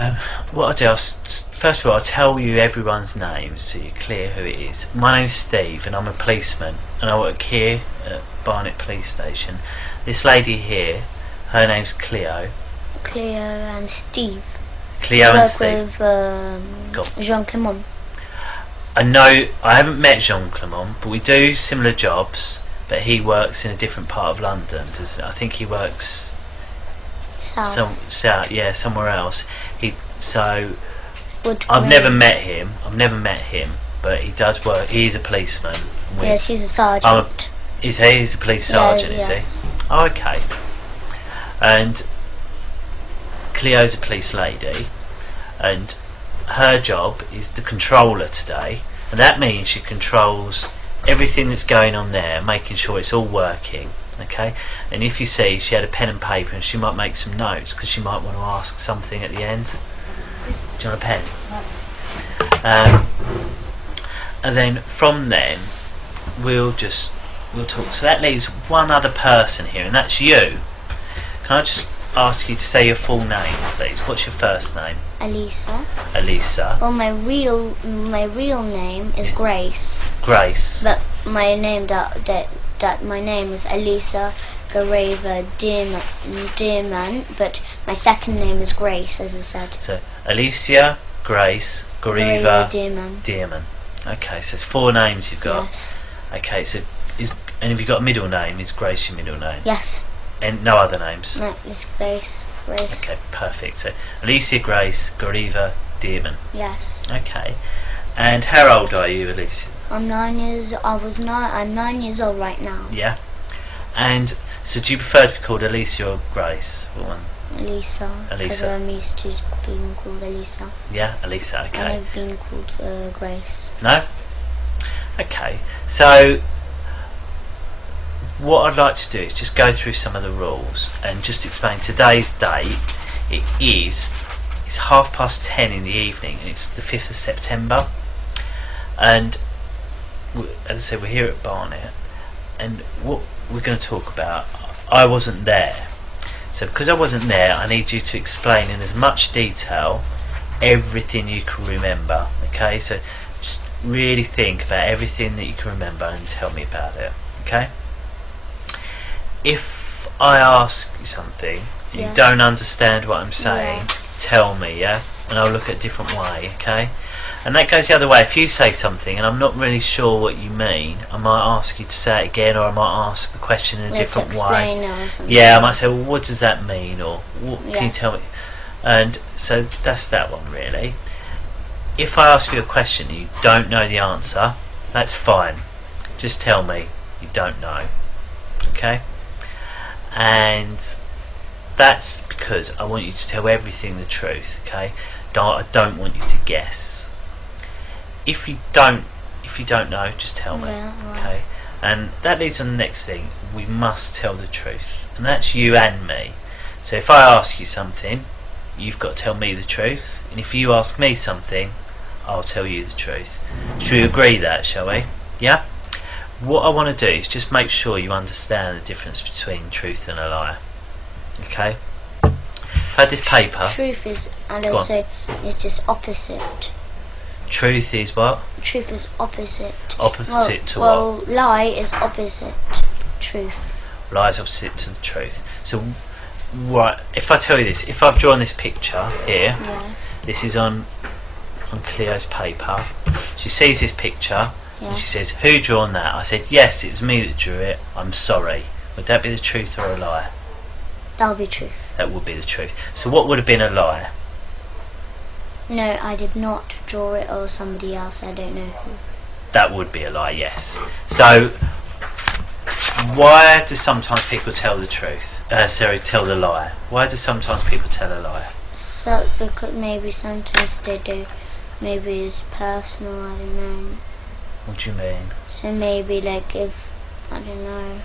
What I'll do, first of all, I'll tell you everyone's names so you're clear who it is. My name's Steve and I'm a policeman and I work here at Barnet Police Station. This lady here, her name's Cleo. Cleo and Steve. Cleo and Steve. With Jean Clement. I know, I haven't met Jean Clement, but we do similar jobs, but he works in a different part of London, doesn't it? I think he works south, yeah, somewhere else. I've never met him, but he does work, he's a policeman. Yes, he's a sergeant. Is he? He's a police sergeant, is he? Oh, okay. And Cleo's a police lady, and her job is the controller today, and that means she controls everything that's going on there, making sure it's all working. Okay, and if you see, she had a pen and paper and she might make some notes because she might want to ask something at the end. Do you want a pen? And then from then we'll talk. So that leaves one other person here, and that's you. Can I just ask you to say your full name, please? What's your first name? Elisa. Elisa. Well, my real name is Grace. Grace. But my name my name is Elisa Gareva Dearman, but my second name is Grace, as I said. So Alicia Grace Gareva Dearman. Okay, so it's 4 names you've got. Yes. Okay, so and have you got a middle name? Is Grace your middle name? Yes. And no other names? No, it's Grace. Okay, perfect. So Alicia Grace Gareva Dearman. Yes. Okay. And how old are you, Alicia? I'm 9 years. I'm 9 years old right now. Yeah. And so, do you prefer to be called Alicia or Grace? What one? Elisa. Because I'm used to being called Elisa. Yeah, Elisa. Okay. And I've been called Grace. No. Okay. So, what I'd like to do is just go through some of the rules and just explain today's date. It's 10:30 in the evening, and it's the 5th of September. And as I said, we're here at Barnet, and what we're going to talk about, I wasn't there. So because I wasn't there, I need you to explain in as much detail everything you can remember. Okay, so just really think about everything that you can remember and tell me about it. Okay? If I ask you something and you don't understand what I'm saying, tell me, yeah? And I'll look at a different way, okay? And that goes the other way. If you say something and I'm not really sure what you mean, I might ask you to say it again, or I might ask the question in a different way. Or something. Yeah, I might say, well, what does that mean? Or what can you tell me? And so that's that one, really. If I ask you a question and you don't know the answer, that's fine. Just tell me you don't know. Okay? And that's because I want you to tell everything the truth. Okay? I don't want you to guess. If you don't know, just tell me. Okay? And that leads on the next thing. We must tell the truth, and that's you and me. So if I ask you something, you've got to tell me the truth, and if you ask me something, I'll tell you the truth. Should we agree that, shall we? Yeah? What I want to do is just make sure you understand the difference between truth and a lie. Okay? I've had this paper. Truth is, and also is just opposite. Truth is what? Truth is opposite. Opposite to what? Well, lie is opposite truth. Lie is opposite to the truth. So, right, if I tell you this, if I've drawn this picture here, this is on Cleo's paper. She sees this picture and she says, "Who drawn that?" I said, "Yes, it was me that drew it. I'm sorry." Would that be the truth or a lie? That'll be truth. That would be the truth. So what would have been a lie? No, I did not draw it, or somebody else, I don't know who. That would be a lie, yes. So, why do sometimes people tell the truth? Tell the lie. Why do sometimes people tell a lie? So, because maybe sometimes they do. Maybe it's personal, I don't know. What do you mean? So maybe, like, if, I don't know.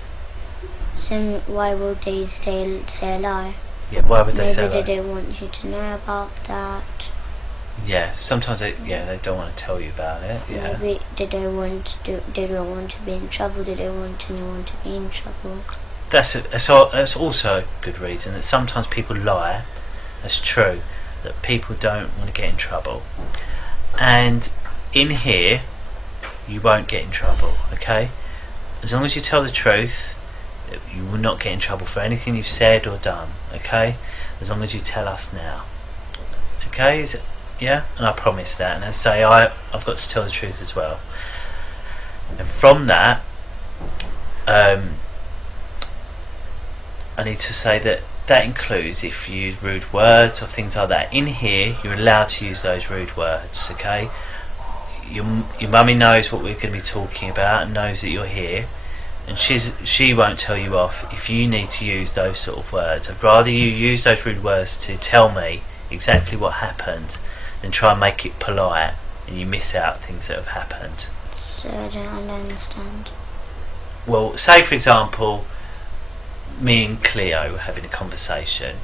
So why would they say a lie? Yeah, why would they say a lie? Maybe they don't want you to know about that. Yeah, sometimes they don't want to tell you about it. Yeah. Maybe they don't want to be in trouble. They don't want anyone to be in trouble. That's also a good reason that sometimes people lie. That's true, that people don't want to get in trouble. And in here, you won't get in trouble, okay? As long as you tell the truth, you will not get in trouble for anything you've said or done, okay? As long as you tell us now. Okay? Is it, yeah? And I promise that. And I say I've got to tell the truth as well. And from that, I need to say that includes if you use rude words or things like that. In here, you're allowed to use those rude words, okay? Your mummy knows what we're going to be talking about and knows that you're here, and she won't tell you off if you need to use those sort of words. I'd rather you use those rude words to tell me exactly what happened than try and make it polite and you miss out things that have happened. So I don't understand. Well, say for example, me and Cleo were having a conversation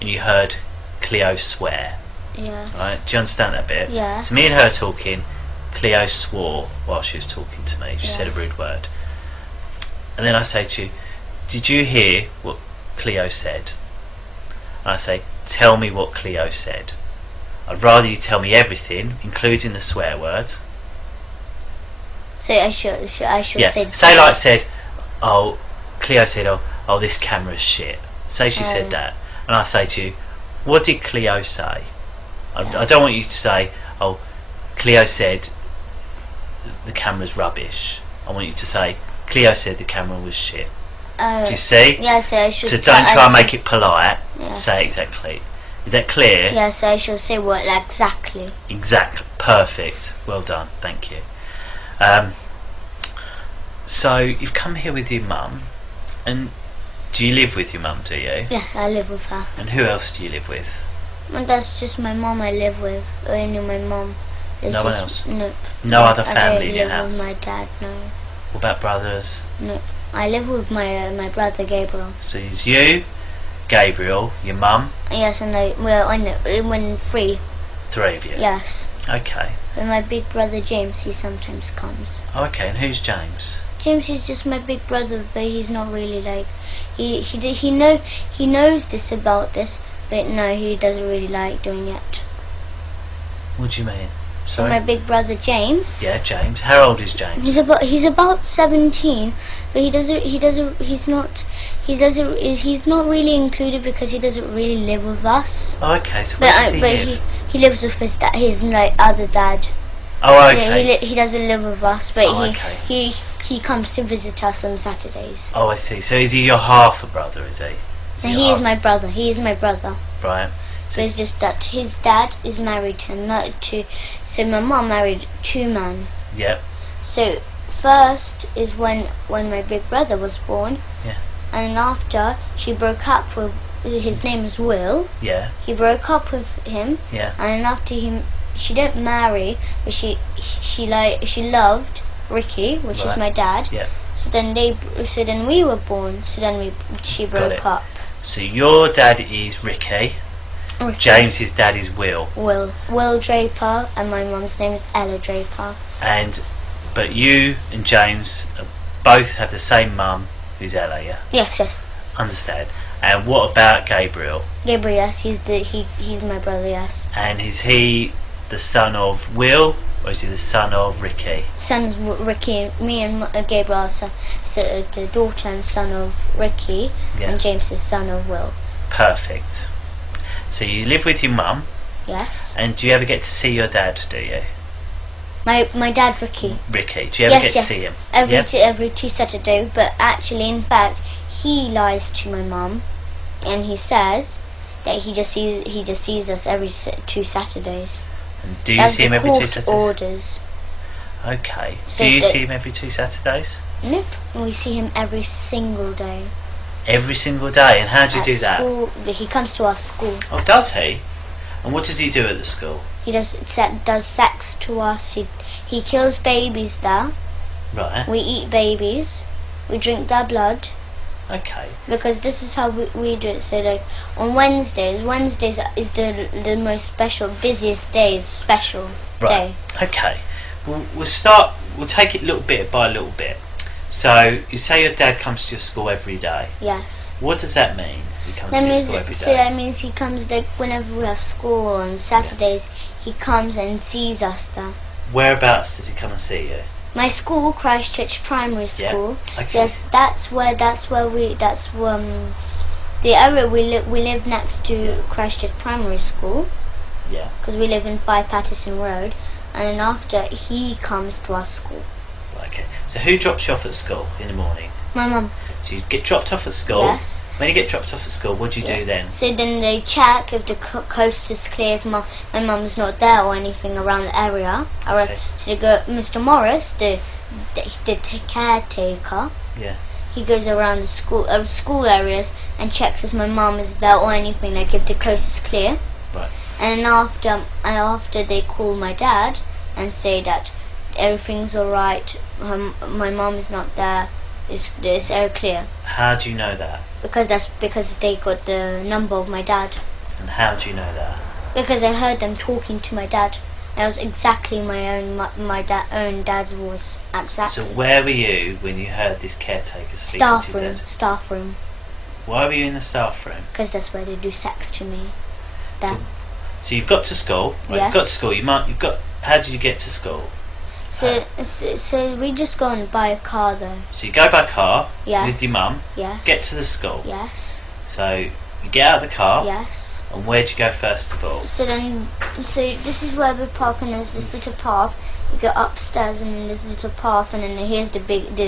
and you heard Cleo swear. Yes. Right? Do you understand that bit? Yes. So me and her talking, Cleo swore while she was talking to me. She said a rude word. And then I say to you, did you hear what Cleo said? And I say, tell me what Cleo said. I'd rather you tell me everything, including the swear words. So I should say. Say like said, oh, Cleo said, oh, this camera's shit. Say she said that, and I say to you, what did Cleo say? I don't want you to say, oh, Cleo said the camera's rubbish. I want you to say, Cleo said the camera was shit. Do you see? Yeah, so I should. So don't try and make it polite. Yes. Say exactly. Is that clear? Yeah, so I should say what exactly. Exactly. Perfect. Well done. Thank you. So you've come here with your mum, and do you live with your mum? Do you? Yeah, I live with her. And who else do you live with? And that's just my mum I live with. Only my mum. No one else? No. No other family in your I don't house? live with my dad, no. What about brothers? No. I live with my brother Gabriel. So it's you, Gabriel, your mum? Yes, and I know, when free. Three of you? Yes. Okay. And my big brother James, he sometimes comes. Okay, and who's James? James is just my big brother, but he's not really like he knows this about this, but no, he doesn't really like doing it. What do you mean? So Sorry? my big brother James. Yeah, James. How old is James? He's about 17, but he's not really included because he doesn't really live with us. Oh, okay. So where does he live? He lives with his like other dad. Oh, okay. Yeah, he doesn't live with us, but okay. he comes to visit us on Saturdays. Oh, I see. So is he your half a brother? Is he? And he is my brother. He is my brother. Right. So it's just that his dad is married to so my mum married two men. Yep. So first is when my big brother was born. Yeah. And after she broke up with his name is Will. Yeah. He broke up with him. Yeah. And after him, she didn't marry, but she loved Ricky, which is my dad. Yeah. So then we were born. So then she broke up. So your dad is Ricky. James's dad is Will. Will Draper, and my mum's name is Ella Draper. But you and James both have the same mum, who's Ella, yeah? Yes. Understand. And what about Gabriel? Gabriel, yes, he's my brother, yes. And is he the son of Will, or is he the son of Ricky? Son is Ricky, me and Gabriel are so the daughter and son of Ricky, and James is son of Will. Perfect. So you live with your mum? Yes. And do you ever get to see your dad, do you? My dad, Ricky. Ricky, do you ever get to see him? Every two Saturdays, but actually, in fact, he lies to my mum, and he says that he just sees us every two Saturdays. And do you see him every 2 Saturdays? Orders. Okay. So do you see him every 2 Saturdays? Nope. We see him every single day. Every single day? And how do you do school, that? He comes to our school. Oh, does he? And what does he do at the school? He does sex to us. He kills babies there. Right. We eat babies. We drink their blood. Okay. Because this is how we do it. So like on Wednesdays is the most special, busiest day, day. Okay. We'll take it little bit by little bit. So you say your dad comes to your school every day. Yes. What does that mean? He comes That to your means, school every day. so that means he comes like whenever we have school on Saturdays. He comes and sees us there. Whereabouts does he come and see you? My school, Christchurch Primary School. Yeah. Okay. Yes, that's where the area we live next to Christchurch Primary School. Yeah. Because we live in 5 Patterson Road, and then after he comes to our school. Okay. So who drops you off at school in the morning? My mum. So you get dropped off at school. Yes. When you get dropped off at school, what do you do then? So then they check if the coast is clear, if my mum's not there or anything around the area. Okay. So they go, Mr. Morris, the caretaker. Yeah. He goes around the school areas and checks if my mum is there or anything, like if the coast is clear. Right. And after they call my dad and say that everything's alright, my mum is not there, it's all clear. How do you know that? Because they got the number of my dad. And how do you know that? Because I heard them talking to my dad. That was exactly my own dad's voice. Exactly. So where were you when you heard this caretaker speaking to you? Staff room. Why were you in the staff room? Because that's where they do sex to me. There. So you've got to school. Right, Yes. You've got to school. You've got. How did you get to school? So we just go and buy a car though. So you go by car Yes. with your mum. Yes. Get to the school. Yes. So you get out of the car. Yes. And where do you go first of all? So this is where we park, and there's this little path. You go upstairs, and then there's a little path, and then here's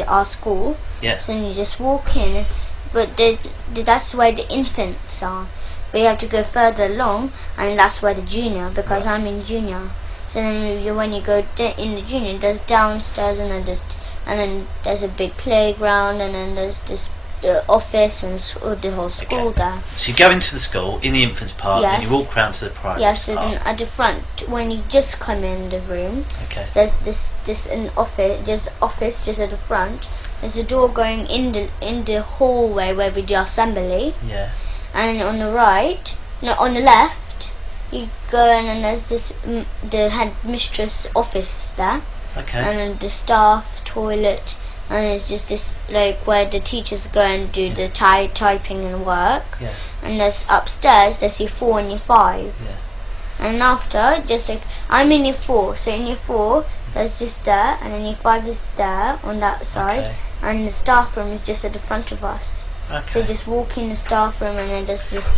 our school. Yeah. So then you just walk in, but that's where the infants are. But you have to go further along, and that's where the junior, because I'm in junior. So then when you go in the junior, there's downstairs, and then there's a big playground, and then there's this office and the whole school there. So you go into the school in the infants part, Yes. and you walk round to the primary Yes, so part. then at the front, when you just come in the room, Okay. there's this an office just at the front. There's a door going in the hallway where we do assembly, Yeah. and on the right, no, on the left, you go in and there's the headmistress office there, Okay. and then the staff toilet, and it's just this like where the teachers go and do the typing and work. Yeah. And there's upstairs there's year 4 and year 5. Yeah. And after, just like I'm in year 4, so in year 4 there's just there, and then year 5 is there on that side, Okay. and the staff room is just at the front of us. Okay. So just walk in the staff room, and then there's this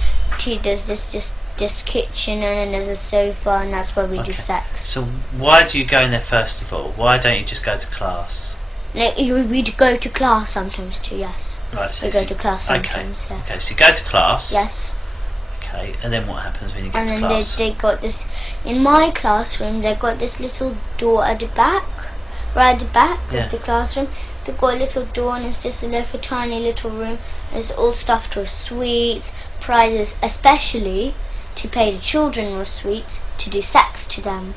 kitchen, and then there's a sofa, and that's where we do Okay. sex. So why do you go in there first of all? Why don't you just go to class? Like, we go to class sometimes too. Yes. Right. So We go to class Okay. sometimes. Yes. Okay. So you go to class. Yes. Okay. And then what happens when you get And to then class? they got this, in my classroom, they got this little door at the back, right at the back Yeah. of the classroom. They got a little door, and it's just like a tiny little room. It's all stuffed with sweets, prizes, especially to pay the children with sweets, to do sex to them.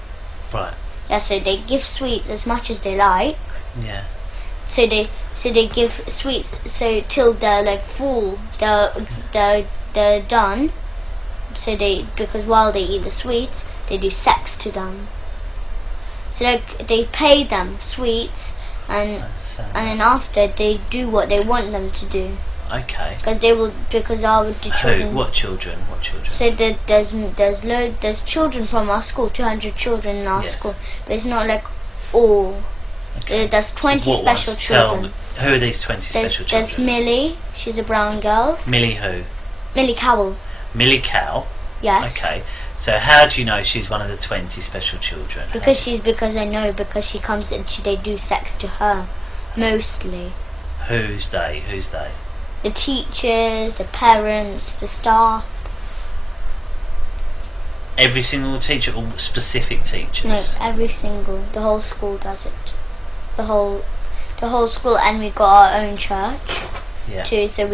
Right. Yeah, so they give sweets as much as they like. Yeah. So they give sweets so till they're like full, they're done. So because while they eat the sweets, they do sex to them. So they pay them sweets, and then after they do what they want them to do. Okay. Because the children. Who? What children? What children? So there's children from our school, 200 children in our Yes. school, but it's not like all. Okay. There's 20 What special ones? Tell children. me, who are these 20 special There's children? Millie, she's a brown girl. Millie who? Millie Cowell, Millie Cow. yes. Okay. So how do you know she's one of the 20 special children? Because I know, because she comes and they do sex to her, mostly. Who's they? Who's they? The teachers, the parents, the staff. Every single teacher or specific teachers? No, the whole school does it. The whole school, and we got our own church Yeah. too. So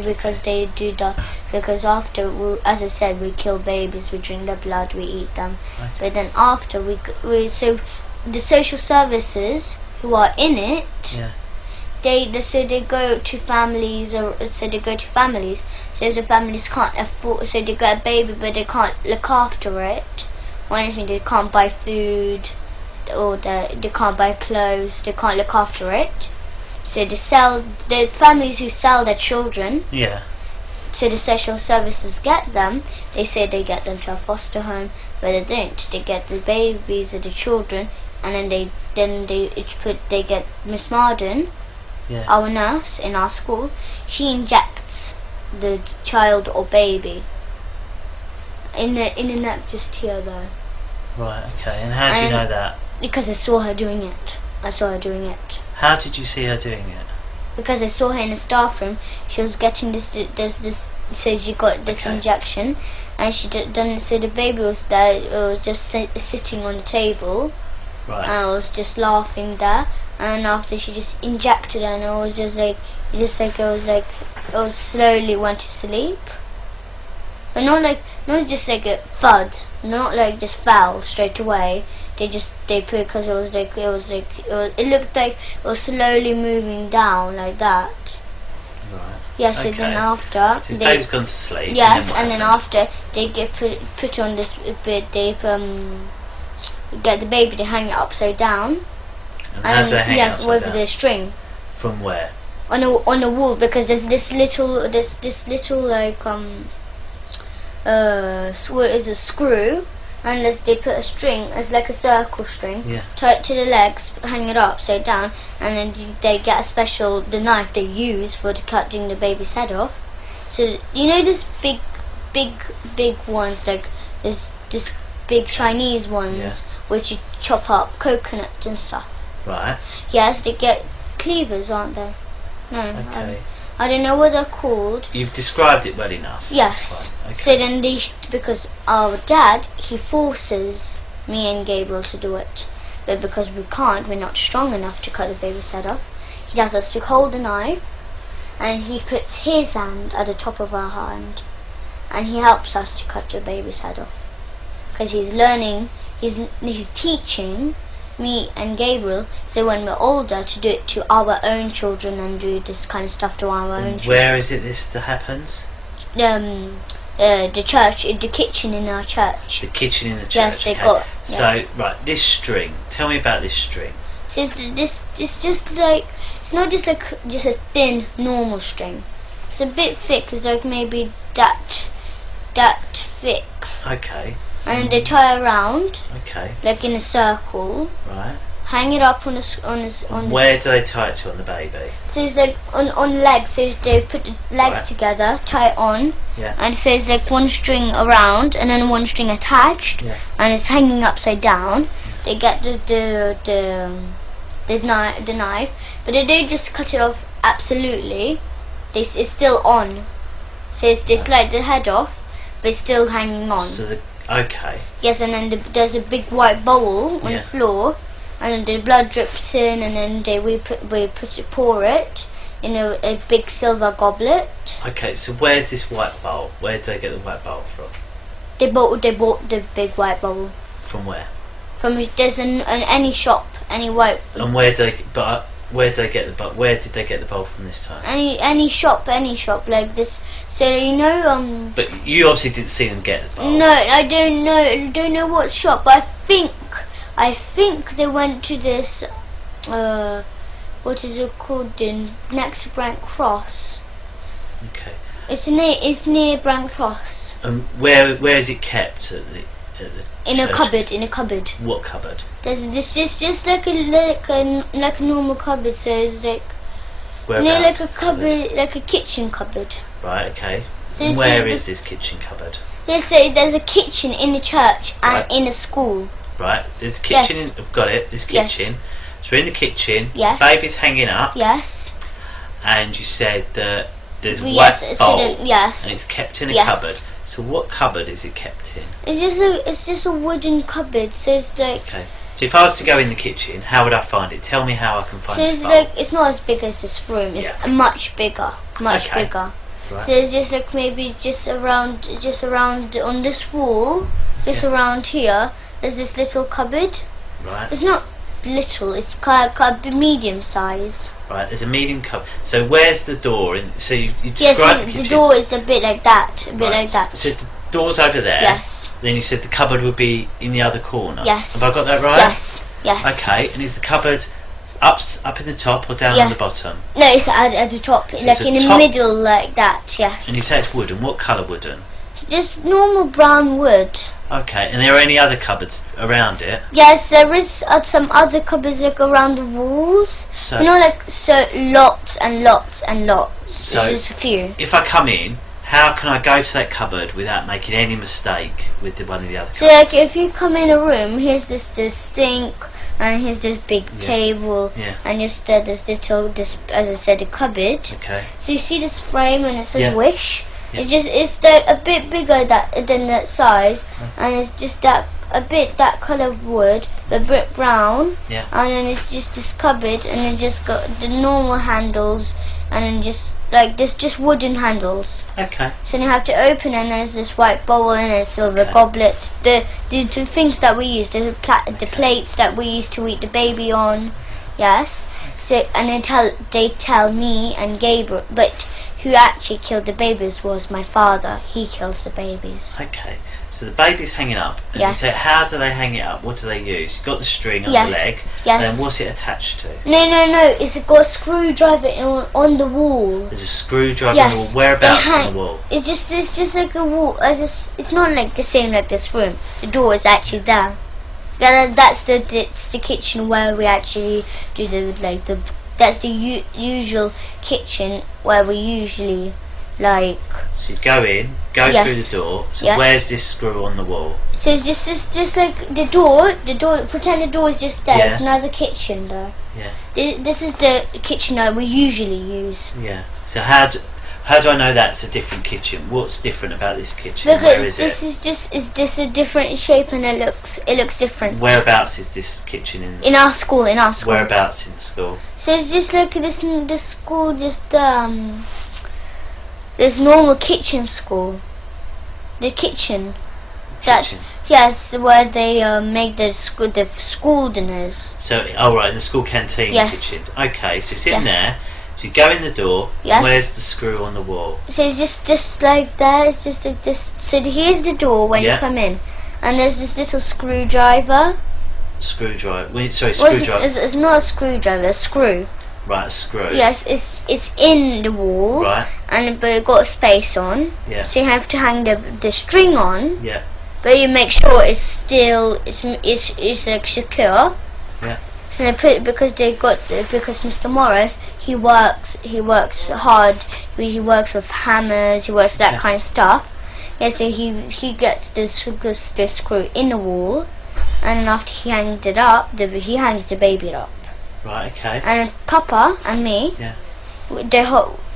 because they do that, because after as I said, we kill babies, we drink their blood, we eat them. Okay. But then after so the social services who are in it, Yeah. they go to families, So if the families can't afford, so they get a baby, but they can't look after it or anything. They can't buy food, or they can't buy clothes. They can't look after it. So the families who sell their children. Yeah. So the social services get them. They say they get them to a foster home, but they don't. They get the babies or the children, and then they get Miss Marden, our nurse in our school. She injects the child or baby in the neck just here though. Right. Okay. And how do you know that? Because I saw her doing it. How did you see her doing it? Because I saw her in the staff room. She was getting this. So she got this injection, and she done. So the baby was there. It was just sitting on the table, right. And I was just laughing there. And after she just injected her, and it was just like it was slowly went to sleep. But not just like a thud. Not like just fell straight away. They put because it looked like it was slowly moving down like that. Right. Yes. So then after so his baby's gone to sleep. Yes, and then after they get put on this bit, they get the baby to hang it upside down. And how do they hang it upside with down? the string. From where? On the wall, because there's this little like is a screw. Unless they put a string as like a circle string, tie it to the legs, hang it upside down, and then they get the knife they use for cutting the baby's head off. So you know this big ones, like this big Chinese ones, which you chop up coconuts and stuff. Right. Yes, they get cleavers, aren't they? No. Okay. I don't know what they're called. You've described it well enough. Yes. Okay. So then because our dad, he forces me and Gabriel to do it. But because we can't, we're not strong enough to cut the baby's head off, he does us to hold the knife, and he puts his hand at the top of our hand, and he helps us to cut the baby's head off. Because he's learning, he's teaching me and Gabriel, so when we're older, to do it to our own children and do this kind of stuff to our own children. Where is it this that happens? The church, the kitchen in our church. The kitchen in the church. Yes, they got. Yes. So right, this string. Tell me about this string. So it's just like, it's not just like just a thin normal string. It's a bit thick. It's like maybe that thick. Okay. And they tie around. Okay. Like in a circle. Right. Hang it up on Where do they tie it to on the baby? So it's like on legs. So they put the legs together, tie it on. Yeah. And so it's like one string around and then one string attached. Yeah. And it's hanging upside down. They get the knife, but they don't just cut it off absolutely. It's still on. So they slide the head off, but it's still hanging on. So okay. Yes, and then there's a big white bowl on the floor, and the blood drips in, and then we pour it in a big silver goblet. Okay, so where's this white bowl? Where did they get the white bowl from? They bought the big white bowl. From where? There's any shop, any white. And where did they get the bowl? Where did they get the bowl from this time? Any shop like this. So you know. But you obviously didn't see them get the bowl. No, I don't know what shop. But I think they went to this. What is it called? Next to Brent Cross. Okay. It's near Brent Cross. And where is it kept at the in a cupboard. In a cupboard. What cupboard? There's this just like a normal cupboard. So it's like Whereabouts? like a cupboard, like a kitchen cupboard. Right. Okay. So and where is this kitchen cupboard? There's a kitchen in the church and in a school. Right. There's a kitchen. Yes. I've got it. This kitchen. So we're in the kitchen. Yes. Baby's hanging up. Yes. And you said that there's a white bowl. Yes. And it's kept in a cupboard. So what cupboard is it kept in? It's just a wooden cupboard. So it's like. Okay. So if I was to go in the kitchen, how would I find it? Tell me how I can find it. So it's like, it's not as big as this room. It's much bigger. Much bigger. Right. So it's just like maybe just around on this wall, just around here. There's this little cupboard. Right. It's not little. It's kind of medium size. Right. There's a medium cupboard. So where's the door? So you described the kitchen. The door is a bit like that. Like that. So the door's over there. Yes. Then you said the cupboard would be in the other corner. Yes. Have I got that right? Yes. Yes. Okay. And is the cupboard up in the top or down on the bottom? No, it's at the top, So like in the middle, like that. Yes. And you say it's wooden. What colour wooden? Just normal brown wood. Okay. And there are any other cupboards around it? Yes, there is some other cupboards like around the walls. So, you know, like lots and lots and lots. So it's just a few. if I come in, how can I go to that cupboard without making any mistake with one of the other cupboards? So like if you come in a room, here's this sink, and here's this big table, and just this little, as I said, a cupboard. Okay. So you see this frame and it says wish. Yeah. It's like a bit bigger than that size, and it's just that that colour of wood, a bit brown. Yeah. And then it's just this cupboard, and then just got the normal handles, and then just like this, just wooden handles. Okay. So you have to open, and there's this white bowl and a silver goblet. The two things that we use, the plates that we used to eat the baby on. Yes. So and they tell me and Gabriel, but who actually killed the babies was my father. He kills the babies. Okay. So the baby's hanging up, and you say, how do they hang it up? What do they use? You've got the string on the leg, and then what's it attached to? No, it's got a screwdriver on the wall. There's a screwdriver on the wall. Whereabouts on the wall? It's just like a wall. It's not like the same like this room. The door is actually there. That's the kitchen where we actually do that's the usual kitchen where we usually like. So you go in, go through the door. So where's this screw on the wall? So it's just like the door. Pretend the door is just there. It's another kitchen there. Yeah. This is the kitchen that we usually use. Yeah. So how do I know that's a different kitchen? What's different about this kitchen? Because where is this it? is just a different shape, and it looks different. Whereabouts is this kitchen in our school? In our school. Whereabouts in the school? So it's just like this school, just this normal kitchen school. The kitchen. Yes, where they make the school dinners. So, right, the school canteen kitchen. Okay, so it's in there. So you go in the door. Yes. Where's the screw on the wall? So it's just like that. It's just like this. So here's the door when you come in, and there's this little screwdriver. Screwdriver. Screwdriver. It's not a screwdriver. A screw. Right, a screw. Yes, it's in the wall. Right. But it got a space on. Yeah. So you have to hang the string on. Yeah. But you make sure it's still it's like secure. Yeah. So they put because Mr. Morris he works hard. He works with hammers. He works that kind of stuff. Yeah. So he gets this screw in the wall, and then after he hangs it up, he hangs the baby up. Right. Okay. And Papa and me. Yeah.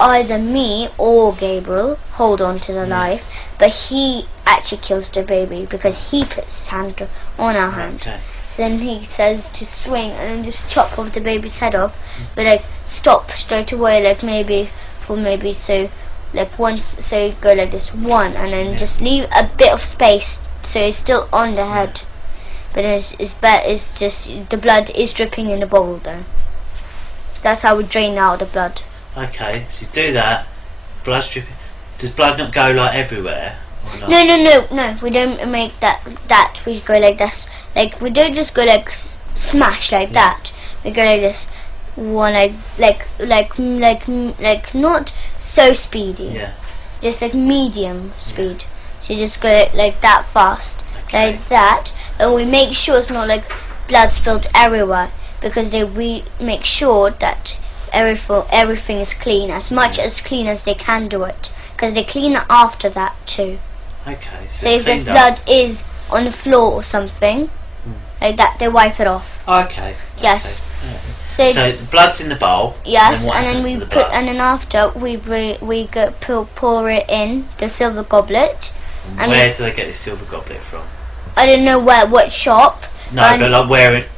Either me or Gabriel hold on to the knife, but he actually kills the baby because he puts his hand on our hand. Okay. So then he says to swing and then just chop off the baby's head off, but like stop straight away, like so like once, so you go like this one, and then just leave a bit of space so it's still on the head, but it's just the blood is dripping in the bowl though. That's how we drain out the blood. Okay, so you do that. Blood's dripping. Does blood not go like everywhere? Or not? No. We don't make that. We go like this. Like we don't just go like smash like that. We go like this. One like not so speedy. Yeah. Just like medium speed. So you just go like that fast, like that, and we make sure it's not like blood spilled everywhere because we make sure that everything is clean, as much as clean as they can do it, because they clean it after that too. Okay. So if there's blood is on the floor or something like that, they wipe it off. Okay. Yes. Okay. So the blood's in the bowl. Yes, and then we put, and then after we pour it in the silver goblet. And where do they get this silver goblet from? I don't know what shop. No, but like where it.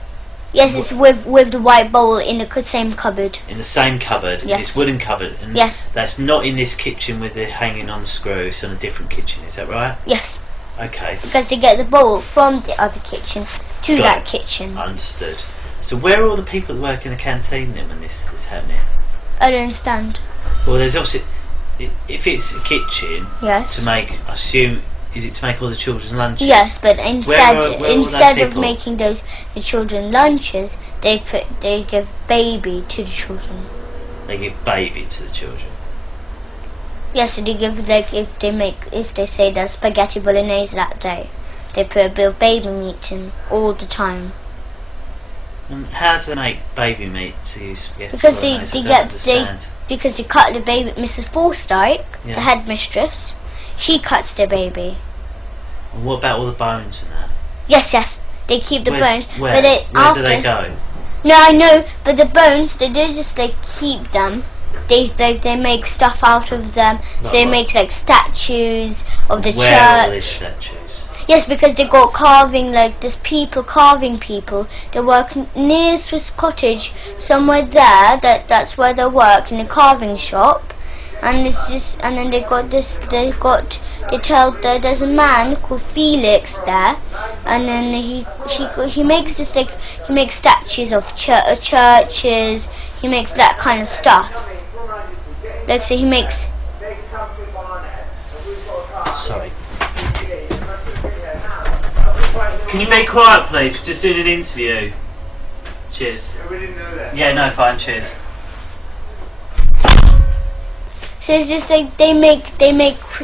Yes, it's with the white bowl in the same cupboard. In the same cupboard, yes. This wooden cupboard. And yes. That's not in this kitchen with it hanging on the screw. It's on a different kitchen. Is that right? Yes. Okay. Because they get the bowl from the other kitchen to that kitchen. Understood. So where are all the people that work in the canteen then when this is happening? I don't understand. Well, there's obviously, if it's a kitchen, yes. to make, I assume Is it to make all the children's lunches? Yes, but instead of people? making the children lunches, they give baby to the children. They give baby to the children. Yes, so they give, like, if they say there's spaghetti bolognese that day, they put a bit of baby meat in all the time. And how do they make baby meat to use spaghetti Because bolognese? because they cut the baby. Mrs. Forsyth, Yeah. the headmistress, she cuts the baby. And what about all the bones and that? Yes, they keep the bones. Where? But they, Where do they go? No, I know, but the bones, they don't just like keep them. They make stuff out of them. So they make like statues of the Where are church. these statues? Yes, because they got carving, like there's people carving people. They work near Swiss Cottage, somewhere there. That's where they work, in a carving shop. And it's just, and then they tell that there's a man called Felix there, and then he makes this, like, he makes statues of churches. He makes that kind of stuff. Like, so he makes. Sorry. Can you be quiet, please? We're just doing an interview. Cheers. Yeah, no, fine. Cheers. So it's just like they make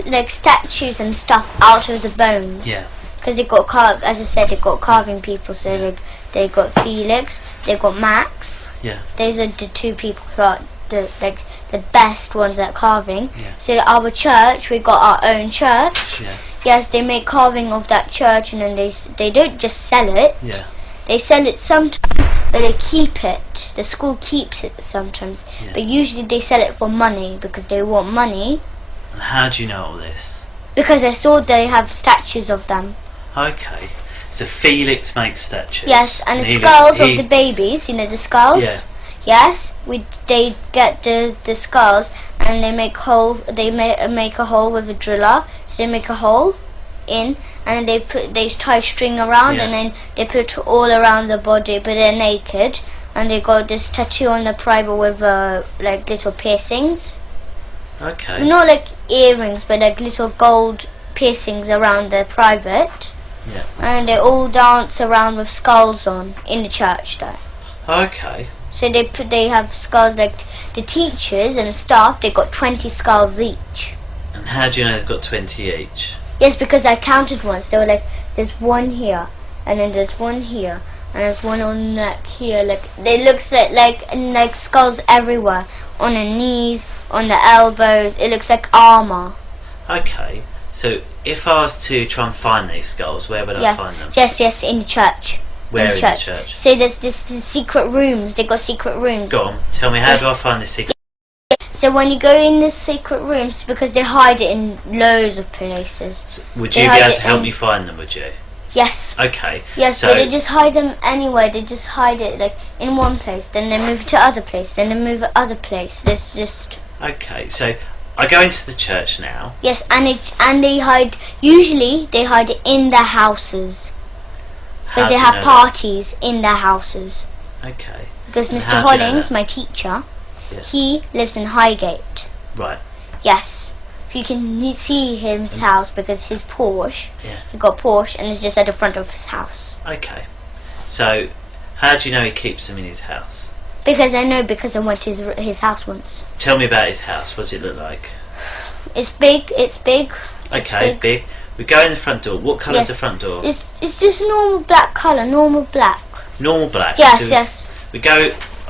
like statues and stuff out of the bones. Yeah. Because they got as I said, they got carving people. So they got Felix, they got Max. Yeah. Those are the two people who are the best ones at carving. Yeah. So our church, we got our own church. Yeah. Yes, they make carving of that church, and then they don't just sell it. Yeah. They sell it sometimes, but they keep it. The school keeps it sometimes, Yeah. but usually they sell it for money because they want money. And how do you know all this? Because I saw they have statues of them. Okay. So Felix makes statues. Yes, and the he skulls of the babies. You know the skulls. Yeah. Yes, they get the skulls and they make hole. They make a hole with a driller. So they make a hole in, and then they tie string around, Yeah. and then they put all around the body, but they're naked, and they got this tattoo on the private with like little piercings. Okay. Not like earrings, but like little gold piercings around the private. Yeah. And they all dance around with skulls on in the church there. Okay. So they have skulls, like the teachers and the staff. They got 20 skulls each. And how do you know they've got 20 each? Yes, because I counted once. They were like, there's one here, and then there's one here, and there's one on the neck here. Like they looks like skulls everywhere, on the knees, on the elbows. It looks like armor. Okay. So if I was to try and find these skulls, where would I find them? Yes, in the church. Where in the church? So there's this secret rooms. They got secret rooms. Go on. Tell me, how do I find this secret? So when you go in the secret rooms, because they hide it in loads of places. Would you be able to help me find them, would you? Yes. Okay. Yes, so but they just hide them anywhere. They just hide it like in one place, then they move to other place, then they move to other place. There's just. Okay, so I go into the church now. Yes, and they hide. Usually they hide it in their houses because they have parties in their houses. Okay. Because And Mr. how do you know Hollings, that? my teacher, Yes. he lives in Highgate. Right. Yes. If you can see his house, because his Porsche, Yeah. he got Porsche, and it's just at the front of his house. Okay. So, how do you know he keeps them in his house? Because I know, because I went to his house once. Tell me about his house. What does it look like? It's big. It's big. Okay, big. We go in the front door. What colour is the front door? It's just normal black colour. Normal black. Normal black. Yes, So yes. I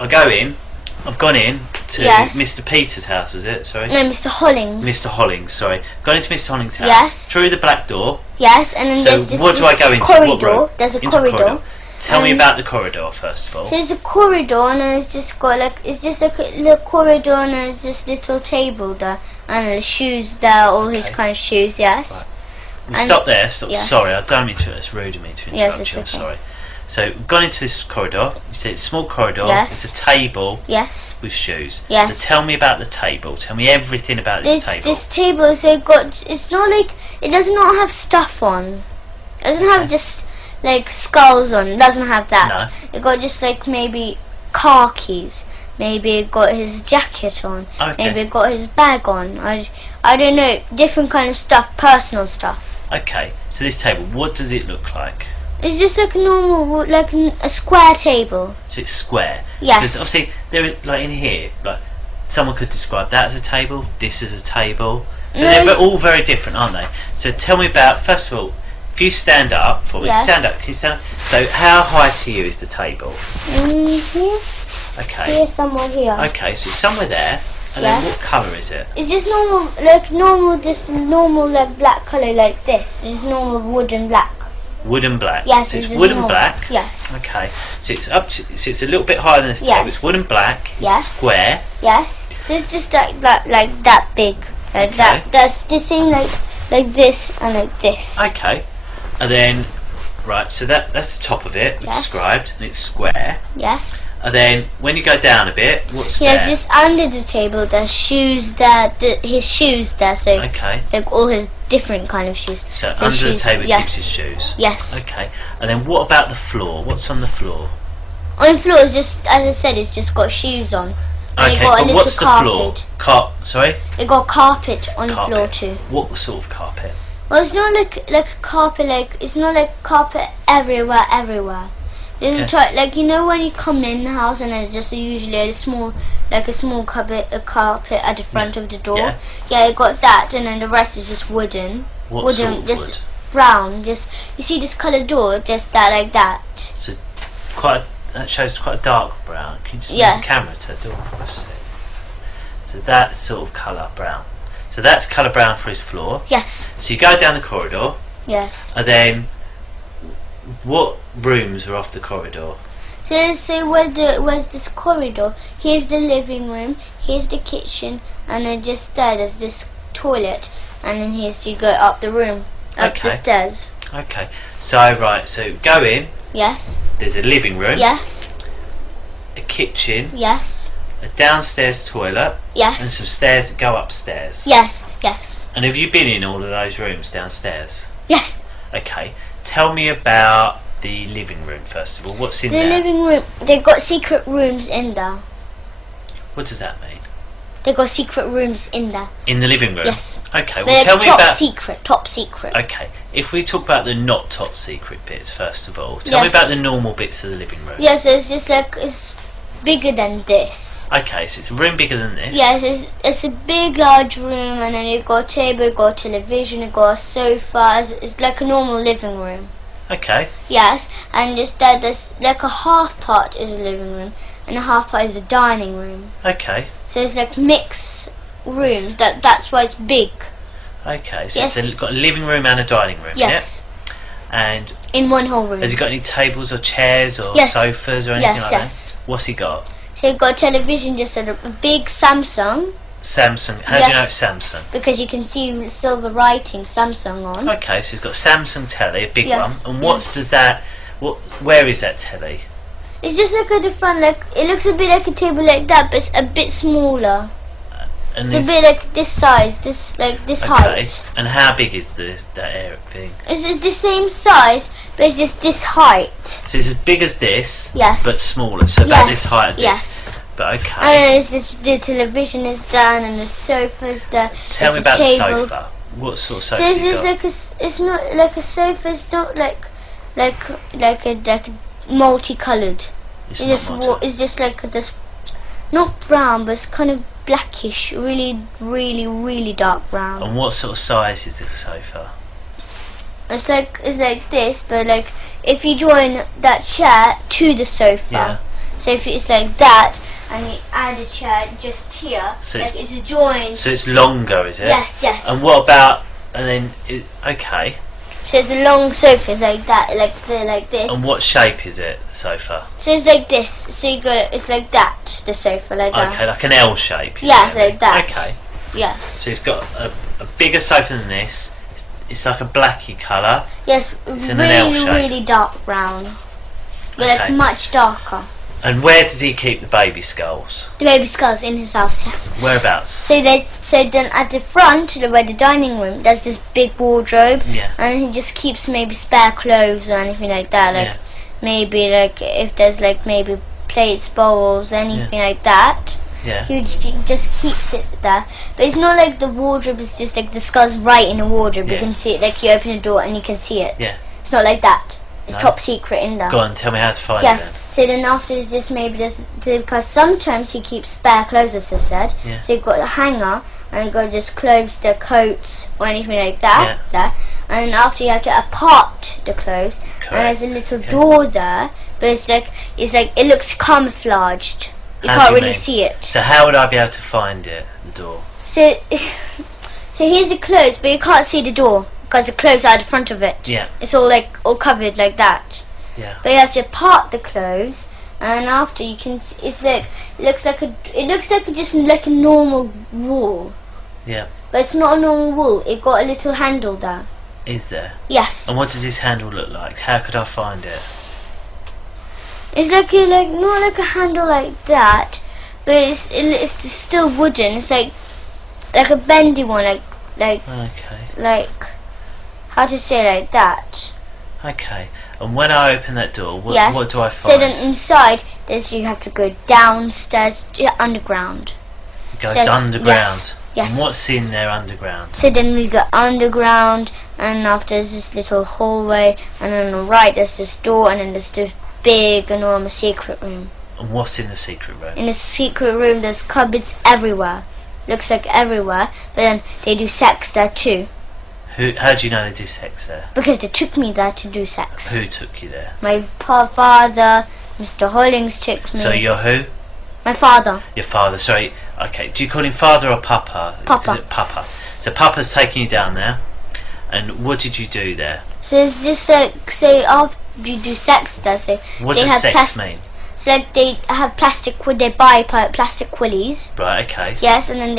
go in. I've gone in to Yes. Mr. Peter's house, was it? Sorry? No, Mr. Hollings. Mr. Hollings, sorry. Gone into Mr. Hollings' house. Yes. Through the black door. Yes, and then So there's this, what do I go into? corridor. What road? There's a Into the corridor. Tell me about the corridor first of all. So there's a corridor, and it's just got it's just like a little corridor, and there's this little table there, and there's shoes there, all his kind of shoes. Yes. Right. Stop there. Stop. Yes. Sorry, I don't mean to. It's rude of me to interrupt Yes, it's you. I'm okay. sorry. So we've gone into this corridor. You said it's a small corridor. Yes. It's a table Yes. with shoes. Yes. So tell me about the table. Tell me everything about this table. This table, so it's not like, it does not have stuff on. It doesn't have just like skulls on. It doesn't have that. No. It got just like maybe car keys. Maybe it got his jacket on. Okay. Maybe it got his bag on. I don't know. Different kind of stuff. Personal stuff. Okay, so this table, what does it look like? It's just like a normal, like a square table. So it's square. Yes. Because obviously, like in here, like someone could describe that as a table, this as a table. So they're all very different, aren't they? So tell me about, first of all, if you stand up for me, stand up, can you stand up? So how high to you is the table? Here. Okay. Here, somewhere here. Okay, so it's somewhere there. And then what colour is it? It's just normal, just normal, like black colour, like this. It's normal wood and black. Wood and black. Yes, so it's wood and black. Yes. Okay. So it's so it's a little bit higher than this table. It's wood and black. Yes. It's square. Yes. So it's just like that big, like that. That's the same, like this and like this. Okay. And then, right. So that's the top of it. Described, and it's square. Yes. And then when you go down a bit, what's there? Yes, just under the table there's shoes there, his shoes there, so like all his different kind of shoes. So under the table keeps his shoes? Yes. Okay. And then what about the floor? What's on the floor? On the floor is just, as I said, it's just got shoes on. And Okay, got but what's the floor? Sorry? It got carpet on the floor too. What sort of carpet? Well, it's not like a carpet, it's not like carpet everywhere. There's a type, like, you know when you come in the house and there's just usually a small carpet at the front of the door. Yeah, it got that, and then the rest is just wooden. What sort of just wood? Brown. Just, you see this coloured door, just that, like that. So that shows quite a dark brown. Can you just move the camera to the door for us? So that's sort of colour brown. So that's colour brown for his floor. Yes. So you go down the corridor. Yes. And then what rooms are off the corridor? So where's this corridor? Here's the living room, here's the kitchen, and then just there's this toilet, and then here's you go up the room, up the stairs. Okay. So so go in. Yes. There's a living room. Yes. A kitchen. Yes. A downstairs toilet. Yes. And some stairs that go upstairs. Yes. Yes. And have you been in all of those rooms downstairs? Yes. Okay. Tell me about the living room first of all. What's in there? The living room, they've got secret rooms in there. What does that mean? They've got secret rooms in there. In the living room? Yes. Okay, well they're tell me about... top secret. Okay, if we talk about the not top secret bits first of all, tell me about the normal bits of the living room. Yes, it's just like, it's bigger than this. Okay, so it's a room bigger than this? Yes, it's a big large room, and then you've got a table, you've got a television, you've got a sofa. It's like a normal living room. Okay. Yes, and just there's like a half part is a living room and a half part is a dining room. Okay. So it's like mixed rooms. That's why it's big. Okay, so it's got a living room and a dining room. Yes. And in one whole room. Has he got any tables or chairs or sofas or anything like that? What's he got? So he's got a television, just a big Samsung. Samsung. How do you know it's Samsung? Because you can see silver writing Samsung on. Okay, so he's got Samsung telly, a big one. And where is that telly? It's just like a different, it looks a bit like a table like that, but it's a bit smaller. And it's a bit like this size, this height. And how big is that area thing? It's the same size, but it's just this height. So it's as big as this, but smaller. So about this height. Of this. Yes. But okay. And it's just the television is down and the sofa's there. Tell me about the sofa. What sort of sofa? So it's not like a sofa. It's not like multicoloured. It's just like this, not brown, but it's kind of blackish, really dark brown. And what sort of size is the sofa? It's like this, but like if you join that chair to the sofa, so if it's like that, and you add a chair just here, so it's joined. So it's longer, is it? Yes. And what about? And then okay. So it's a long sofa, it's like that, like this. And what shape is it, the sofa? So it's like this. So it's like that, the sofa, like that. Okay, like an L shape. Yeah, it's like that. Okay. Yes. So it's got a bigger sofa than this. It's like a blacky colour. Yes, it's in an L shape. Really dark brown. But like much darker. And where does he keep the baby skulls? The baby skulls in his house, yes. Whereabouts? So then at the front, where the dining room, there's this big wardrobe, and he just keeps maybe spare clothes or anything like that. Maybe if there's maybe plates, bowls, anything like that. Yeah. He just keeps it there. But it's not like the wardrobe is just like the scar's right in the wardrobe. You can see it, like you open the door and you can see it. Yeah. It's not like that. It's No. top secret in there. Go on, tell me how to find Yes. it. So then after it's just maybe just because sometimes he keeps spare clothes, as I said. Yeah. So you've got a hanger and you've got just clothes, the coats or anything like that. There. And then after you have to apart the clothes. Correct. And there's a little door there, but it's like it looks camouflaged. You How can't do you really mean? see it. So how would I be able to find it? The door. So so here's the clothes, but you can't see the door because the clothes are at the front of it. Yeah. It's all covered like that. Yeah. But you have to part the clothes, and after you can, it's like it looks like just like a normal wall, Yeah. but it's not a normal wall. It got a little handle there. Is there? Yes, And what does this handle look like? How could I find it? it's like not like a handle like that, but it's still wooden. It's like a bendy one, Okay. how to say like that. Okay. And when I open that door, what do I find? So then inside, you have to go downstairs, underground. It goes so- underground. Yes. And what's in there underground? So then we go underground, and after there's this little hallway, and on the right there's this door, and then there's this big, enormous secret room. And what's in the secret room? In the secret room there's cupboards everywhere. Looks like everywhere, but then they do sex there too. How do you know they do sex there? Because they took me there to do sex. Who took you there? My father, Mr. Hollings took me. So you're who? My father. Your father, sorry. Okay, do you call him father or papa? Papa. Is it papa? So papa's taking you down there, and what did you do there? So it's just like, say after you do sex there, so What they does have sex mean? So like they have they buy plastic willies. Right, okay. Yes, and then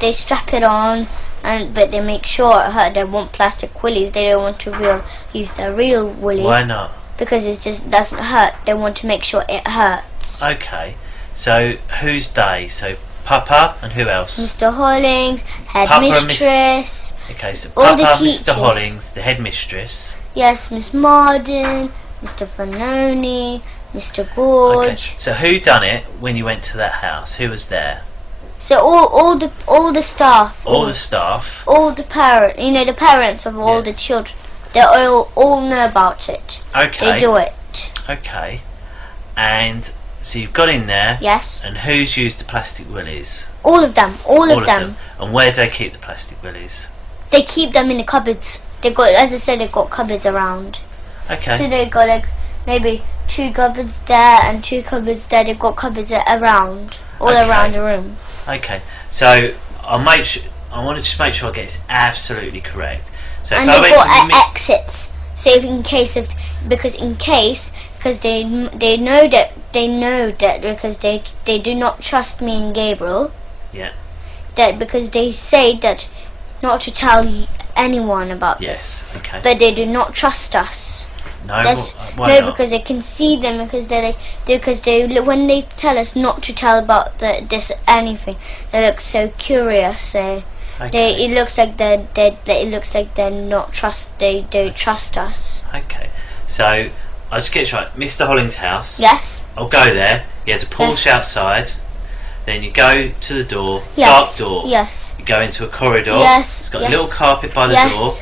they strap it on, but they make sure it hurt. They want plastic willies. They don't want to use their real willies. Why not? Because it just doesn't hurt. They want to make sure it hurts. Okay. So who's they? So Papa and who else? Mr. Hollings, Papa and headmistress. Okay, so all the Papa, teachers. Mr. Hollings, the headmistress. Yes, Miss Marden, Mr. Fanoni, Mr. Gorge. Okay. So who done it when you went to that house? Who was there? So all the staff. All the staff. All the the parents of all the children. They all know about it. Okay. They do it. Okay. And so you've got in there. Yes. And who's used the plastic willies? All of them. All of them. And where do they keep the plastic willies? They keep them in the cupboards. They got, as I said, they got cupboards around. Okay. So they got like maybe 2 cupboards there and 2 cupboards there. They got cupboards around, all around the room. Okay. So I want to just make sure I get this absolutely correct. So And if they I got went to exits. So if because they know that because they do not trust me and Gabriel. Yeah. That because they say that not to tell anyone about this. Yes. Okay. But they do not trust us. No. Why No, not? because they can see them because they when they tell us not to tell about this anything, they look so curious. Okay. It looks like they're not trust. They don't trust us. Okay. So I'll just get this right. Mr. Hollings' house. Yes. I'll go there. He has a Porsche Yes. outside. Then you go to the door. Yes. Dark door. Yes. You go into a corridor. Yes. It's got Yes. a little carpet by the Yes. door.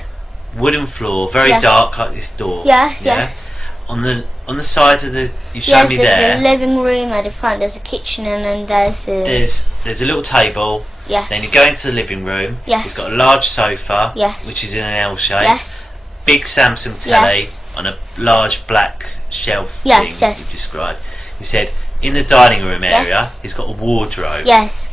Wooden floor. Very Yes. dark like this door. Yes. Yeah? Yes. On the sides of the you showed Yes. me There's there. a living room at the front. There's a kitchen and then there's the There's a little table. yes. Then you go into the living room. Yes. It's got a large sofa. Yes. Which is in an L shape. Yes. Big Samsung telly Yes. on a large black shelf Yes, thing yes. you described. You said in the dining room area Yes. he's got a wardrobe. Yes.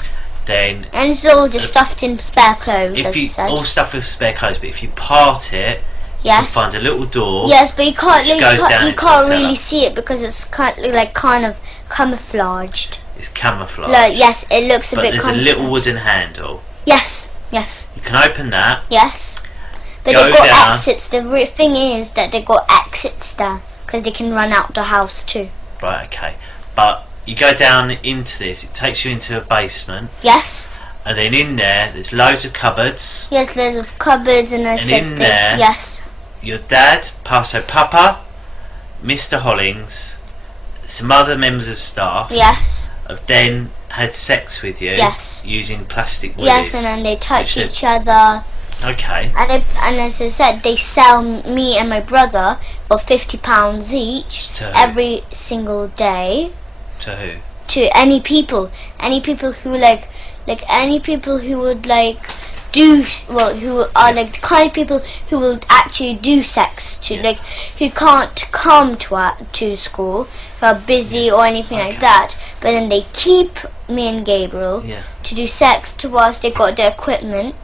Then And it's all just stuffed in spare clothes, if as you I said. all stuff with spare clothes, but if you part it, you Yes. find a little door. Yes, but you can't. which goes down You into can't the really cellar. see it because it's kind of camouflaged. It's camouflage. Like, yes, it looks a but bit. there's a little wooden handle. Yes, yes, You can open that. yes. But Go they've got down. exits. The thing is that they've got exits there because they can run out the house too. Right. Okay. But you go down into this. It takes you into a basement, Yes, and then in there's loads of cupboards. yes. Loads of cupboards and there's in there- yes, Your dad, so Papa, Mr. Hollings, some other members of staff yes, have then had sex with you. Yes. Using plastic willies. Yes, and then they touch each other. Okay. And as I said, they sell me and my brother for £50 each every single day. To who? To any people who any people who would do who are the kind of people who will actually do sex who can't come to school, who are busy or anything like that, but then they keep me and Gabriel to do sex to us. They got the equipment,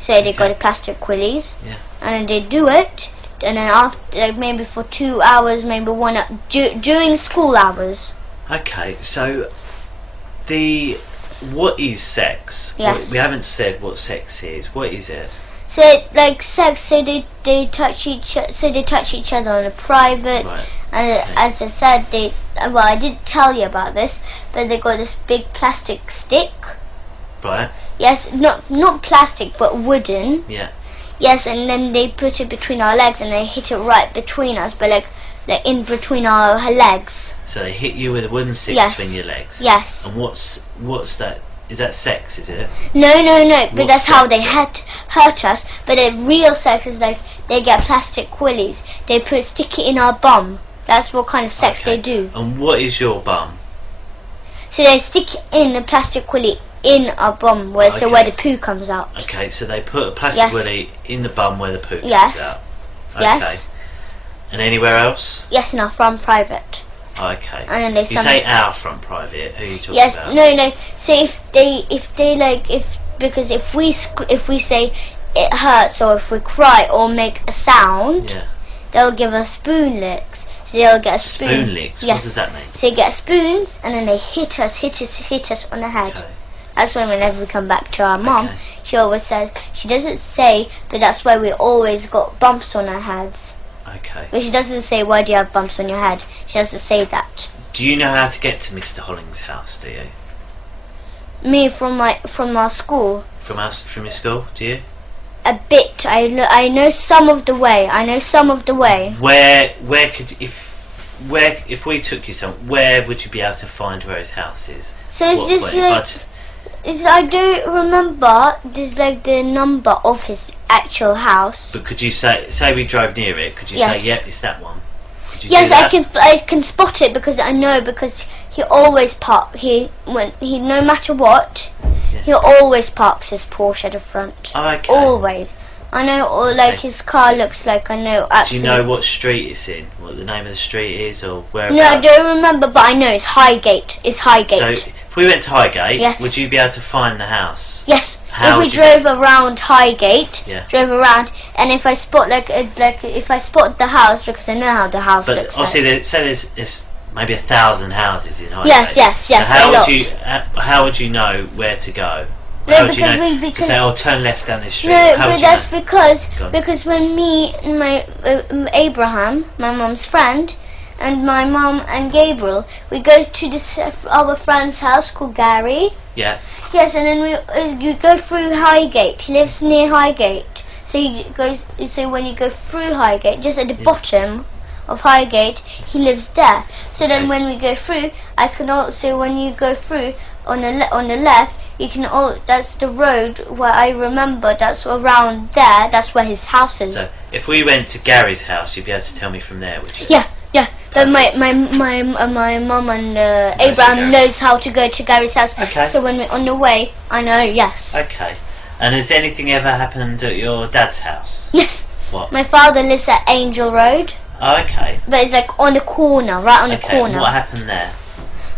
so they got the plastic willies, and then they do it, and then after maybe for 2 hours, maybe 1 hour during school hours. Okay, so what is sex? Yes. We haven't said what sex is. What is it? So sex. So they touch each. So they touch each other on a private. Right. And as I said, I didn't tell you about this, but they got this big plastic stick. Right. Yes, not plastic, but wooden. Yeah. Yes, and then they put it between our legs, and they hit it right between us, but in between our legs. So they hit you with a wooden stick between your legs. Yes. And what's that? Is that sex? Is it? No. But that's how they hurt us. But the real sex is they get plastic willies. They stick it in our bum. That's what kind of sex they do. And what is your bum? So they stick in a plastic willy in our bum, where the poo comes out. Okay, so they put a plastic willy in the bum where the poo comes out. Okay. Yes. And anywhere else? Yes, in our front private. Okay. And then they say our front private. Who are you talking about? No. So because if we say it hurts, or if we cry or make a sound, they'll give us spoon licks. So they'll get a spoon. Spoon licks. Yes. What does that mean? So they get spoons, and then they hit us on the head. Okay. That's when whenever we come back to our mum, she always says, she doesn't say, but that's why we always got bumps on our heads. Okay. But she doesn't say, why do you have bumps on your head? She doesn't say that. Do you know how to get to Mr. Holling's house, do you? Me from our school. From your school, do you? A bit. I know some of the way. Where could if we took you where would you be able to find where his house is? So I don't remember the number of his actual house. But could you say we drove near it? Could you say, yep, it's that one? Yes, I can spot it because he always no matter what, he always parks his Porsche at the front. Oh, okay. Always. I know, his car looks like, I know absolutely. Do you know what street it's in? What the name of the street is, or where? No, I don't remember, but I know it's Highgate. It's Highgate. So if we went to Highgate, would you be able to find the house? Yes. If we drove around Highgate, and if I spot if I spot the house, because I know how the house looks like. Obviously, there's maybe 1,000 houses in Highgate. Yes. So how would you know where to go? No, because say, turn left down this street. No, but that's because when me and my Abraham, my mum's friend, and my mum and Gabriel, we go to this our friend's house called Gary. Yeah. Yes, and then you go through Highgate. He lives near Highgate, so when you go through Highgate, just at the bottom of Highgate, he lives there. So then when we go through, when you go through on the left, you can that's the road where I remember. That's around there. That's where his house is. So if we went to Gary's house, you'd be able to tell me from there, would you? Yeah. But my mum and Abraham knows how to go to Gary's house. Okay. So when we're on the way, I know. Yes. Okay. And has anything ever happened at your dad's house? Yes. What? My father lives at Angel Road. Oh, okay. But it's on the corner, right on the corner. And what happened there?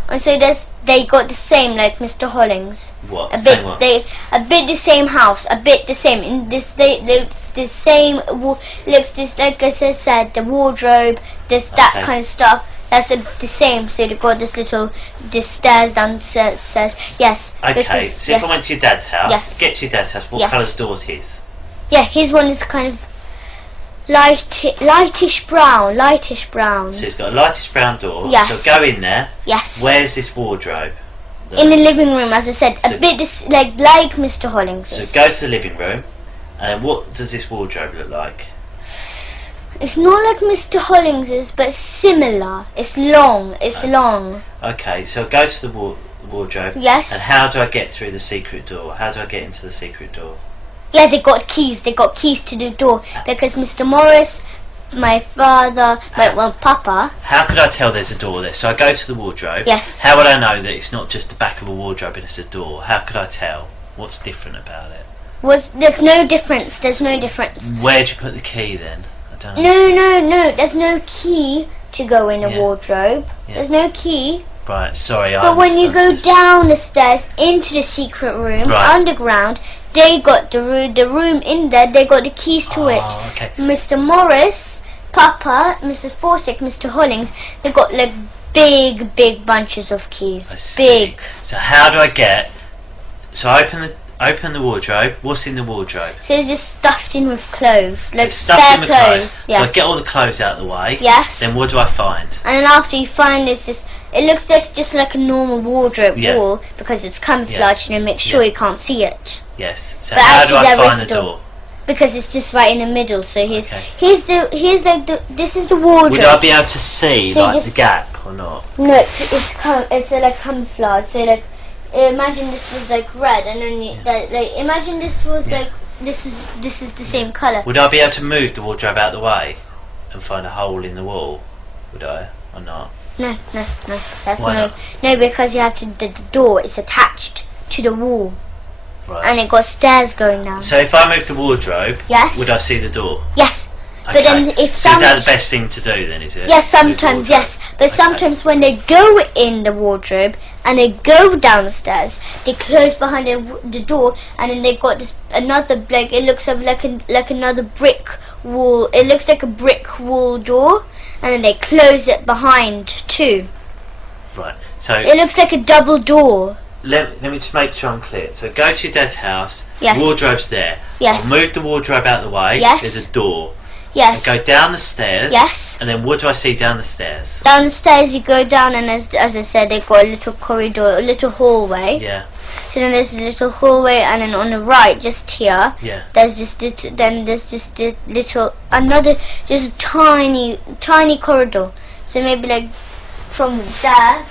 And so they got the same like Mr. Hollings. What? A bit the same house, a bit the same. In this the same looks this like I said, the wardrobe, that kind of stuff. That's the same. So they got this stairs downstairs. Yes. Okay. So if I went to your dad's house, get to your dad's house. What colour's door's his? Yeah, his one is kind of lightish brown. So it's got a lightish brown door. Yes. So go in there. Yes. Where's this wardrobe? In the living room, as I said, a bit like Mr. Hollings. So go to the living room, and what does this wardrobe look like? It's not like Mr. Hollings's, but similar. It's long. Okay, so go to the the wardrobe. Yes. And how do I get through the secret door? How do I get into the secret door? Yeah, they got keys. They got keys to the door because Mr. Morris, my father, Papa. How could I tell there's a door there? So I go to the wardrobe. Yes. How would I know that it's not just the back of a wardrobe and it's a door? How could I tell? What's different about it? There's no difference. There's no difference. Where'd you put the key then? I don't know. No. There's no key to go in a wardrobe. Yeah. There's no key. Right, sorry. But when you go down the stairs into the secret room, underground, they got the room in there. They got the keys to it. Okay. Mr. Morris, Papa, Mrs. Forsyth, Mr. Hollings, they got like big bunches of keys. Big. So how do I get? So I open the wardrobe. What's in the wardrobe? So it's just stuffed in with clothes, like spare clothes. Yes. So I get all the clothes out of the way. Yes. Then what do I find? And then after you find it looks like just like a normal wardrobe wall because it's camouflaged and it makes sure you can't see it. Yes. So but how do I find the door? Because it's just right in the middle. So this is the wardrobe. Would I be able to see the gap or not? No, it's like camouflage. So like imagine this was like red, and then imagine this was like this is the same colour. Would I be able to move the wardrobe out of the way and find a hole in the wall? Would I or not? No. That's no, because you have to. The door is attached to the wall, and it got stairs going down. So if I move the wardrobe, would I see the door? Yes. Okay. But then if so is that the best thing to do then, is it? Yes, sometimes, yes. But sometimes when they go in the wardrobe and they go down the stairs, they close behind the door, and then they got this another it looks like another brick wall. It looks like a brick wall door, and then they close it behind too. Right. So it looks like a double door. Let me just make sure I'm clear. So go to your dad's house. Yes. Wardrobe's there. Yes. I'll move the wardrobe out of the way. Yes. There's a door. Yes. I go down the stairs. Yes. And then what do I see down the stairs? Down the stairs you go down, and as I said, they've got a little corridor, a little hallway. Yeah. So then there's a little hallway, and then on the right, just here, there's just just a tiny corridor. So maybe like from there,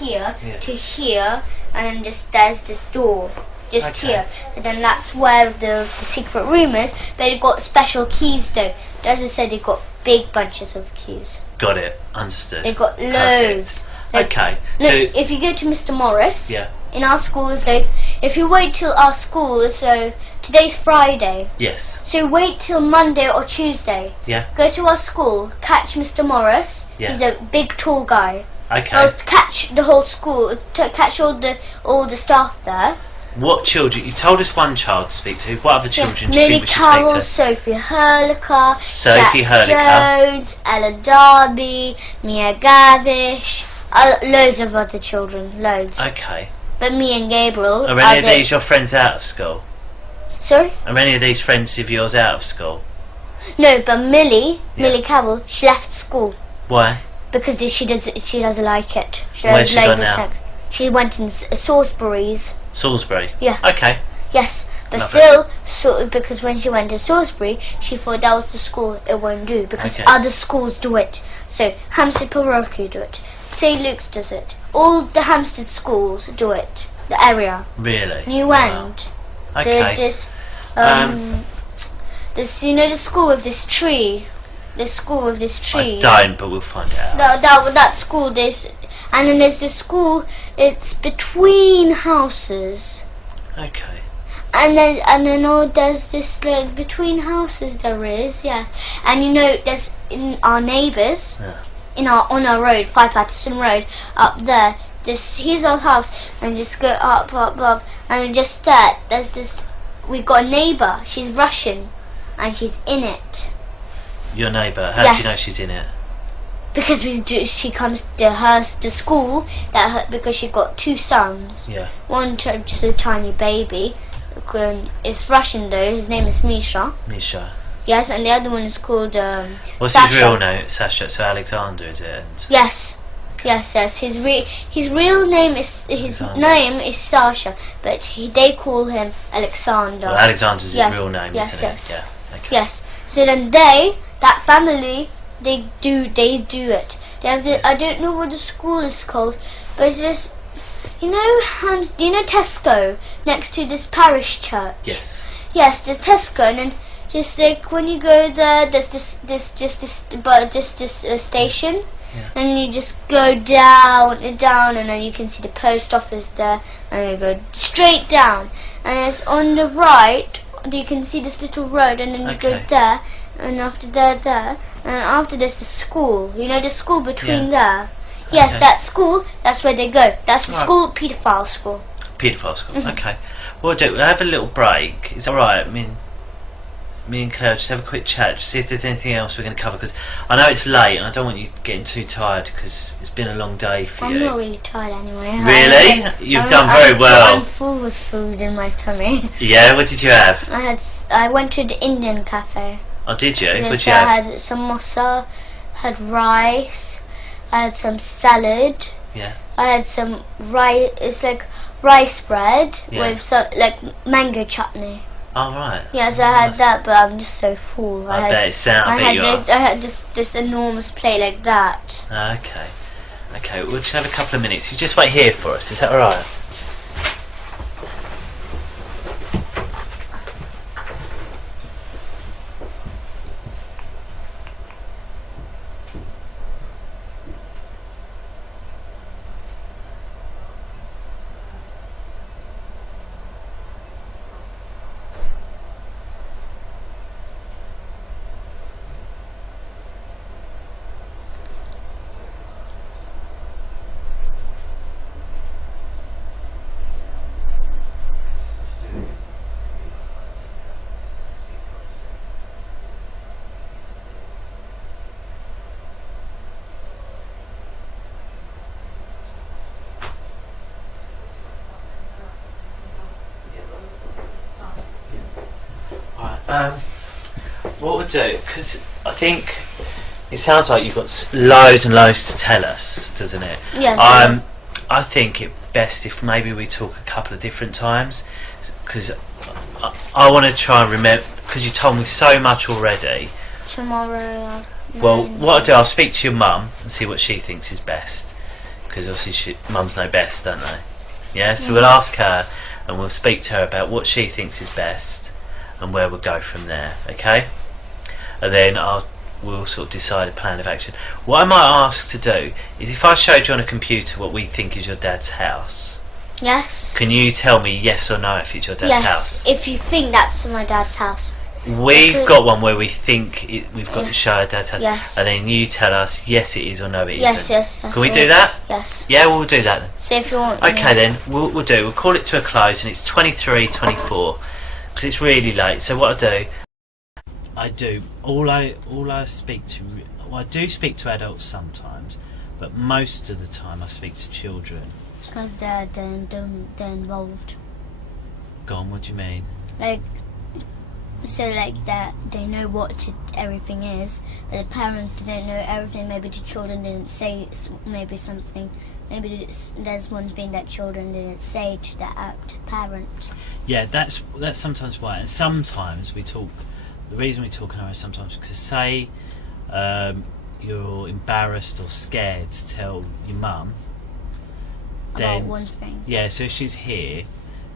here to here, and then just there's this door. Just here, and then that's where the secret room is. But it got special keys though. As I said, it got big bunches of keys. Got it. Understood. They got loads. Like, okay. Look, so if you go to Mr. Morris, in our school, if you wait till our school, so today's Friday. Yes. So wait till Monday or Tuesday. Yeah. Go to our school, catch Mr. Morris. Yeah. He's a big, tall guy. Okay. I'll catch the whole school, catch all the staff there. What children? You told us one child to speak to. What other children do you Millie think we should Carroll, speak Sophie Hurliker, Jack Hurliker. Jones, Ella Darby, Mia Gavish, loads of other children, loads. Okay. But me and Gabriel Are any of these your friends out of school? Sorry? Are any of these friends of yours out of school? No, but Millie Carroll, she left school. Why? Because she doesn't like it. Where's she gone now? She went in Salisbury's. Salisbury? Yeah. Okay. Yes, but because when she went to Salisbury, she thought that was the school it won't do, because other schools do it. So Hampstead Parochial do it, St. Luke's does it, all the Hampstead schools do it, the area. Really? New End. Okay. This the school with this tree. The school with this tree. I don't, but we'll find out. That school, and then there's the school. It's between houses. Okay. And then there's this between houses there is, and there's in our neighbours, on our road, 5 Patterson Road, up there. Here's our house, and just go up, and just there's this. We've got a neighbour. She's Russian, and she's in it. Your neighbour? How do you know she's in it? Because she comes to school because she got 2 sons. Yeah. One just a tiny baby. It's Russian though. His name is Misha. Misha. Yes, and the other one is called What's Sasha. his real name? Sasha. So Alexander, is it? And yes. Yes. His real name is Sasha, but they call him Alexander. Well, Alexander's his real name, isn't it? Yes. Yeah. Okay. Yes. So then that family, they do it. They have I don't know what the school is called, but it's just You know, do you know Tesco next to this parish church? Yes. Yes, there's Tesco, and then just like when you go there, there's this station, and you just go down and down, and then you can see the post office there, and you go straight down, and it's on the right. You can see this little road, and then you go there, and after there, and after there's the school. You know the school between there. Yes, that school. That's where they go. That's the school, paedophile school. Paedophile school. Okay. We'll have a little break. Is that all right? I mean, me and Claire just have a quick chat, just see if there's anything else we're going to cover, because I know it's late and I don't want you getting too tired because it's been a long day for you. I'm not really tired anyway. Really? You've done very well. I'm full with food in my tummy. Yeah, what did you have? I went to the Indian cafe. Oh, did you? Yes, what did you have? I had samosa, had rice, I had some salad. Yeah. I had some rice. It's like rice bread with like mango chutney. Oh right. Yes, I had that, but I'm just so full. I bet it sounds. I had this enormous plate like that. Okay. Okay, we'll just have a couple of minutes. You just wait here for us. Is that all right? What we'll do, because I think it sounds like you've got loads and loads to tell us, doesn't it? Yes. I think it best if maybe we talk a couple of different times, because I want to try and remember, because you told me so much already. Tomorrow. Well, what I'll do, I'll speak to your mum and see what she thinks is best, because obviously mums know best, don't they? Yeah, so we'll ask her and we'll speak to her about what she thinks is best and where we'll go from there, okay? And then we'll sort of decide a plan of action. What I might ask to do is, if I showed you on a computer what we think is your dad's house, yes, can you tell me yes or no if it's your dad's house? Yes, if you think that's my dad's house. We've got one where we think we've got to show our dad's house, yes, and then you tell us yes it is or no it yes, isn't. yes. Can we do that? Yes. Yeah, we'll do that then. So if you want. Okay then, we'll call it to a close, and it's 23:24 because it's really late. So what I do, all I speak to, well, I do speak to adults sometimes, but most of the time I speak to children. Because they're involved. Go on, what do you mean? Like, so like that they know what everything is, but the parents didn't know everything. Maybe the children didn't say maybe something. Maybe there's one thing that children didn't say to the parent. Yeah, that's sometimes why. And sometimes we talk. The reason we talk is sometimes because, say, you're embarrassed or scared to tell your mum. About one thing. Yeah, so if she's here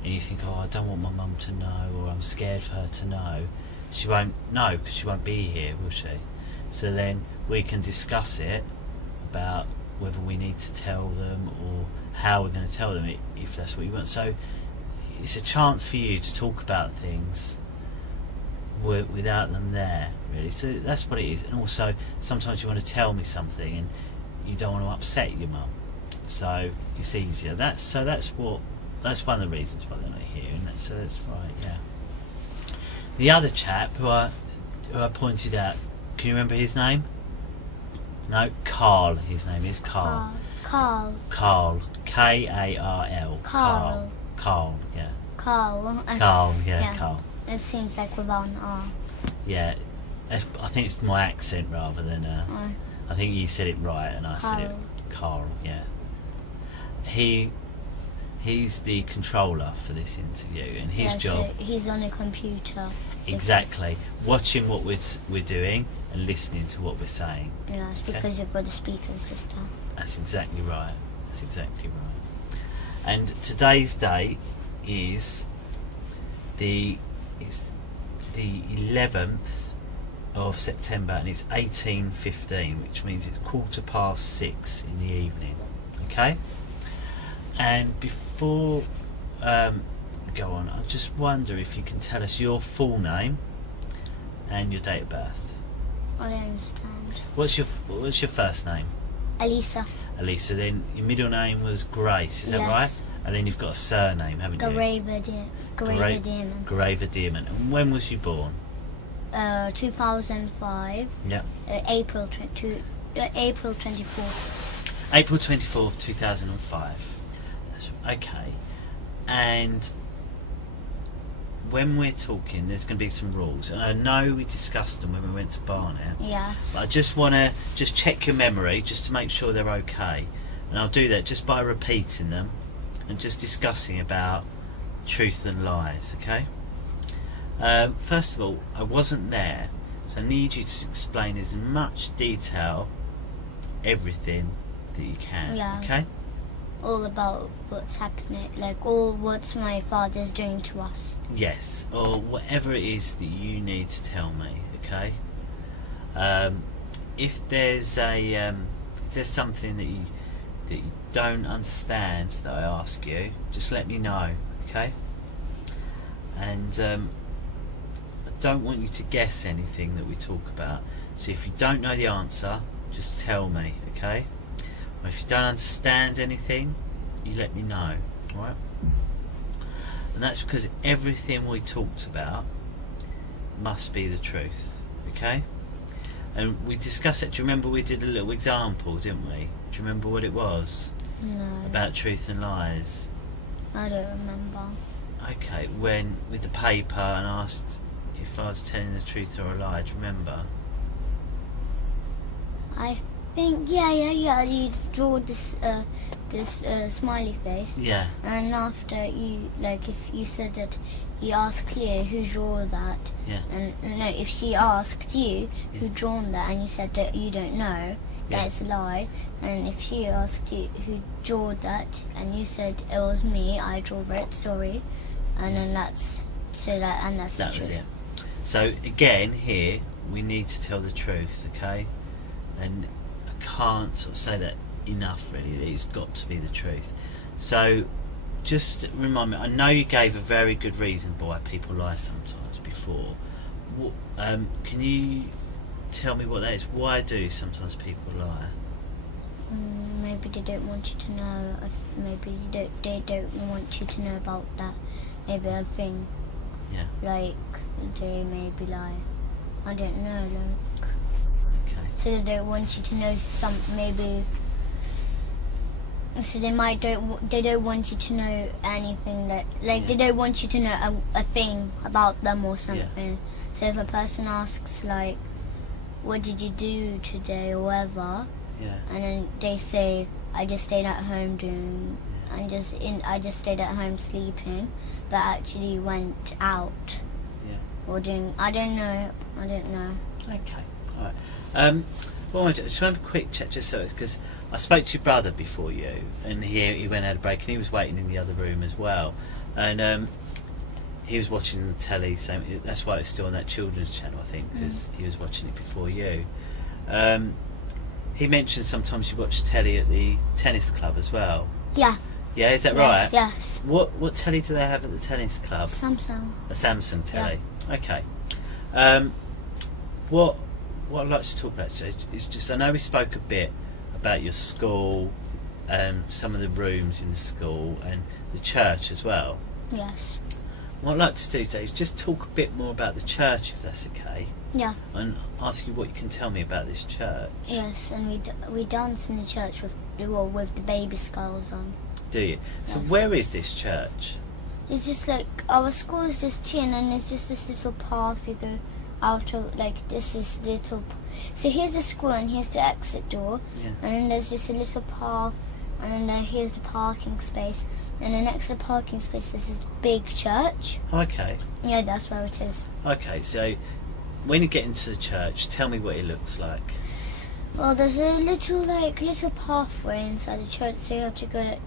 and you think, oh, I don't want my mum to know, or I'm scared for her to know, she won't know because she won't be here, will she? So then we can discuss it about whether we need to tell them or how we're going to tell them if that's what you want. So it's a chance for you to talk about things without them there, really. So that's what it is. And also sometimes you want to tell me something and you don't want to upset your mum, so it's easier. That's one of the reasons why they're not here, and that's right. Yeah. The other chap who I pointed out, can you remember his name? No, Carl. His name is Carl. Carl. K-A-R-L. Carl. Carl. Yeah. Carl. Carl. Yeah. Carl. It seems like without an R. Yeah, I think it's my accent rather than. I think you said it right and I said it. Carl. Yeah. He's the controller for this interview, and his job. So he's on a computer. Exactly, watching what we're doing and listening to what we're saying. Yes, because you've got a speaker system. That's exactly right. That's exactly right. And today's date is the 11th of September, and it's 18:15, which means it's 6:15 in the evening. Okay. And before we go on, I just wonder if you can tell us your full name and your date of birth. I don't understand. What's your first name? Elisa. Elisa. Then your middle name was Grace. Is that Yes. right? And then you've got a surname, haven't you? Graver Dearman. Graver Dearman. And when was you born? 2005. Yeah. April 24th. April 24th, 2005. That's okay. And when we're talking, there's going to be some rules, and I know we discussed them when we went to Barnet. Yes. But I just want to check your memory, just to make sure they're okay, and I'll do that just by repeating them and just discussing about truth and lies. Okay. First of all, I wasn't there, so I need you to explain as much detail everything that you can. Yeah. Okay. All about what's happening, like all what my father's doing to us. Yes, or whatever it is that you need to tell me. Okay. If there's something that you don't understand that I ask you, just let me know. Okay. And I don't want you to guess anything that we talk about. So if you don't know the answer, just tell me. Okay. Or if you don't understand anything, you let me know. Alright? And that's because everything we talked about must be the truth. Okay? And we discussed it. Do you remember we did a little example, didn't we? Do you remember what it was? No. About truth and lies. I don't remember. Okay, when with the paper and asked if I was telling the truth or a lie, do you remember? I think yeah. You draw this smiley face. Yeah. And after you, like, if you said that you asked Cleo who drew that, Yeah. and no, if she asked you who drawn that, and you said that you don't know, Yeah. that's a lie. And if she asked you who drew that, and you said it was me, I drew it, sorry, and then that's the That was truth. it. So again, here we need to tell the truth, okay? And I can't sort of say that enough, really. It's got to be the truth. So just remind me. I know you gave a very good reason why people lie sometimes before. Can you tell me what that is? Why do sometimes people lie? Maybe they don't want you to know. Maybe they don't want you to know about that. Maybe a thing. Yeah. Like they maybe lie. I don't know. Like, Okay. so they don't want you to know maybe. So they don't want you to know anything that, like, Yeah. they don't want you to know a thing about them or something. So if a person asks, like, what did you do today or whatever, Yeah. and then they say, I just stayed at home I just stayed at home sleeping, but actually went out. Yeah. Or doing, I don't know. Okay. All right. Well, I just want to have a quick chat just so it's because I spoke to your brother before you, and he went out a break, and he was waiting in the other room as well, and he was watching the telly. So that's why it's still on that children's channel, I think, because he was watching it before you. He mentioned sometimes you watch telly at the tennis club as well. Yeah. Yeah, is that right? Yes. What telly do they have at the tennis club? Samsung. A Samsung telly. Okay. What I'd like to talk about is just, I know we spoke a bit about your school, some of the rooms in the school, and the church as well. Yes. What I'd like to do today is just talk a bit more about the church, if that's okay, Yeah. and ask you what you can tell me about this church. Yes, and we dance in the church with the baby skulls on. Do you? So Yes. where is this church? It's just like our school is just here, and then there's just this little path you go out of. Like this is little. So here's the school, and here's the exit door, Yeah. and then there's just a little path, and then here's the parking space, and then next to the parking space there's this big church. Okay. Yeah, that's where it is. Okay. So when you get into the church, tell me what it looks like. Well, there's a little pathway inside the church, so you have to go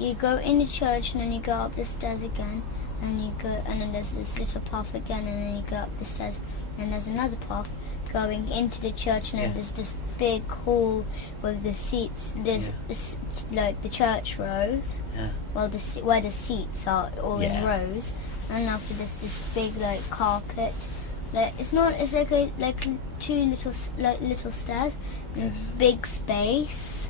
you go in the church and then you go up the stairs again, and you go, and then there's this little path again, and then you go up the stairs, and there's another path going into the church, and then there's this big hall with the seats. There's like the church rows. Yeah. Well, where the seats are all in rows, and after this big like carpet. Like it's like two little stairs and big space.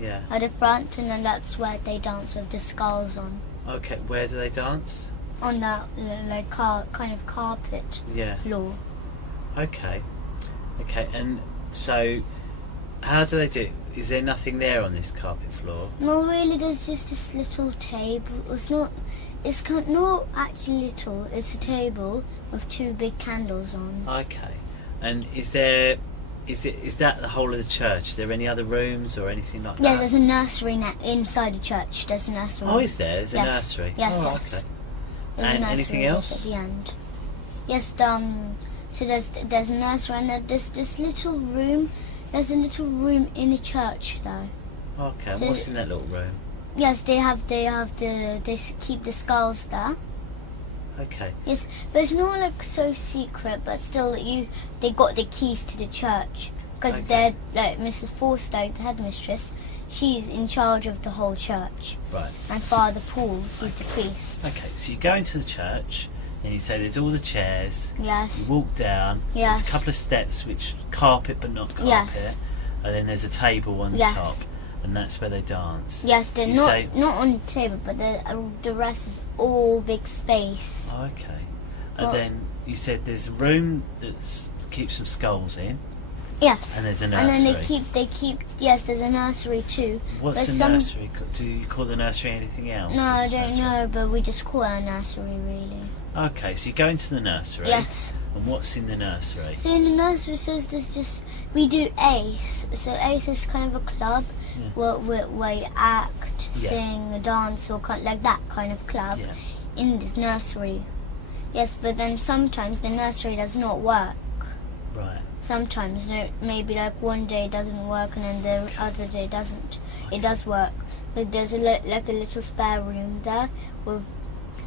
Yeah. At the front, and then that's where they dance with the skulls on. Okay, where do they dance? On that like kind of carpet floor. Okay, and so how do they do it? Is there nothing there on this carpet floor? No, really, there's just this little table. It's not actually little. It's a table with two big candles on. Okay, and is that the whole of the church? Is there any other rooms or anything like that? Yeah, there's a nursery inside the church. There's a nursery. Oh, is there? There's a nursery. Yes, oh, yes. Okay. There's And a nursery anything else? at the end. Yes, so there's a nursery, and there's this little room. There's a little room in the church, though. Okay, So and what's in that little room? Yes, they keep the skulls there. Okay. Yes, but it's not like so secret, but still they got the keys to the church, because they're like Mrs. Forster, the headmistress. She's in charge of the whole church. Right. And Father Paul, he's the priest. Okay, so you go into the church and you say there's all the chairs. Yes. You walk down. Yes. There's a couple of steps which carpet but not carpet. Yes. And then there's a table on the Yes. top, and that's where they dance. Yes, they're You not say- on the table, but the rest is all big space. Okay. And Well- then you said there's a room that keeps some skulls in, Yes. and there's a And nursery. then they keep. Yes, there's a nursery too. What's but the some- nursery? Do you call the nursery anything else? No, I This don't nursery? know, but we just call it a nursery, really. Okay, so you go into the nursery. Yes. And what's in the nursery? So in the nursery says there's just we do ACE. So ACE is kind of a club where you act, sing, dance, or like that kind of club in this nursery. Yes, but then sometimes the nursery does not work. Right. Sometimes maybe like one day it doesn't work and then the other day doesn't. It does work, but there's like a little spare room there with.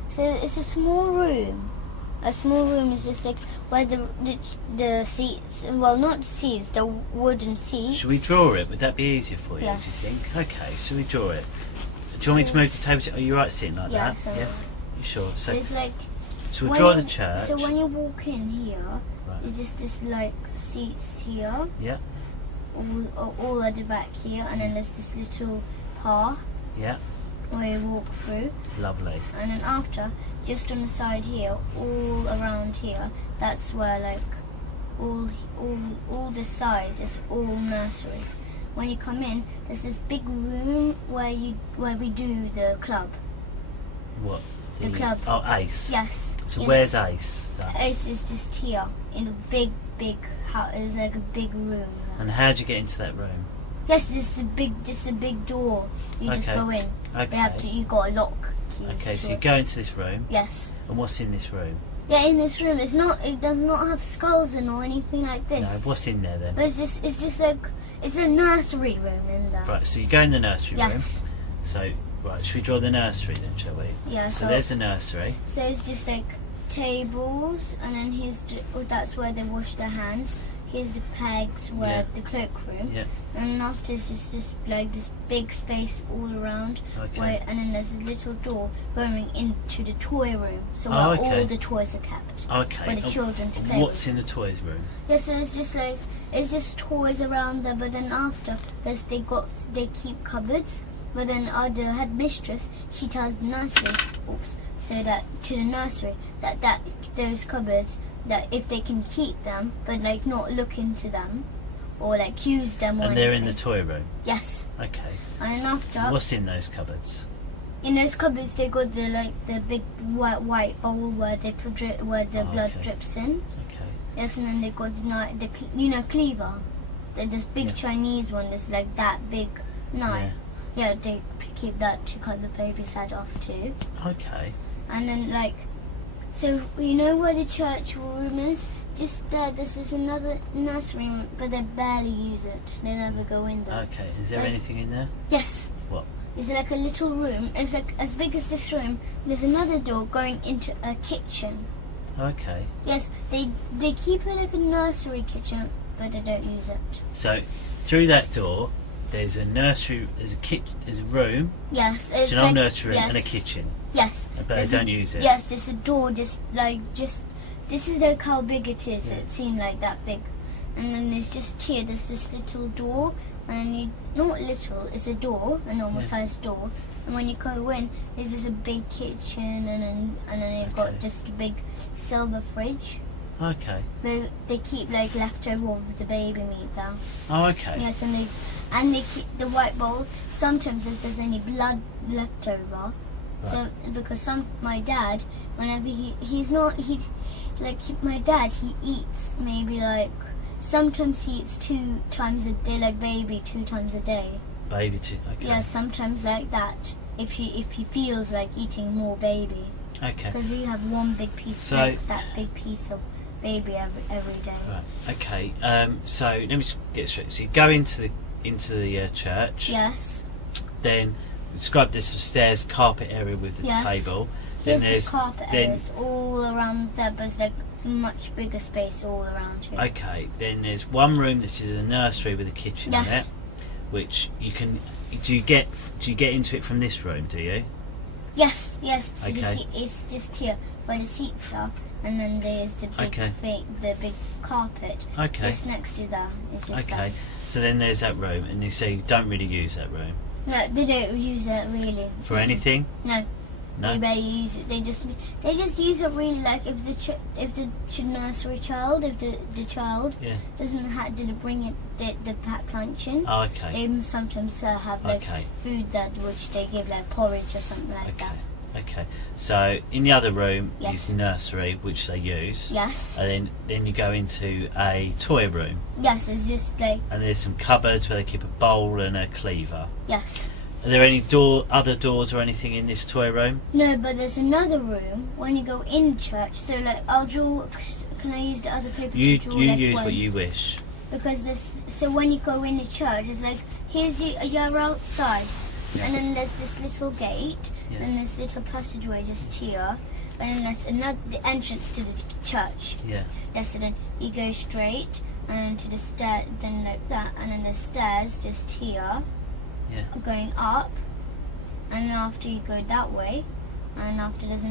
So it's a small room. A small room is just like where the seats, well, not seats, the wooden seats. Should we draw it? Would that be easier for you, Yes. do you think? Okay, shall we draw it? Do you want me to move the table? Are you right sitting like that? So Yeah. You sure? So it's like we'll when draw you- the church. So when you walk in here, Right. it's just this like seats here, Yeah. all at the back here, and then there's this little path Yeah. where you walk through, Lovely. and then after, just on the side here, all around here, that's where like all this side is all nursery. When you come in, there's this big room where we do the club. What? The club. Oh, Ace. Yes. So Yes. where's Ace? Ace is just here in a big house. It's like a big room. And how do you get into that room? Yes, this is a big door. You just Okay. go in. Okay. You got a lock. Keys Okay, to so you it. go into this room, Yes. and what's in this room? Yeah, in this room, it does not have skulls in or anything like this. No, what's in there then? But it's just like it's a nursery room in there. Right, so you go in the nursery room. Yes. So, right, should we draw the nursery then, shall we? Yeah. So there's the nursery. So it's just like tables, and then that's where they wash their hands. Here's the pegs where the cloakroom, Yeah. and after it's just this big space all around. Okay. And then there's a little door going into the toy room, so where all the toys are kept. Okay. For the children to play What's with. in the toys room? Yeah, so it's just toys around there, but then after they keep cupboards. But then the headmistress, she tells the nursery, so that to the nursery that those cupboards, that if they can keep them, but like not look into them, or like use them. And they're in the toy room. Yes. Okay. And then after, What's in those cupboards? in those cupboards, they got the big white bowl where they where the blood okay. drips in. Okay. Yes, and then they got the cleaver, this big Chinese one. That's like that big knife. Yeah, they keep that to cut the baby's head off too. Okay. And then so you know where the church room is? Just there. This is another nursery room, but they barely use it. They never go in there. Okay. Is there There's- anything in there? Yes. What? is like a little room. It's like as big as this room. There's another door going into a kitchen. Okay. Yes, they keep it like a nursery kitchen, but they don't use it. So through that door, there's a nursery, there's a room. Yes, it's an old nursery room and a kitchen. Yes. But they don't use it. Yes, there's a door. This is like how big it is. Yeah. It seemed like that big. And then there's just here, there's this little door, and then not little, it's a door, a normal sized door. And when you go in, there's just a big kitchen, and then you've got just a big silver fridge. Okay. They keep like leftover of the baby meat there. Oh, okay. Yes, and they keep the white bowl. Sometimes if there's any blood left over, so because my dad, whenever my dad eats maybe like. Sometimes he eats 2 times a day, like baby, 2 times a day. Baby 2, okay. Yeah, sometimes like that. If he feels like eating more baby. Okay. Because we have one big piece, like that big piece of baby every day. Right. Okay. So let me just get straight. So you go into the church. Yes. Then describe this stairs, carpet area with the table. Here's the carpet areas all around there, but it's like much bigger space all around here. Okay, then there's one room that is a nursery with a kitchen in it, which you can. Do you get into it from this room? Do you? Yes. So okay. It's just here where the seats are, and then there's the big carpet. Okay. Just next to that. It's just okay. So then there's that room, and you say you don't really use that room. No, they don't use it really. For anything? No. No? They barely use it. They just use it really like if the nursery child, if the child didn't bring it the packed lunch in. Oh, okay. They sometimes have like food which they give like porridge or something like that. Okay. So in the other room is the nursery, which they use. Yes. And then you go into a toy room. Yes, it's just like. And there's some cupboards where they keep a bowl and a cleaver. Yes. Are there any other doors or anything in this toy room? No, but there's another room when you go in church. So like I'll draw. Can I use the other paper to draw? You use what you wish. Because so when you go in the church, it's like you're outside, and then there's this little gate, and there's a little passageway just here, and then there's the entrance to the church. Yeah. Yes, so then you go straight, and then to the stair, then like that, and then the stairs just here. Yeah. Going up, and then after you go that way, and after there's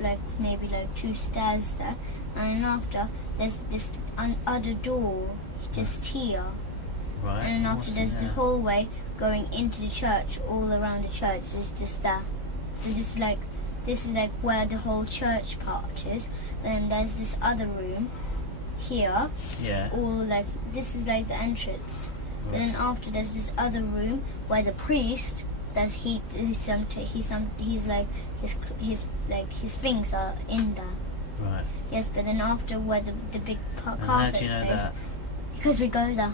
like maybe like 2 stairs there, and then after there's this other door just here. Right. And then after there's the hallway going into the church, all around the church is just that. So this is like where the whole church part is. Then there's this other room here. Yeah. All like this is like the entrance. Right. And then after there's this other room where the priest his things are in there. Right. Yes, but then after where the big carpet how do you know is, that? Because we go there.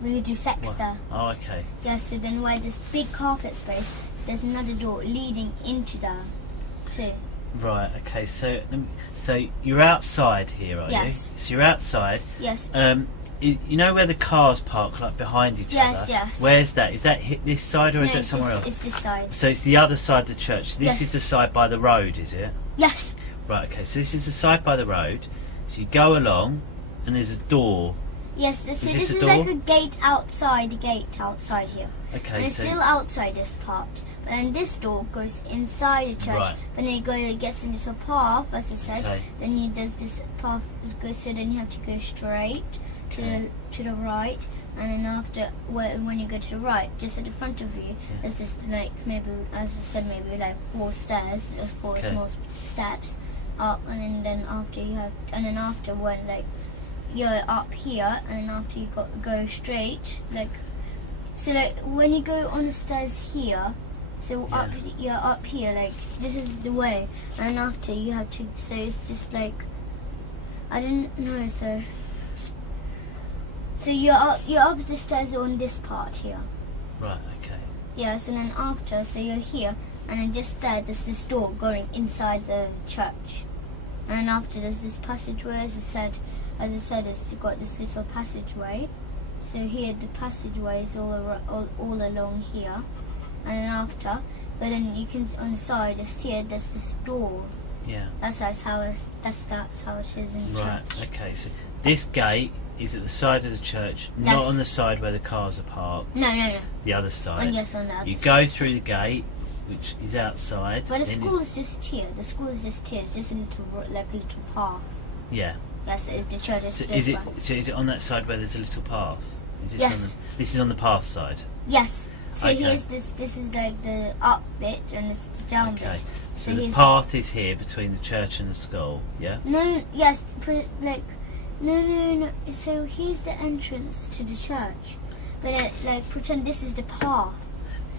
We do sex there. Oh, okay. Yeah, so then where this big carpet space, there's another door leading into there too. Right, okay, so you're outside here, are you? Yes. So you're outside. Yes. You know where the cars park, like behind each other? Yes. Where's that? Is that this side or is that somewhere else? It's this side. So it's the other side of the church. This is the side by the road, is it? Yes. Right, okay, so this is the side by the road. So you go along and there's a door. Yes, this is like a gate outside here. Okay, and it's still outside this part. But then this door goes inside the church. Right. But then it gets a little path, as I said. Okay. Then there's this path, so then you have to go straight to the right. And then after, when you go to the right, just at the front of you, there's this like maybe, as I said, maybe like 4 stairs, 4 small steps up. And then after when like you're up here, and then after you go straight, like so like when you go on the stairs here, so you're up here, like this is the way, and after you have to, so it's just like I didn't know, so you're up the stairs on this part here. Right, okay. Yes, and then after, so you're here, and then just there's this door going inside the church, and then after there's this passageway, as I said, it's got this little passageway. So here the passageway is all along here, and then after, but then you can on the side, there's this door. Yeah. That's how it is in the Right. church. Okay. So this gate is at the side of the church, not Yes. on the side where the cars are parked. No. The other side. On the other You side. go through the gate, which is outside. But the then school is just here. The school is just here. It's just a little path. Yeah. Yes, the church is. So just is it on that side where there's a little path? Is this Yes. This is on the path side. Yes. So Okay. here's this. This is like the up bit and this is the down Okay. bit. So So the here's path is here between the church and the school. Yeah. No. Yes. No. So here's the entrance to the church, but pretend this is the path.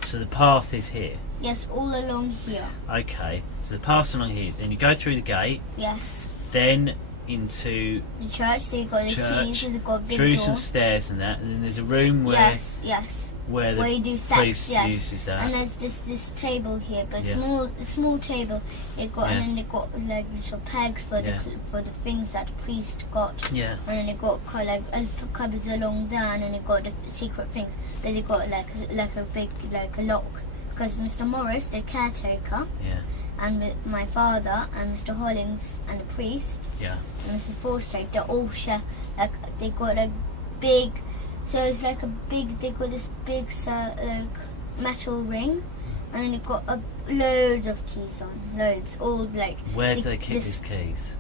So the path is here. Yes, all along here. Okay. So the path's along here. Then you go through the gate. Yes. Then into The church. So you got the church. keys. You've got a big through door. some stairs and that. And then there's a room where Yes. where the Where you do sex, priest yes. uses that. And there's this table here, but Yeah. small table. It got Yeah. and then it got like little pegs for Yeah. the things that the priest got. Yeah. And then it got kind of like cupboards along there, and then it got the secret things. Then it got like a big a lock, because Mr. Morris, the caretaker, Yeah. and my father and Mr. Hollings and the priest Yeah. and Mrs. Forstrake, they all share they got big. So it's like they got this big metal ring, and then it got loads of keys on, all Where do they keep these keys?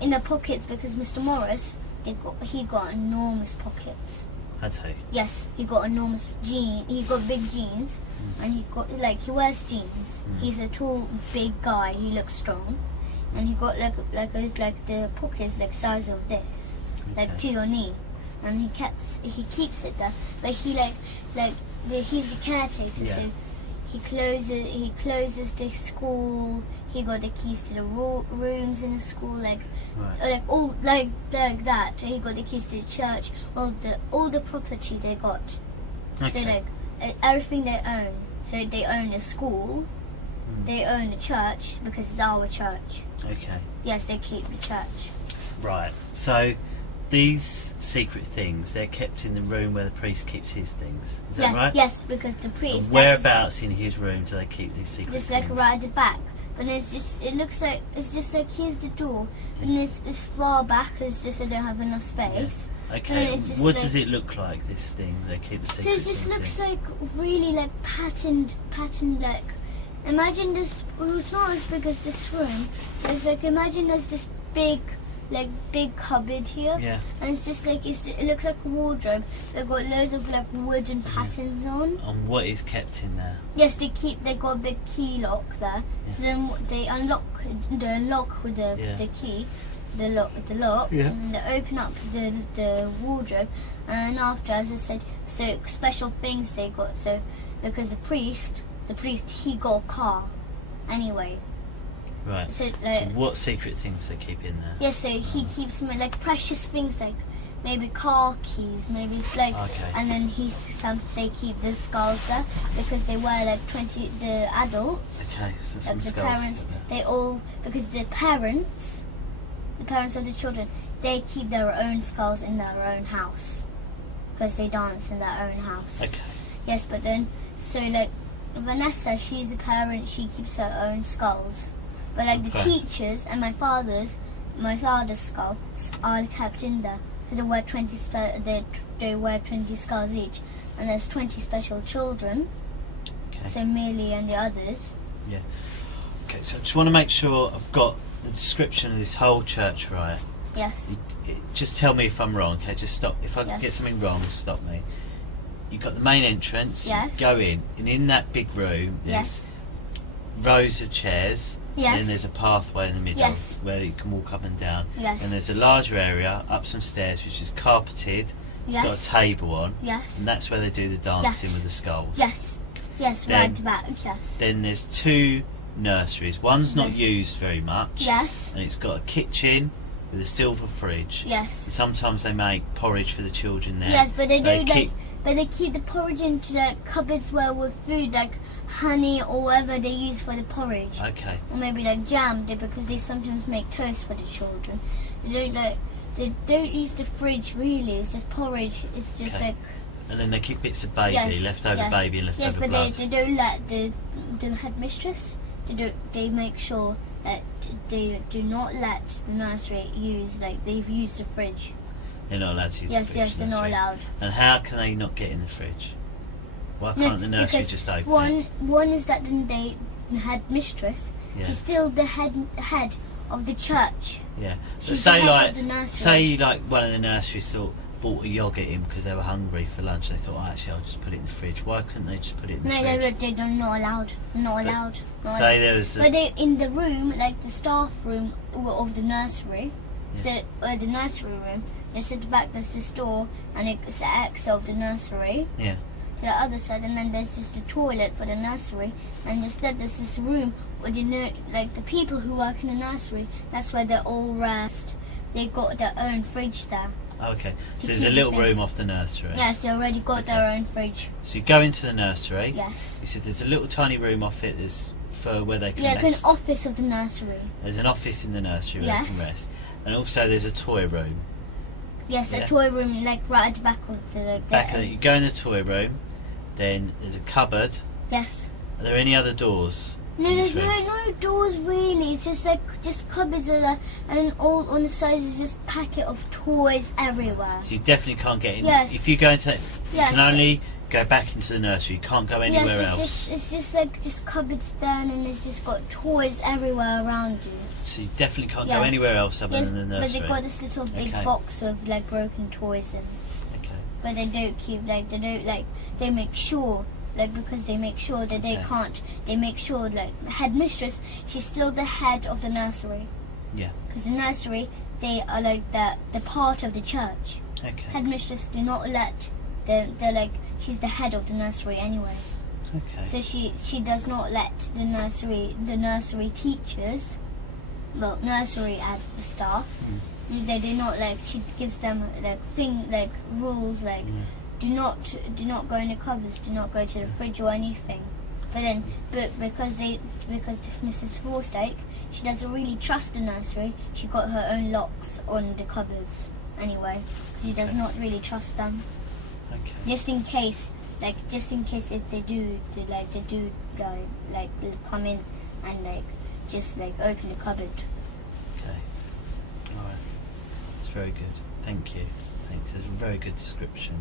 in the pockets, because Mr. Morris, he got enormous pockets. That's who. Yes, he got enormous he got big jeans, and he got he wears jeans. He's a tall, big guy. He looks strong, and he got the pockets size of this, Okay. to your knee, and he keeps it there. But he's the caretaker, Yeah. so he closes the school. He got the keys to the rooms in the school, Right. all like that. He got the keys to the church, all the property they got. Okay. So everything they own. So they own the school, they own the church because it's our church. Okay. Yes, they keep the church. Right. So these secret things, they're kept in the room where the priest keeps his things. Is that right? Yes, because the priest. And whereabouts in his room do they keep these secret Just things? right at the back. But it's just here's the door, and it's far back. It's just I don't have enough space. Okay. And it's just What does it look like? This thing they keep the So secret it just things looks in? like really patterned imagine this. Well, it's not as big as this room. It's imagine there's this big cupboard here, Yeah. and it's just it looks like a wardrobe. They've got loads of wooden patterns on. And what is kept in there? Yes, they got a big key lock there. Yeah. So then they unlock with the key, the lock, Yeah. and they open up the wardrobe, and after, as I said, so special things they got. So because the priest he got a car, anyway. Right. So So what secret things they keep in there? yeah, so he keeps precious things maybe car keys, maybe it's Okay. and then they keep the skulls there because they wear 20 the adults. Okay. So some The skulls. parents, they all, because the parents of the children, they keep their own skulls in their own house because they dance in their own house. Okay. Yes, but then so Vanessa, she's a parent, she keeps her own skulls, but the Okay. teachers and my father's skulls are kept in there. So they wear 20 they wear 20 skulls each, and there's 20 special children. Okay. So Millie and the others. Okay. So I just want to make sure I've got the description of this whole church right. Yes. Just tell me if I'm wrong. Okay. Just stop. If I Yes. get something wrong, stop me. You've got the main entrance. Yes. You go in, and in that big room, Yes. there's rows of chairs. And then Yes. there's a pathway in the middle Yes. where you can walk up and down. Yes. And there's a larger area up some stairs which is carpeted. It's got a Yes. table on, Yes. and that's where they do the dancing Yes. with the skulls. Yes. Yes. Then- Right back. Yes. Then there's two nurseries. One's not Yeah. used very much. Yes. And it's got a kitchen with a silver fridge. Yes. And sometimes they make porridge for the children there. Yes, but they do keep- but they keep the porridge into cupboards where with food honey or whatever they use for the porridge, Okay. or maybe jam, because they sometimes make toast for the children. They don't use the fridge really. It's just porridge. It's just Okay. And then they keep bits of baby, leftover baby and leftover blood. Yes, but they don't let the headmistress. They make sure that they do not let the nursery use, like, they've used the fridge. They're not allowed to use the fridge. Yes, they're not allowed. And how can they not get in the fridge? Why can't the nursery just open it? One is that the headmistress, she's still the head of the church. Yeah. So She's say the head like of the nursery. say like one of the nurseries bought a yogurt in because they were hungry for lunch. They thought, actually, I'll just put it in the fridge. Why couldn't they just put it in the fridge? No, they're not allowed. Not allowed. Say there was. But they in the room, like the staff room of the nursery. So the nursery room. Just at the back, there's the store, and it's the exit of the nursery. Yeah. To the other side, and then there's just a toilet for the nursery, and instead there's this room where like the people who work in the nursery. That's where they all rest. They got their own fridge there. Okay, so there's a little room off the nursery. Yes, they already got their own fridge. So you go into the nursery. Yes. You said there's a little tiny room off it. There's for where they can rest. Yeah, an office of the nursery. There's an office in the nursery where they can rest, and also there's a toy room. Yes, a toy room, like right at the back of the. You go in the toy room. Then there's a cupboard. Yes. Are there any other doors? No, there's no doors really. It's just cupboards and all on the sides is just packet of toys everywhere. So you definitely can't get in. Yes. If you go into that, you can only go back into the nursery. You can't go anywhere else. It's just cupboards there, and it's just got toys everywhere around you. So you definitely can't go anywhere else other than the nursery. But they've got this little big box with like broken toys in. But they don't keep they make sure because they make sure that they can't. They make sure the headmistress, she's still the head of the nursery. Yeah. Because the nursery, they are like the part of the church. Okay. Headmistress do not let she's the head of the nursery anyway. Okay. So she does not let the nursery teachers, nursery staff. They do not she gives them rules do not go in the cupboards, do not go to the fridge or anything. But because Mrs. Forstake, she doesn't really trust the nursery. She got her own locks on the cupboards anyway. She does not really trust them. Okay. Just in case if they do come in and just open the cupboard. Okay. All right. That's very good. Thank you. Thanks. There's a very good description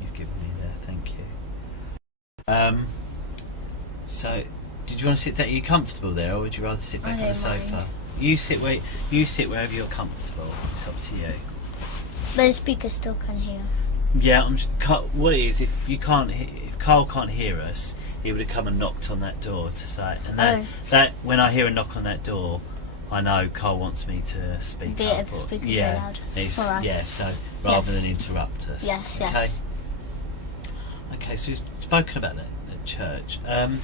you've given me there. Thank you. So, did you want to sit down? Are you comfortable there, or would you rather sit back on the sofa? You sit wherever you're comfortable. It's up to you. But the speaker still can hear. Yeah, what it is, if Carl can't hear us, he would have come and knocked on that door to say, and that when I hear a knock on that door, I know Carl wants me to speak up. Speak loud. So rather than interrupt us. Yes. Okay. Yes. Okay, so you've spoken about the church. Do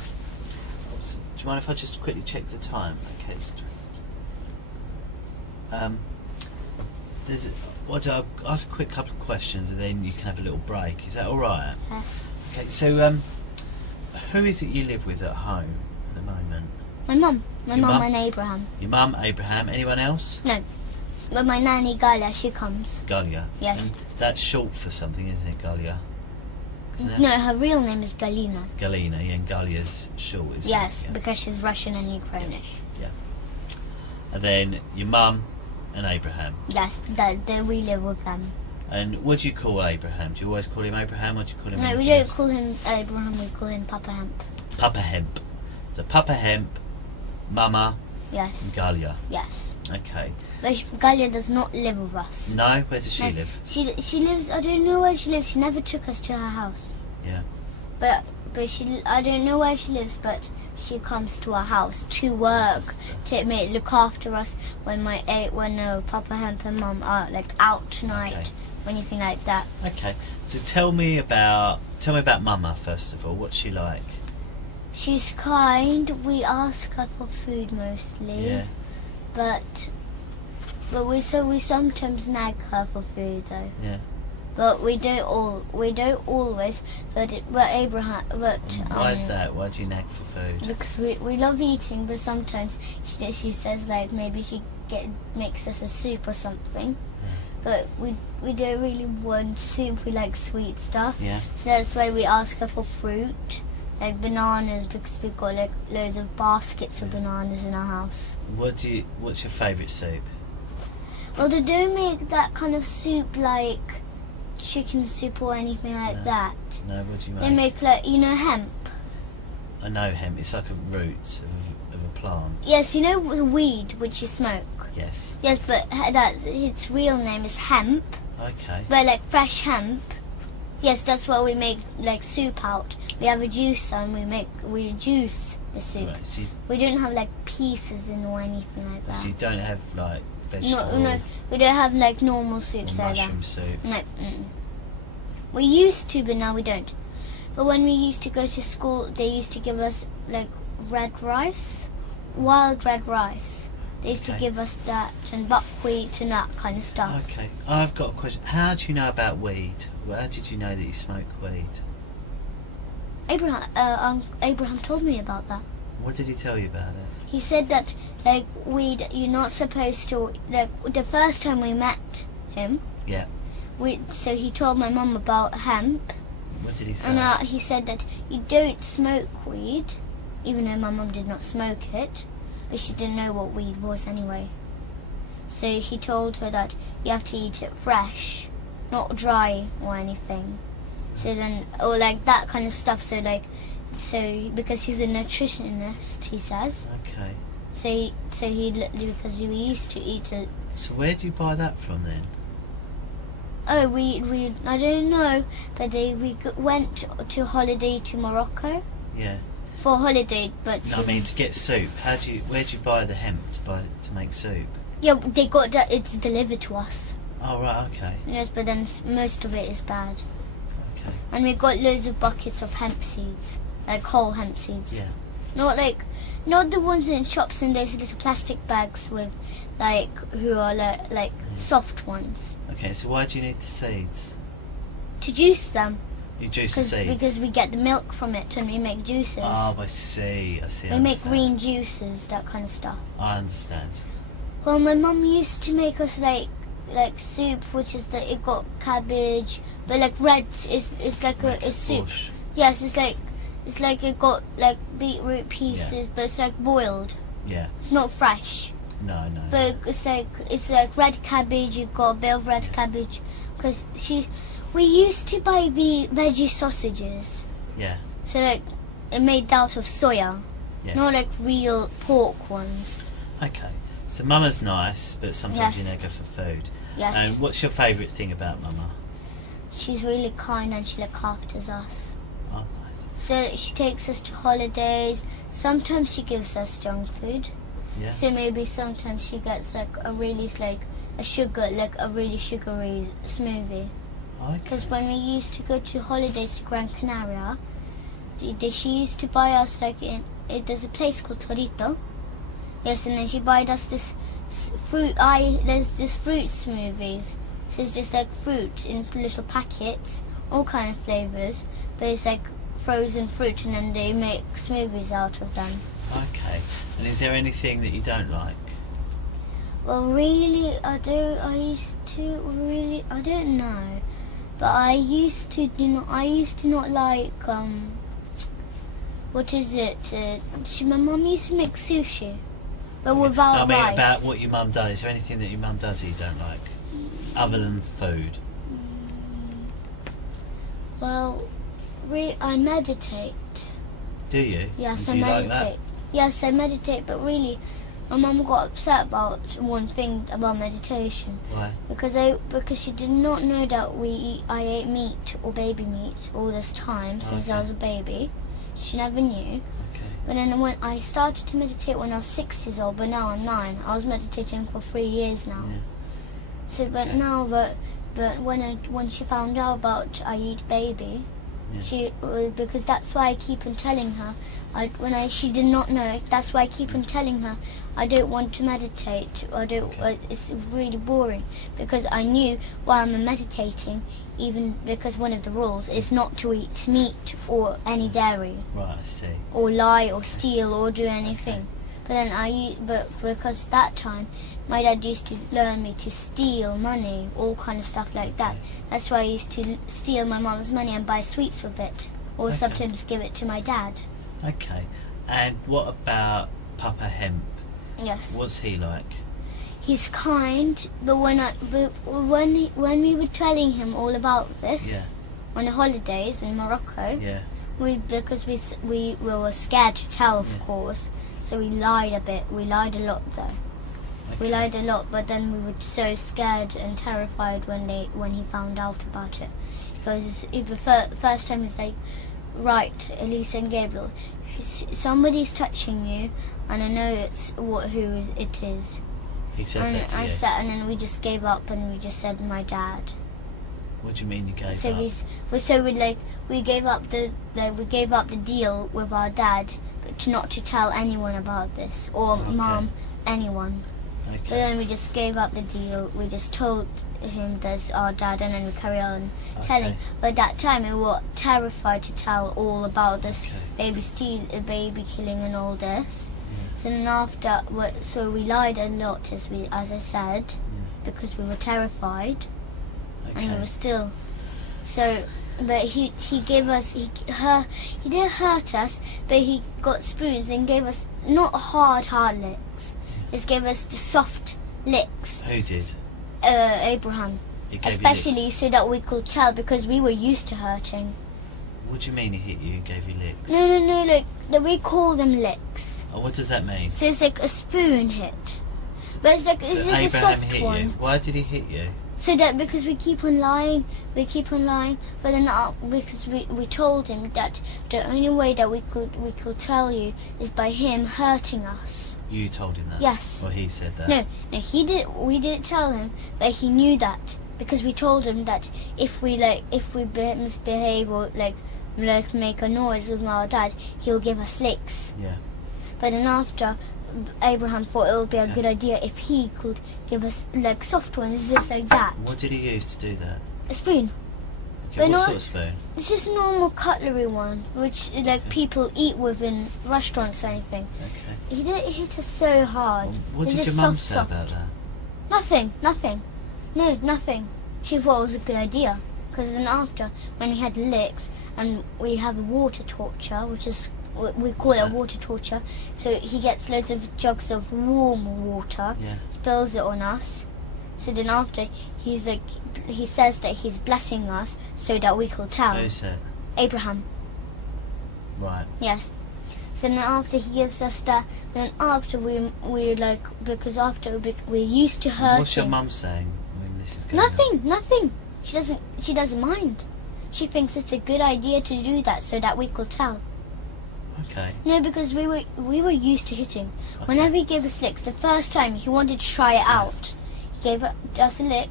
you mind if I just quickly check the time? Okay. I'll ask a quick couple of questions and then you can have a little break. Is that all right? Yes. Okay. So, who is it you live with at home at the moment? My mum. My mum and Abraham. Your mum, Abraham. Anyone else? No. But my nanny Galia, she comes. Galia. Yes. And that's short for something, isn't it, Galia? No, her real name is Galina. Galina, yeah, and Galia's short, isn't it? Yes, Yeah. because she's Russian and Ukrainish. Yeah. And then your mum and Abraham. Yes, we live with them. And what do you call Abraham? Do you always call him Abraham, or do you call him? No, we don't call him Abraham. We call him Papa Hemp. Papa Hemp. So Papa Hemp, Mama, Yes. and Galia. Yes. Okay. But Galia does not live with us. No, where does she No, live? She lives. I don't know where she lives. She never took us to her house. Yeah. But I don't know where she lives. But she comes to our house to work, to look after us when Papa Hemp and Mum are out tonight, or anything like that. Okay. So tell me about Mama first of all. What's she like? She's kind. We ask her for food mostly. Yeah. But we sometimes nag her for food though. Yeah. But we don't always. But Abraham. But why is that? Why do you nag for food? Because we love eating, but sometimes she says maybe she makes us a soup or something, but we don't really want soup. We like sweet stuff. Yeah. So that's why we ask her for fruit, like bananas, because we've got like loads of baskets of bananas in our house. What's your favourite soup? Well, they don't make that kind of soup like chicken soup or anything like that. No, what do you make? They make like, you know, hemp. I know hemp. It's like a root of a plant. Yes, you know the weed which you smoke. Yes. Yes, but its real name is hemp. Okay. But like fresh hemp. Yes, that's what we make like soup out. We have a juicer and we juice the soup. Right, so we don't have like pieces in or anything like that. so you don't have like vegetable No, we don't have like normal soups or like that. mushroom soup. No. We used to, but now we don't. But when we used to go to school, they used to give us like red rice, wild red rice. They used to give us that and buckwheat and that kind of stuff. Okay. I've got a question. How do you know about weed? How did you know that you smoke weed? Abraham told me about that. What did he tell you about it? He said that like weed, you're not supposed to, like the first time we met him. Yeah. So he told my mum about hemp. What did he say? And he said that you don't smoke weed, even though my mum did not smoke it, but she didn't know what weed was anyway. So he told her that you have to eat it fresh, not dry or anything. So then, or like that kind of stuff. So because he's a nutritionist, he says. Okay. So because we used to eat it. So where do you buy that from then? Oh, we I don't know, but we went to holiday to Morocco. Yeah. For holiday, but No, I mean to get soup. Where do you buy the hemp to make soup? yeah, they got that. It's delivered to us. Oh right, okay. Yes, but then most of it is bad. Okay. And we got loads of buckets of hemp seeds, like whole hemp seeds. Yeah. Not the ones in shops in those little plastic bags with who are like soft ones. Okay, so why do you need the seeds? To juice them. You juice the seeds? Because we get the milk from it and we make juices. Oh, I see. We make green juices, that kind of stuff. I understand. Well, my mum used to make us like soup, which is that it got cabbage, but like red it's like a soup. Bush. Yes, it's like it got like beetroot pieces, but it's like boiled. Yeah. It's not fresh. No. But it's like red cabbage. You've got a bit of red cabbage, because we used to buy the veggie sausages. Yeah. So like it made out of soya, Yes. not like real pork ones. Okay. So Mama's nice, but sometimes Yes. you neg her for food. Yes. And what's your favourite thing about Mama? She's really kind and she looks after us. Oh, nice. So she takes us to holidays. Sometimes she gives us junk food. Yeah. So maybe sometimes she gets like a really really sugary smoothie. Okay. Because when we used to go to holidays to Gran Canaria, she used to buy us there's a place called Torito. Yes, and then she bought us this fruit. There's this fruit smoothies. So it's just like fruit in little packets, all kind of flavors. But it's like frozen fruit, and then they make smoothies out of them. Okay. And is there anything that you don't like? Well, really, I don't know. But I used to not like what is it? My mum used to make sushi, but without I mean, rice. about what your mum does. Is there anything that your mum does that you don't like, other than food? Well, I meditate. Do you? Yes, Do I you meditate. like that? Yes, I meditate, but really, my mum got upset about one thing about meditation. Why? Because she did not know that I ate meat or baby meat all this time since I was a baby. She never knew. Okay. But then when I started to meditate when I was 6 years old, but now I'm 9. I was meditating for 3 years now. Yeah. So, but when she found out about I eat baby, because that's why I keep on telling her. She did not know. That's why I keep on telling her I don't want to meditate. It's really boring, because I knew while I'm meditating, even because one of the rules is not to eat meat or any dairy. Right, I see. Or lie or steal or do anything. Okay. but because that time my dad used to learn me to steal money, all kind of stuff like that. That's why I used to steal my mum's money and buy sweets with it, or sometimes give it to my dad. Okay. And what about Papa Hemp? Yes. What's he like? He's kind, but when we were telling him all about this on the holidays in Morocco, because we were scared to tell, of course, so we lied a bit. We lied a lot though. We lied a lot, but then we were so scared and terrified when he found out about it, because the first time he's like, right, Elisa and Gabriel, somebody's touching you, and I know who it is. He said that to you? And then we just gave up, and we just said my dad. What do you mean you gave up? We gave up the deal with our dad, but not to tell anyone about this, or mom, anyone. Okay. But then we just gave up the deal. We just told him that's our dad, and then we carry on telling. But that time we were terrified to tell all about this baby killing and all this. So then after, so we lied a lot, as I said, because we were terrified, and we were still. So, but he gave us, he didn't hurt us, but he got spoons and gave us not hard licks. Just gave us the soft licks. Who did? Abraham. Especially so that we could tell, because we were used to hurting. What do you mean he hit you and gave you licks? No, we call them licks. Oh, what does that mean? So it's like a spoon hit. But it's just Abraham a soft hit one. You. Why did he hit you? So that because we keep on lying, but then because we told him that the only way that we could tell you is by him hurting us. You told him that? Yes. Or he said that? No, he did. We didn't tell him, but he knew that, because we told him that if we misbehave or let's make a noise with our dad, he'll give us licks. Yeah. But then after, Abraham thought it would be a good idea if he could give us soft ones, just like that. What did he use to do that? A spoon. Okay, what sort of spoon? It's just a normal cutlery one, which people eat with in restaurants or anything. Okay. He didn't hit us so hard. Well, what did your mum say about that? Nothing. No, nothing. She thought it was a good idea. Because then after, when we had licks, and we have a water torture, which is, we call it a water torture, so he gets loads of jugs of warm water, spills it on us. So then after, he says that he's blessing us so that we could tell. Who's that? Abraham. Right. Yes. So then after he gives us that, then after because after we're used to hurting. What's your mum saying when this is going on? Nothing. She doesn't mind. She thinks it's a good idea to do that so that we could tell. Okay. No, because we were used to hitting. Okay. Whenever he gave us licks, the first time he wanted to try it out. He gave us a lick.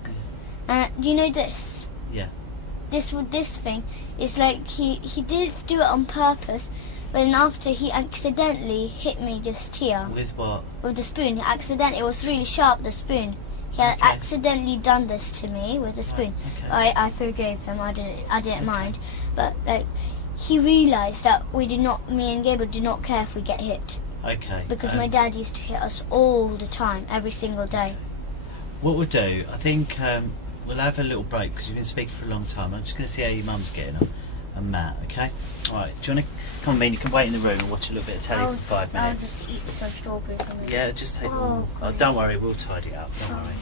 Do you know this? Yeah. This thing is he did do it on purpose, but then after he accidentally hit me just here. With what? With the spoon. It was really sharp, the spoon. He had accidentally done this to me with the spoon. Okay. I forgave him. I didn't mind, but he realised that me and Gabriel do not care if we get hit. Okay. Because my dad used to hit us all the time, every single day. What we'll do, I think we'll have a little break because you've been speaking for a long time. I'm just going to see how your mum's getting on, and Matt. Okay. All right. Do you want to come on, Mean? You can wait in the room and watch a little bit of telly for 5 minutes. I'll just eat some strawberries. Yeah, just take them. Oh, don't worry, we'll tidy up. Don't worry.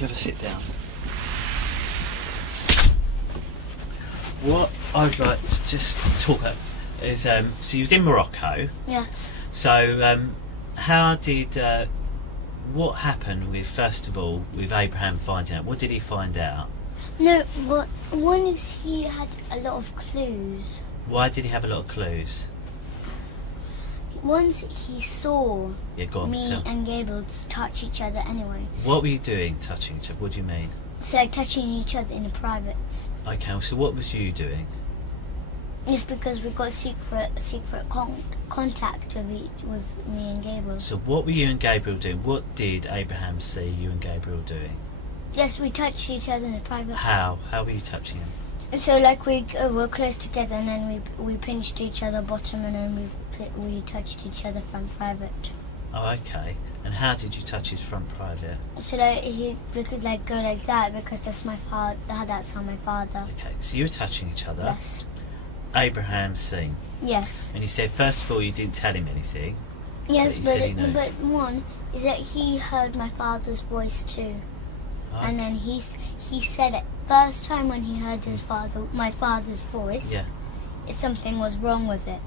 if you ever sit down. What I'd like to just talk about is, so you was in Morocco. Yes. So, how did, what happened with, first of all, with Abraham finding out? What did he find out? No, what one is he had a lot of clues. Why did he have a lot of clues? Once he saw Go on, me tell. and Gabriel touch each other anyway. What were you doing, touching each other? What do you mean? So like touching each other in the privates. Okay, so what was you doing? Just because we got secret contact with me and Gabriel. So what were you and Gabriel doing? What did Abraham see you and Gabriel doing? Yes, we touched each other in the private. How? How were you touching him? So like we were close together, and then we pinched each other bottom, and then we touched each other from private. Oh, okay. And how did you touch his front private? So like we could like go like that because that's my father. That's how my father. Okay, so you were touching each other. Yes. Abraham seen. Yes. And you said first of all you didn't tell him anything. Yes, But you said he knew. but one is that he heard my father's voice too, Oh, and then he said it first time when he heard my father's voice. Yeah. Something was wrong with it.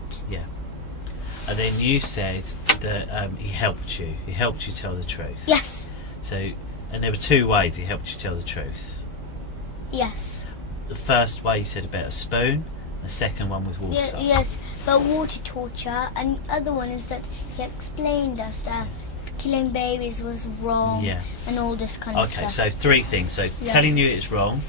And then you said that he helped you. He helped you tell the truth. Yes. So, and there were two ways he helped you tell the truth. Yes. The first way you said about a spoon. The second one was water. Yes, but water torture, and the other one is that he explained us that killing babies was wrong, Yeah. and all this kind of stuff. Okay, so three things. So Yes. telling you it's wrong,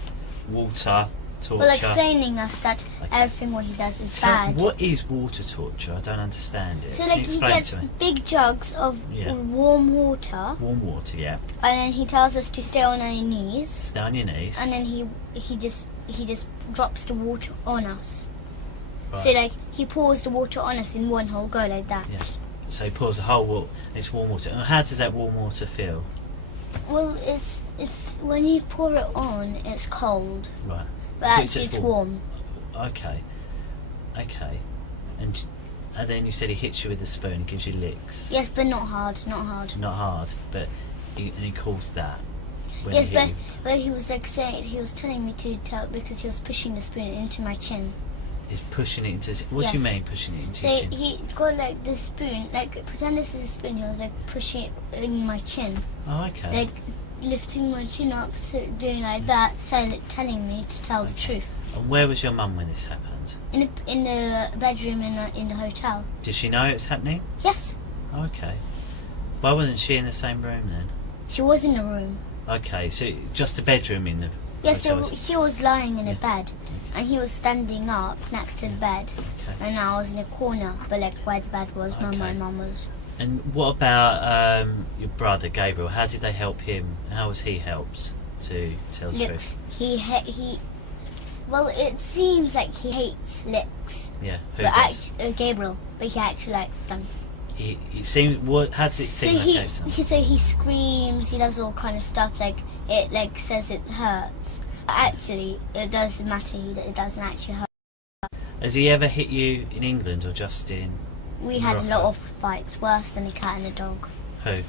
water, torture. Well, explaining us that Okay. everything what he does is Tell- bad. What is water torture? I don't understand it. So Can like you he explain gets to me? big jugs of Yeah. warm water, Warm water, yeah. and then he tells us to stay on our knees, Stay on your knees. and then he just drops the water on us. Right. So like he pours the water on us in one whole go like that. Yeah. So he pours the whole water. It's warm water. And how does that warm water feel? Well, it's when you pour it on, it's cold, Right. but So actually it's warm. Okay. Okay. And then you said he hits you with a spoon. He gives you licks. Yes, but not hard, not hard. Not hard, but he calls that. When Yes, he hit you. but he was like saying, he was telling me to tell because he was pushing the spoon into my chin. He's pushing it into. What do you Yes. mean pushing it into So your chin? he got like the spoon, like pretend this is a spoon. He was like pushing it in my chin, Oh, okay. like lifting my chin up, so doing like that, so like, telling me to tell the Okay. truth. And where was your mum when this happened? In the bedroom in the hotel. Did she know it was happening? Yes, Okay. Why wasn't she in the same room then? she was in the room. Okay, so just a bedroom in the. Yes, so hotel. he was lying in a Yeah. bed, and he was standing up next to the bed, Okay. and I was in a corner, but like where the bed was, where my Okay. mum was. And what about your brother Gabriel? How did they help him? How was he helped to tell the truth? Licks. He. Well, it seems like he hates licks, Yeah, who but does? Gabriel, but he actually likes them. He seems. What? How does it So seem? he screams. He does all kind of stuff. Like it like says it hurts. But actually, it doesn't matter. It doesn't actually hurt. Has he ever hit you in England or just in? We had a lot Morocco? of fights, worse than a cat and a dog. Who?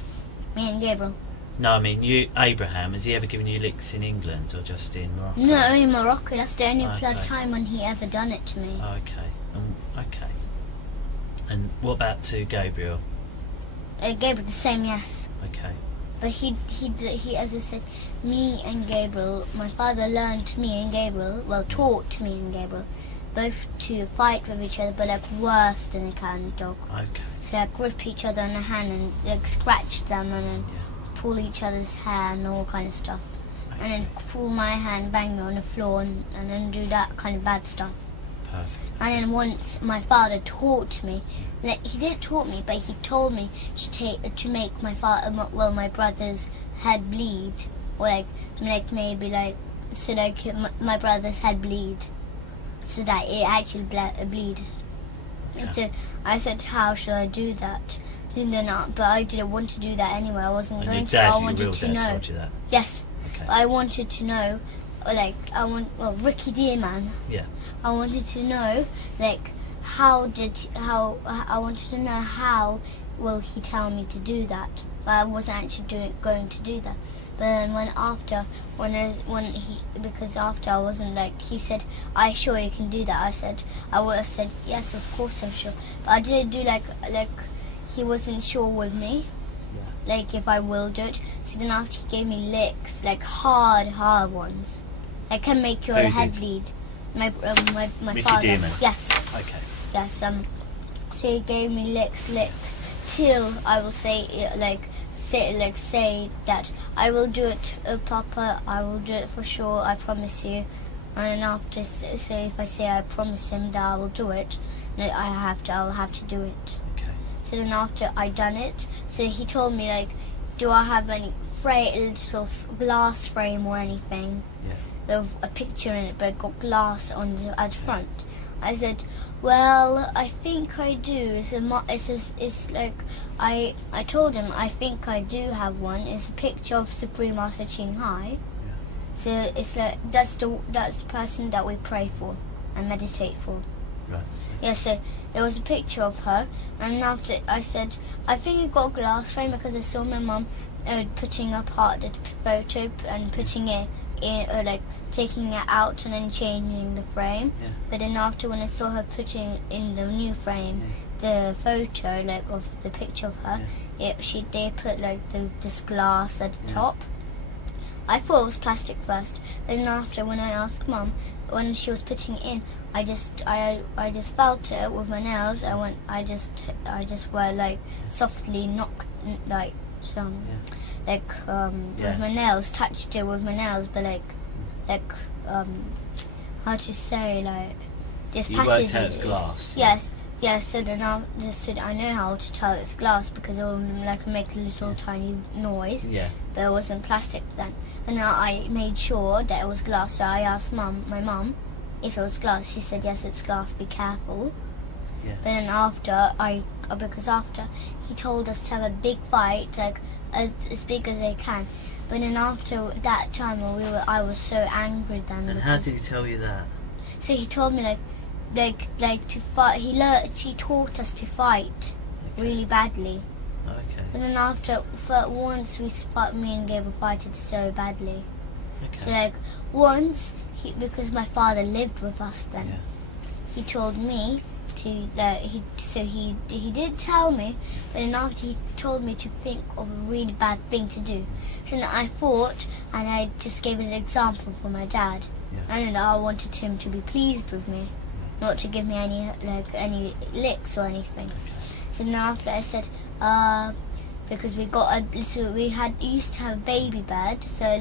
Me and Gabriel. No, I mean you, Abraham. Has he ever given you licks in England or just in Morocco? No, in Morocco. That's the only Okay. time when he ever done it to me. Okay. Okay. And what about to Gabriel? Gabriel, the same, yes. Okay. But he, as I said, me and Gabriel, my father learned me and Gabriel, well, taught me and Gabriel, both to fight with each other, but like worse than a cat and a dog. Okay. So like grip each other on the hand and like scratch them and then Yeah. pull each other's hair and all kind of stuff. Okay. And then pull my hand, bang me on the floor and then do that kind of bad stuff. Perfect. And then once my father taught me, like he didn't taught me, but he told me to make my brother's head bleed, or like maybe like so like my brother's head bleed, so that it actually bleed. Yeah. So I said, how should I do that? And then, but I didn't want to do that anyway. I wasn't And going your to. I dad, your wanted real to dad, know. told you that. Yes, Okay. I wanted to know, Ricky Dearman. Yeah. I wanted to know, like, I wanted to know how will he tell me to do that? But I wasn't actually going to do that. But then because after I wasn't like, he said, "Are you sure you can do that?" I would have said, "Yes, of course I'm sure." But I didn't do like he wasn't sure with me, like if I will do it. So then after he gave me licks, like hard ones, like can make your head bleed. My Mickey father. Demon. Yes. Okay. Yes. So he gave me licks till I will say that I will do it, Papa. I will do it for sure. I promise you. And after, so if I say I promise him that I will do it, then I'll have to do it. Okay. So then after I done it, so he told me like, do I have any little glass frame or anything? Yeah. With a picture in it, but got glass on at the front. I said, well, I think I do. It's like I told him I think I do have one. It's a picture of Supreme Master Ching Hai. Yeah. So it's like that's the person that we pray for and meditate for. Right. Yeah. So there was a picture of her, and after I said I think it got a glass frame because I saw my mum putting apart the photo and putting it in, like taking it out and then changing the frame. Yeah. But then after when I saw her putting in the new frame, the photo like of the picture of her, they put like this glass at the top. I thought it was plastic first. Then after when I asked Mum when she was putting it in, I just felt it with my nails. I just were like softly knocked like with my nails, touched it with my nails, but how to say, like just you passively. worked out it's glass. Yes. So then I know how to tell it's glass because it will like make a little tiny noise. Yeah. But it wasn't plastic then. And I made sure that it was glass. So I asked my mum, if it was glass. She said yes, it's glass. Be careful. Yeah. But then after he told us to have a big fight, like as big as they can. But then after that time I was so angry then. And how did he tell you that? So he told me like to fight. He taught us to fight really badly. Okay. But then after once me and Gabriel fighted so badly. Okay. So like once because my father lived with us then. Yeah. He told me to he did tell me, but then after he told me to think of a really bad thing to do. So then I thought, and I just gave an example for my dad, and I wanted him to be pleased with me, not to give me any licks or anything. Okay. So then after I said, because we used to have a baby bed, so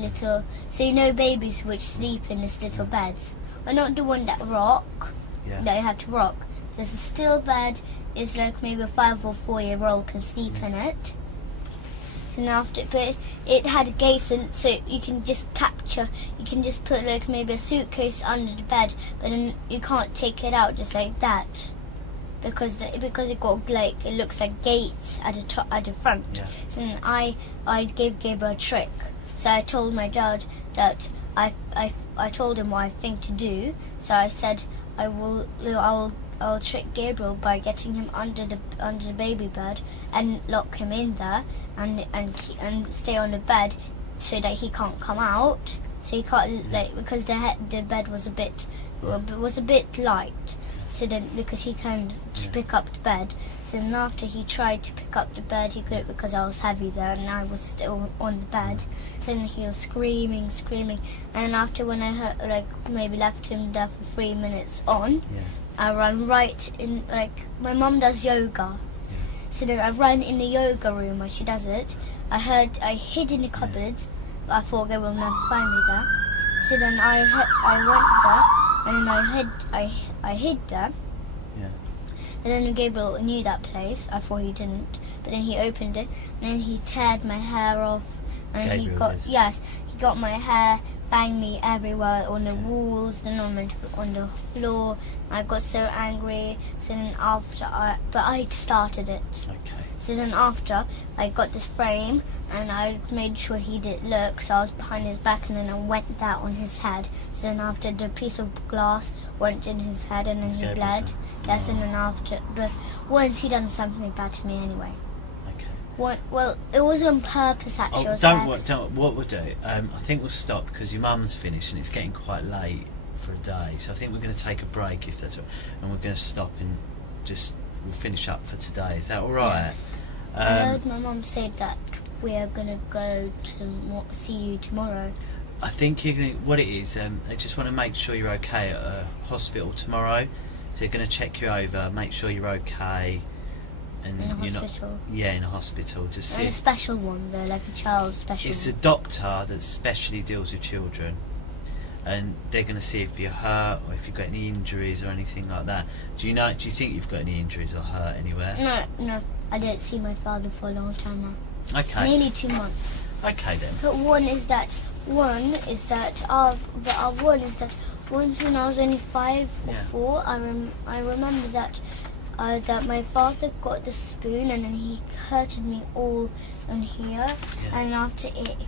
you know babies which sleep in this little beds, but not the one that rock. Yeah. That you have to rock. So it's a still bed. It's like maybe a 5 or 4 year old can sleep in it. So now but it had gates, and so you can just put like maybe a suitcase under the bed, but then you can't take it out just like that, because it got like it looks like gates at the front. Yeah. So then I gave Gabriel a trick. So I told my dad that I told him what I think to do. So I said I will trick Gabriel by getting him under the baby bed and lock him in there and stay on the bed so that he can't come out. So he can't because the bed was a bit light. So then because he can pick up the bed. So then after he tried to pick up the bed, he couldn't because I was heavy there and I was still on the bed. So then he was screaming, and after when I heard, maybe left him there for 3 minutes on, I ran right in, my mum does yoga. So then I ran in the yoga room where she does it. I hid in the cupboards, but I thought they will never find me there. So then I went there and then I hid there. Yeah. And then Gabriel knew that place. I thought he didn't, but then he opened it and then he teared my hair off. And Gabriel he got my hair, banged me everywhere on the walls, then on the floor. I got so angry. So then but I started it. Okay. So then after, I got this frame and I made sure he didn't look, so I was behind his back and then I went that on his head. So then after, the piece of glass went in his head and then he bled. Yes, and then after, but once he done something bad to me anyway. Well, it was on purpose actually. Oh, what we'll do, I think we'll stop because your mum's finished and it's getting quite late for a day, so I think we're going to take a break if that's all, and we're going to stop and we'll finish up for today. Is that alright? Yes. I heard my mum say that we are going to go to see you tomorrow. I think what it is, they just want to make sure you're okay at a hospital tomorrow, so they're going to check you over, make sure you're okay. And in a hospital? In a hospital. Just and a special one though, like a child special It's one. a doctor that specially deals with children, and they're going to see if you're hurt or if you've got any injuries or anything like that. Do you think you've got any injuries or hurt anywhere? No, I didn't see my father for a long time now. Okay. Nearly 2 months. Okay then. But one is that once when I was only 5 or 4, I remember that my father got the spoon and then he hurted me all in here, and after it, he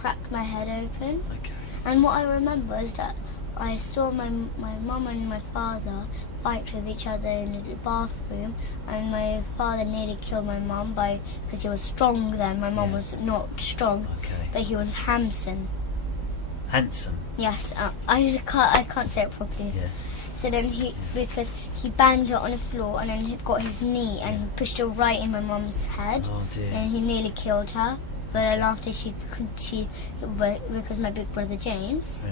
cracked my head open. Okay. And what I remember is that I saw my mum and my father fight with each other in the bathroom, and my father nearly killed my mum because he was strong then. My mum was not strong, but he was handsome. Handsome. Yes, I can't say it properly. Yeah. So then because he banged her on the floor and then he got his knee and he pushed her right in my mum's head. Oh dear. And he nearly killed her. But then after because my big brother James,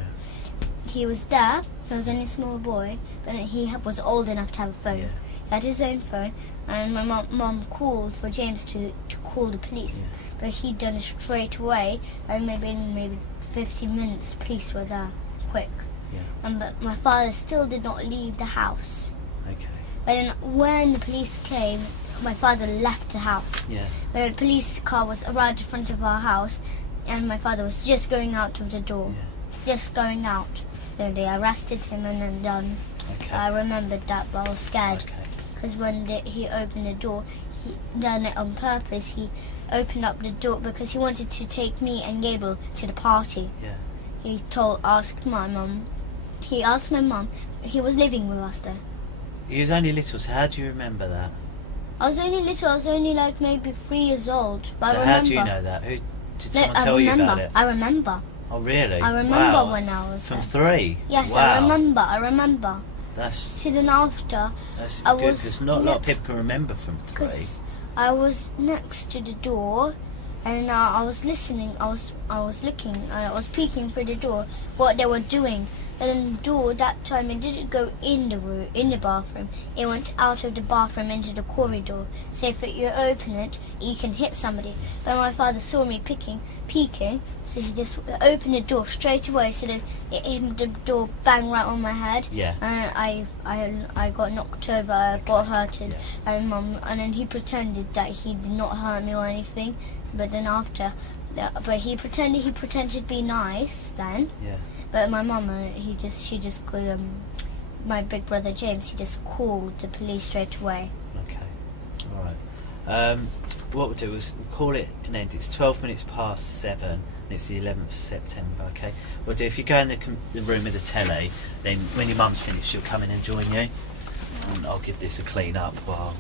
he was there. He was only a small boy, but he was old enough to have a phone. Yeah. He had his own phone, and my mum called for James to call the police. Yeah. But he'd done it straight away, and maybe 15 minutes, police were there, quick. Yeah. But my father still did not leave the house. Okay. But then when the police came, my father left the house. Yeah. The police car was arrived in front of our house, and my father was just going out of the door. Yeah. Just going out. So they arrested him and then done. Okay. I remembered that, but I was scared. Okay. Because when he opened the door, he done it on purpose. He opened up the door because he wanted to take me and Gable to the party. Yeah. He asked my mum. He asked my mum. He was living with us though. He was only little, so how do you remember that? I was only little. I was only like maybe 3 years old. But So I remember. how do you know that? Who did someone I tell remember. you about it? I remember. Oh really? I remember Wow. when I was From there. 3? Yes, wow. I remember. That's So then after, good, because not a lot of people can remember from 3. because I was next to the door, and I was listening. I was looking. I was peeking through the door what they were doing. And then the door that time it didn't go in the room, in the bathroom. It went out of the bathroom into the corridor. So if you open it, you can hit somebody. But my father saw me peeking, so he just opened the door straight away. So that the door banged right on my head. Yeah. And I got knocked over. I got hurted. Yeah. And then he pretended that he did not hurt me or anything. But then after, he pretended to be nice then. Yeah. But my mum, she just called my big brother James. He just called the police straight away. Okay. All right. What we'll do is we'll call it an end. It's 12 minutes past 7, and it's the 11th of September. Okay. We'll do. If you go in the room with the telly, then when your mum's finished, she'll come in and join you, and I'll give this a clean up while.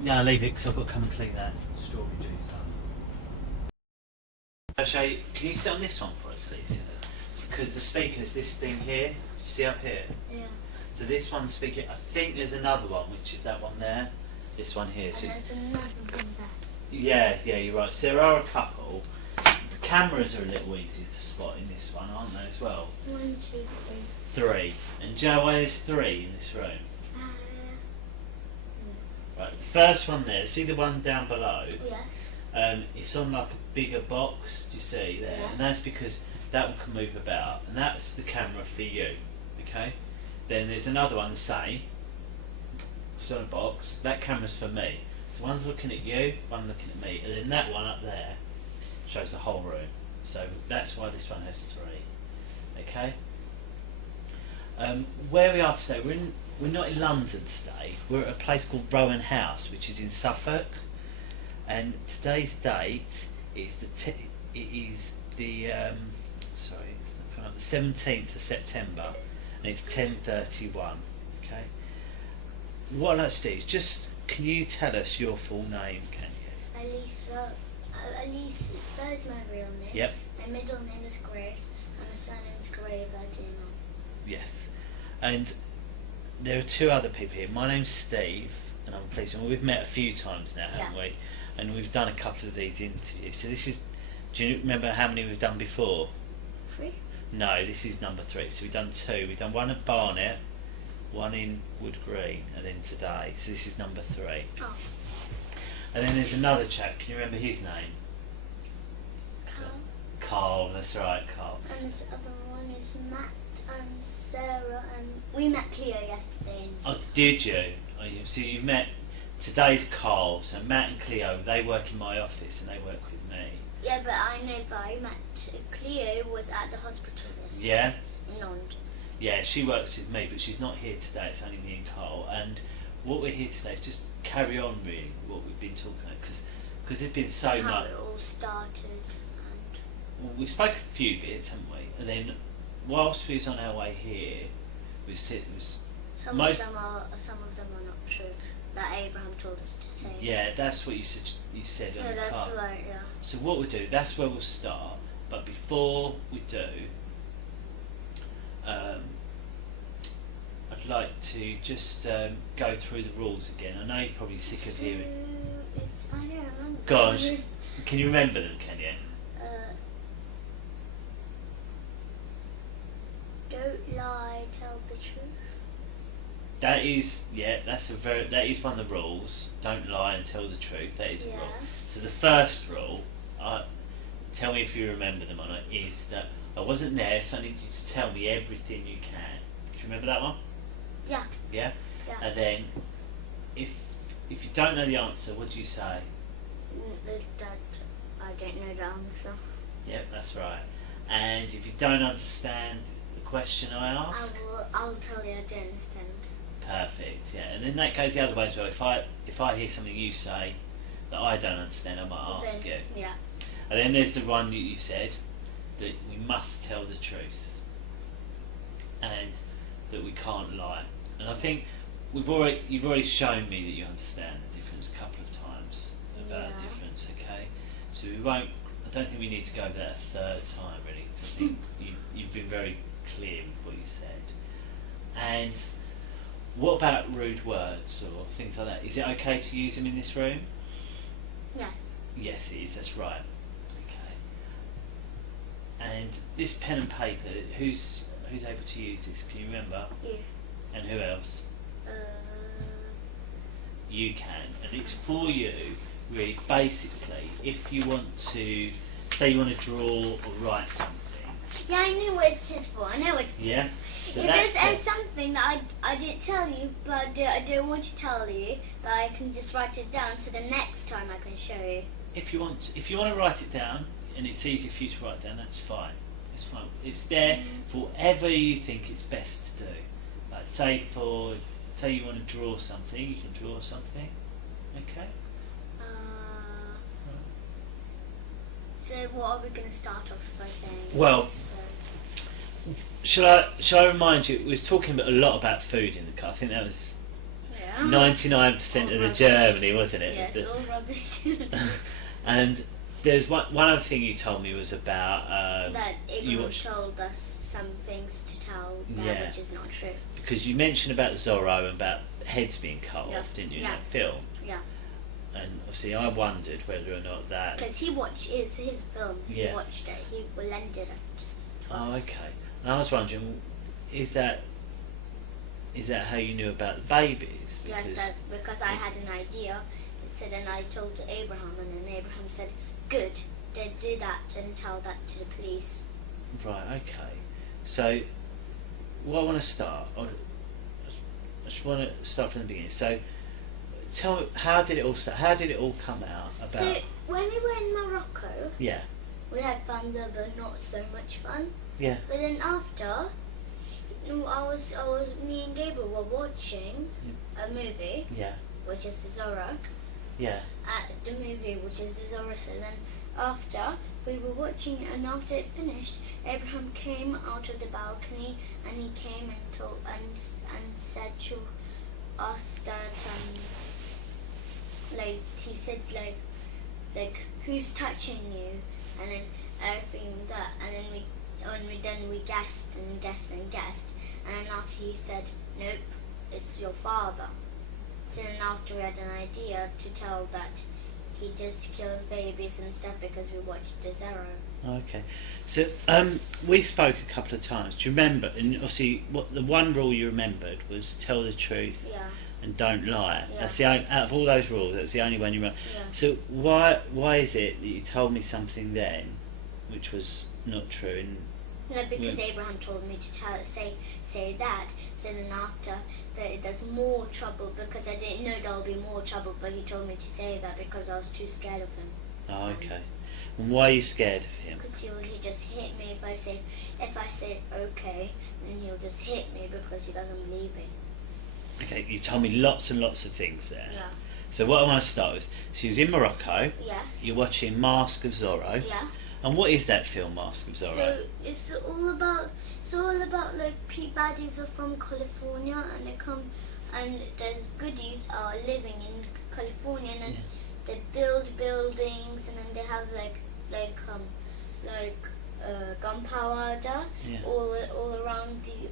No, leave it because I've got to come and clean that strawberry juice up. I'll show you. Can you sit on this one for us, please? Because the speaker's this thing here. Do you see up here? Yeah. So this one's speaking. I think there's another one, which is that one there. This one here. So There's another one there. yeah, you're right. So there are a couple. The cameras are a little easier to spot in this one, aren't they, as well? 1, 2, 3. 3. And do you know why there's 3 in this room? Right, the first one there, see the one down below? Yes. It's on like a bigger box, do you see there? Yeah. And that's because that one can move about, and that's the camera for you, okay? Then there's another one the same, it's on a box, that camera's for me. So one's looking at you, one looking at me, and then that one up there shows the whole room. So that's why this one has 3, okay? Where we are today, we're not in London today. We're at a place called Rowan House, which is in Suffolk. And today's date is the 17th of September, and it's 10:31. Okay. what I'd like to do is just, can you tell us your full name, can you? Elisa. Elisa is my real name. Yep. My middle name is Grace, and my surname is Graverdino. Yes. And there are two other people here. My name's Steve, and I'm pleased. And we've met a few times now, haven't we? And we've done a couple of these interviews. So this is, do you remember how many we've done before? 3? No, this is number 3. So we've done 2. We've done one at Barnet, one in Wood Green, and then today. So this is number 3. Oh. And then there's another chap. Can you remember his name? Carl. Carl, that's right, Carl. And this other one is Matt and Sarah, and we met Cleo yesterday. Oh, did you? Oh, so you met, today's Carl, so Matt and Cleo, they work in my office and they work with me. Yeah, but I met Cleo was at the hospital yesterday. Yeah? In London. Yeah, she works with me, but she's not here today, it's only me and Carl. And what we're here today is just carry on really what we've been talking about, because there's been so How much. it all started. And Well, we spoke a few bits, haven't we? And then whilst we was on our way here, some of them are not true. That Abraham told us to say. Yeah, that's what you said on Yeah, the that's car. right. Yeah. So what we'll do, that's where we'll start. But before we do, I'd like to just go through the rules again. I know you're probably sick of hearing. I don't remember. Gosh, can you remember them? Can you? Don't lie, tell the truth. That is, that is one of the rules. Don't lie and tell the truth. That is a rule. So the first rule, tell me if you remember them or not, is that I wasn't there, so I need you to tell me everything you can. Do you remember that one? Yeah. Yeah? Yeah. And then, if you don't know the answer, what do you say? That I don't know the answer. Yep, that's right. And if you don't understand the question I ask, I'll tell you I don't understand. perfect. Yeah, and then that goes the other way as well. If I hear something you say that I don't understand, I might ask you. Yeah. And then there's the one that you said that we must tell the truth and that we can't lie. And I think you've already shown me that you understand the difference a couple of times about the difference. Okay, so I don't think we need to go over that a third time really. 'Cause I think you've been very clear with what you said. And what about rude words or things like that? Is it okay to use them in this room? Yes. Yes, it is. That's right. Okay. And this pen and paper, who's able to use this? Can you remember? You. And who else? You can, and it's for you. Really, basically, if you want to, say, you want to draw or write something. Yeah, I know what it is for. I know what it is. Yeah. So If there's something that I didn't tell you, but I don't want to tell you, that I can just write it down, so the next time I can show you. If you want to write it down, and it's easy for you to write down, that's fine. It's fine. It's there for whatever you think it's best to do. Like say you want to draw something, you can draw something. Okay. So what are we going to start off by saying? Well, shall I remind you? We was talking a lot about food in the car. I think that was 99% of the journey, wasn't it? Yes, all rubbish. And there's one other thing you told me was about that Abraham told us some things to tell that which is not true. Because you mentioned about Zorro and about heads being cut off, didn't you, in that film? Yeah. And obviously I wondered whether or not that... Because he watched his film, he watched it, he lended it. Oh, okay. And I was wondering, is that how you knew about the babies? Yes, because I had an idea. It said, and I told Abraham, and then Abraham said, good, then do that and tell that to the police. Right, okay. So, what I want to start, I just want to start from the beginning. So, tell me, how did it all start? How did it all come out? About? So, when we were in Morocco, we had fun there, but not so much fun. Yeah. But then after, me and Gabriel were watching a movie. Yeah. Which is the Zorro. Yeah. The movie, which is the Zorro. So then, after we were watching, and after it finished, Abraham came out of the balcony, and he came and told and said to asked that like he said like who's touching you, and then everything that, and then we guessed and guessed and guessed, and then after he said nope, it's your father. So then after we had an idea to tell that he just kills babies and stuff because we watched the Zero. Okay, so we spoke a couple of times. Do you remember? And obviously, what the one rule you remembered was tell the truth and don't lie. Yeah. That's the only, out of all those rules, that was the only one you remember. Yeah. So why is it that you told me something then, which was not true? And no, because Abraham told me to say that. So then after that, there's more trouble because I didn't know there would be more trouble, but he told me to say that because I was too scared of him. Oh, okay. And why are you scared of him? Because he just hit me if I say okay, then he'll just hit me because he doesn't believe me. Okay, you told me lots and lots of things there. Yeah. So what I want to start with, she was in Morocco. Yes. You're watching Mask of Zorro. Yeah. And what is that film, Mask of Zorro? So it's all about like baddies are from California and they come and there's goodies are living in California and then they build buildings and then they have like gunpowder all around the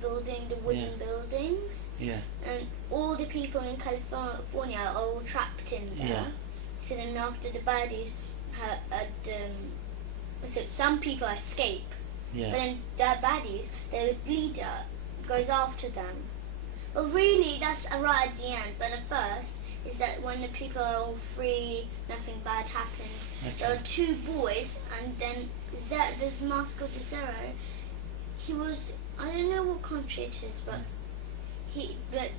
building, the wooden buildings. Yeah. And all the people in California are all trapped in there. Yeah. So then after the baddies so some people escape. Yeah. But then the baddies, their leader goes after them. Well, really, that's right at the end. But at first, is that when the people are all free, nothing bad happened. Okay. There were two boys, and then this Mask of the Zero, he was, I don't know what country it is, but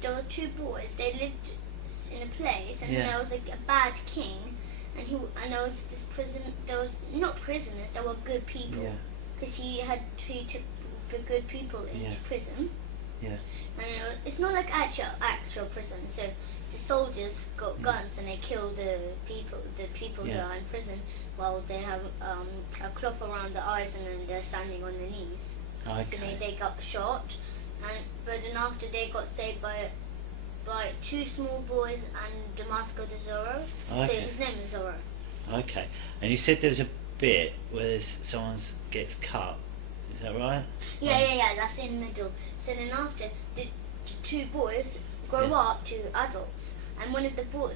there were two boys. They lived in a place, and there was like a bad king, and there was this prison. There was not prisoners. There were good people. Yeah. Because he took the good people into prison. Yeah. And it's not like actual prison. So the soldiers got guns and they kill the people who are in prison while they have a cloth around their eyes and then they're standing on their knees. Okay. So they got shot, but then after they got saved by two small boys and the Mask of the Zorro. Okay. So his name is Zorro. Okay. And you said there's a bit where someone gets cut. Is that right? Yeah. That's in the middle. So then after the two boys grow up to adults, and one of the Zorro,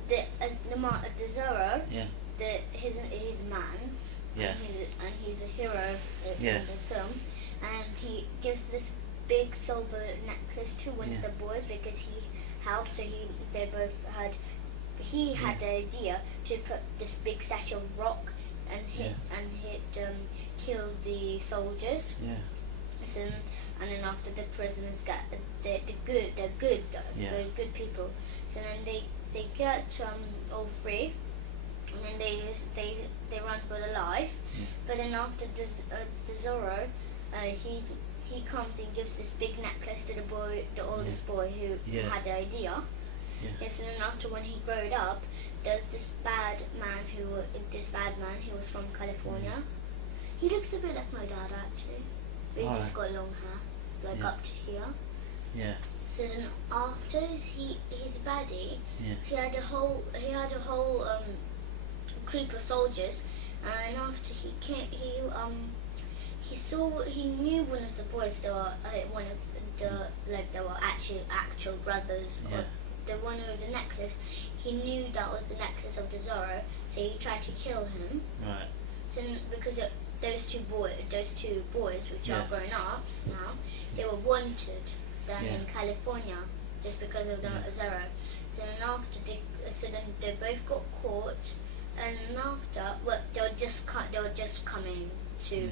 his man, and he's a hero in the film, and he gives this big silver necklace to one of the boys because he helped. So he had the idea to put this big statue of rock and kill the soldiers. Yeah. So, and then after the prisoners get they're good people. So then they get all free, and then they run for their life. Yeah. But then after the Zorro, he comes and gives this big necklace to the oldest boy who had the idea. Yeah. Yes, and then after when he growed up, there's this bad man who was from California. He looks a bit like my dad actually, but he just got long hair, like up to here. Yeah. So then after his baddie, he had a whole group of soldiers, and after he came, he knew one of the boys. They were they were actual brothers. Yeah. Or the one with the necklace, he knew that was the necklace of the Zorro, so he tried to kill him. Right. So because those two boys, which are grown-ups now, they were wanted down in California just because of the Zorro. So then they both got caught, and they were just coming to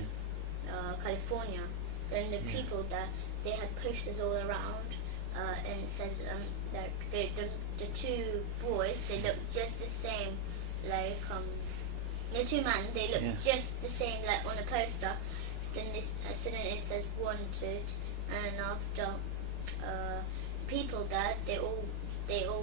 California. Then the people there, they had posters all around. And it says that the two boys, they look just the same, like the two men, they look just the same, like on a poster. So then it says wanted, and after people there, they all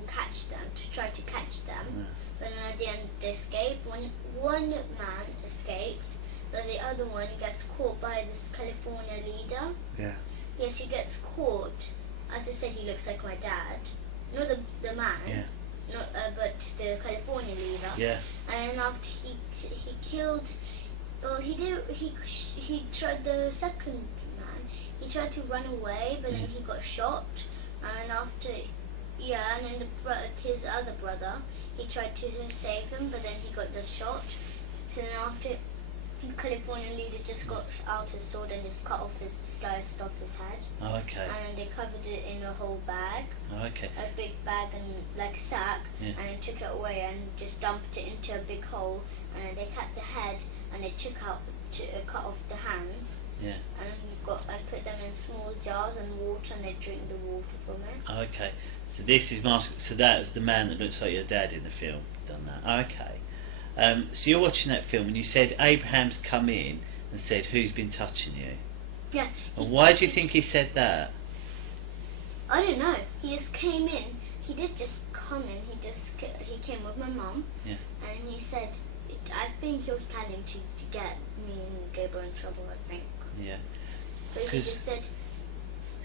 catch them to try to catch them. But then at the end they escape. One man escapes, but the other one gets caught by this California leader. Yeah. Yes, he gets caught. As I said, he looks like my dad. not the man. Yeah. Not, but the California leader. Yeah. And then after he killed, well, he tried the second man. He tried to run away, but then he got shot. And after, and then his other brother, he tried to save him, but then he got just shot. So then after, the California leader just got out his sword and just sliced off his head. Oh, okay. And they covered it in a whole bag. Oh, okay. A big bag and like a sack, Yeah. and they took it away and just dumped it into a big hole. And then they cut the head and they cut off the hands. Yeah. And put them in small jars and water, and they drink the water from it. Oh, okay. So this is So that was the man that looks like your dad in the film. Done that. Oh, okay. So you're watching that film, and you said Abraham's come in and said, "Who's been touching you?" Yeah. And why do you think he said that? I don't know. He just came in. He did just come in. He came with my mum. Yeah. And he said, I think he was planning to get me and Gabriel in trouble. I think. Yeah. But he just said,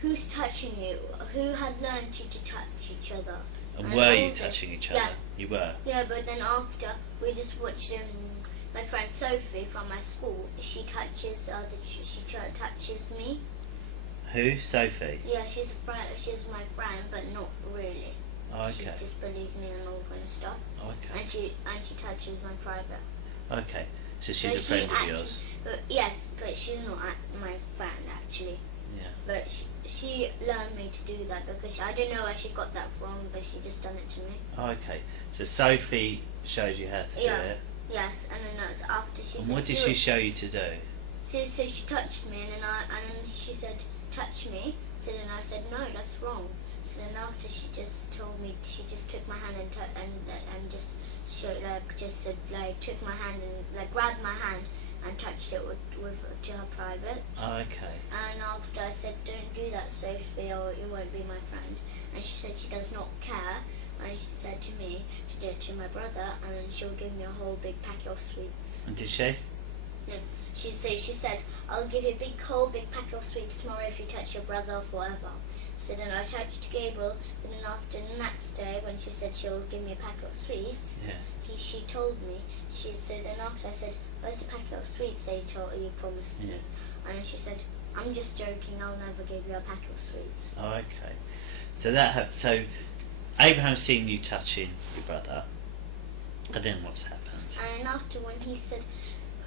"Who's touching you? Who had learned you to touch each other?" And were you touching each other? Yeah. You were. Yeah, but then after we just watched my friend Sophie from my school. She touches touches me. Who? Sophie. Yeah, she's a friend. She's my friend, but not really. Oh, She okay. just bullies me and all kind of stuff. Okay. And she touches my private. Okay. So she's But a friend of yours. But yes, but she's not my friend actually. Yeah. But she learned me to do that because I don't know where she got that from, but she just done it to me. Okay. So Sophie showed you how to do it. Yes, and then that's after she And said. what did she show you to do? So she touched me, and then she said, "Touch me." So then I said, "No, that's wrong." So then after she just told me, she just took my hand and just showed just said took my hand and grabbed my hand and touched it to her private. Okay. And after I said, "Don't do that, Sophie, or you won't be my friend." And she said she does not care. And she said to me to do it to my brother, and then she'll give me a whole big packet of sweets. And did she? No, she said, "I'll give you a big packet of sweets tomorrow if you touch your brother forever." So then I touched Gabriel, and then after the next day when she said she'll give me a packet of sweets, she told me, she said, and after I said, "Where's the packet of sweets that you promised me?" And then she said, "I'm just joking, I'll never give you a packet of sweets." Oh, okay. So so Abraham's seen you touching your brother, and then what's happened? And after when he said,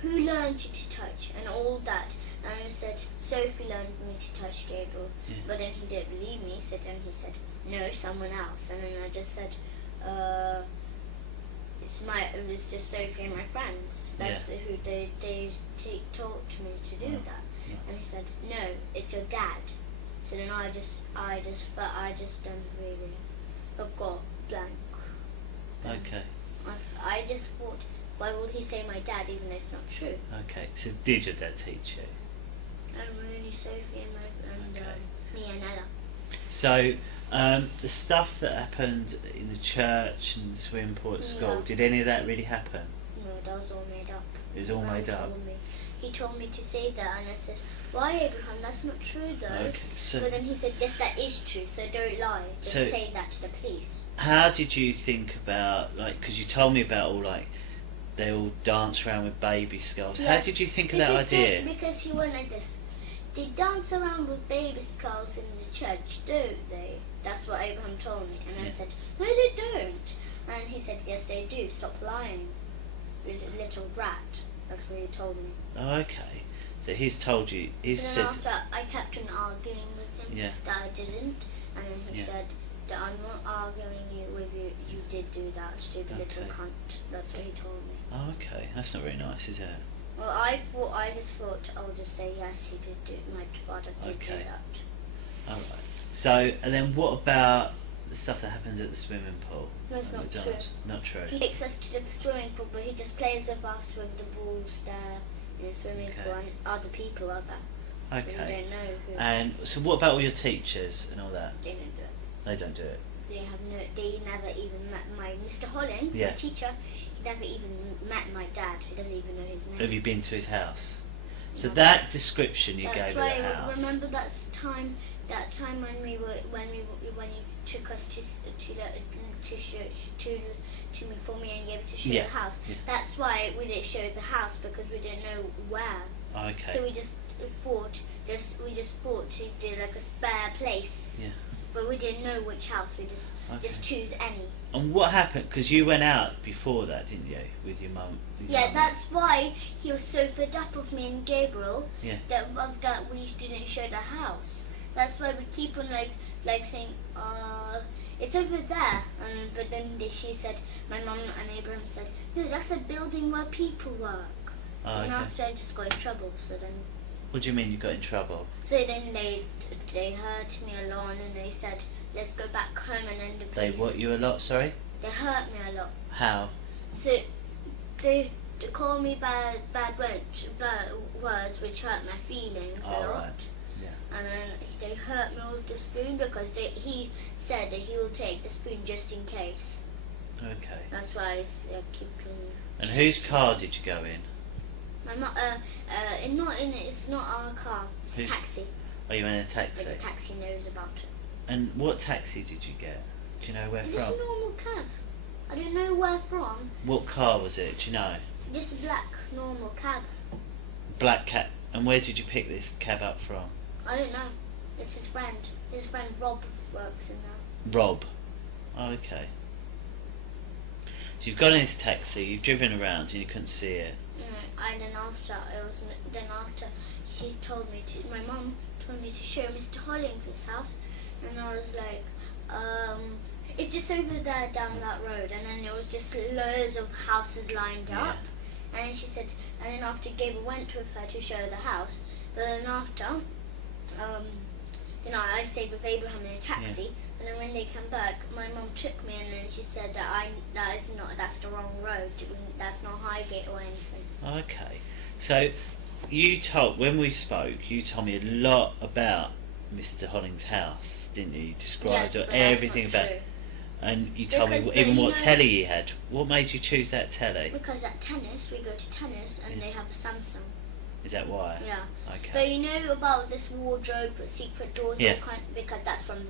"Who learned you to touch?" and all that, and I said, "Sophie learned me to touch Gabriel." Yeah. But then he didn't believe me, so then he said, "No, someone else." And then I just said, it was just Sophie and my friends. That's who they taught me to do that. Yeah. And he said, "No, it's your dad." So then I just done really forgot blank. Okay. I just thought, why would he say my dad even though it's not true? Okay. So did your dad teach you? And really Sophie and me and Ella. So the stuff that happened in the church and the swimming pool at school, did any of that really happen? No, that was all made up. It was all made up? He told me to say that, and I said, "Why, Abraham? That's not true, though." Okay, so but then he said, "Yes, that is true, so don't lie. Just say that to the police." how did you think about, because you told me about they all dance around with baby skulls. Yes, how did you think of that idea? Because he went like this. They dance around with baby skulls in the church, don't they? That's what Abraham told me. And I said, "No, they don't." And he said, "Yes, they do. Stop lying. You're a little brat." That's what he told me. Oh, okay. So he's told you. He so then said. after I kept on arguing with him that I didn't. And then he said that I'm not arguing with you. You did do that, stupid little cunt. That's what he told me. Oh, okay. That's not very nice, is it? Well, I just thought I'll just say yes, he did do. My father did do that. All right. So, and then what about the stuff that happens at the swimming pool? No, it's not true. Not true. He takes us to the swimming pool, but he just plays with us with the balls there in the swimming pool, and other people are there. Okay. We don't know who. And so, what about all your teachers and all that? They don't do it. They don't do it. They never even met my Mr. Hollins, my teacher. He never even met my dad. He doesn't even know his name. Have you been to his house? So that description you gave of the house. Remember that time That time when you took us for me and gave it to show the house. Yeah. That's why we didn't show the house, because we didn't know where. Okay. So we just thought to do like a spare place. Yeah. But we didn't know which house. We just choose any. And what happened? Because you went out before that, didn't you, with your mum? Yeah, that's why he was so fed up with me and Gabriel. Yeah. That we didn't show the house. That's why we keep on like saying, it's over there. But then she said, my mum and Abraham said, no, that's a building where people work. And after I just got in trouble. So then. What do you mean you got in trouble? So then they hurt me a lot, and they said, let's go back home, and then the They police. what you a lot? Sorry. They hurt me a lot. How? So they called me bad words, which hurt my feelings a lot. Right. Yeah. And then they hurt me with the spoon, because he said that he will take the spoon just in case. Okay. That's why I keep. And whose car did you go in? My mum. It's not our car. It's a taxi. Are you in a taxi? Like the taxi knows about it. And what taxi did you get? Do you know where Just from? a normal cab. I don't know where from. What car was it? Do you know? Just a black normal cab. Black cab. And where did you pick this cab up from? I don't know. It's his friend. His friend Rob works in there. Rob. Oh, okay. So you've got in this taxi, you've driven around and you couldn't see it. And then after she told me to, my mum told me to show Mr. Hollings' house, and I was like, it's just over there down that road, and then there was just loads of houses lined up, and then she said, and then after Gabriel went with her to show the house, but then after, I stayed with Abraham in a taxi, and then when they came back, my mum took me, and then she said that that's the wrong road, that's not Highgate or anything. Okay. So when we spoke, you told me a lot about Mr. Hollings' house, didn't you? You described everything about it. And you told me even what telly he had. What made you choose that telly? Because at tennis, we go to tennis, and they have a Samsung. Is that why? Yeah. Okay. But you know about this wardrobe with secret doors? Yeah. Because that's from the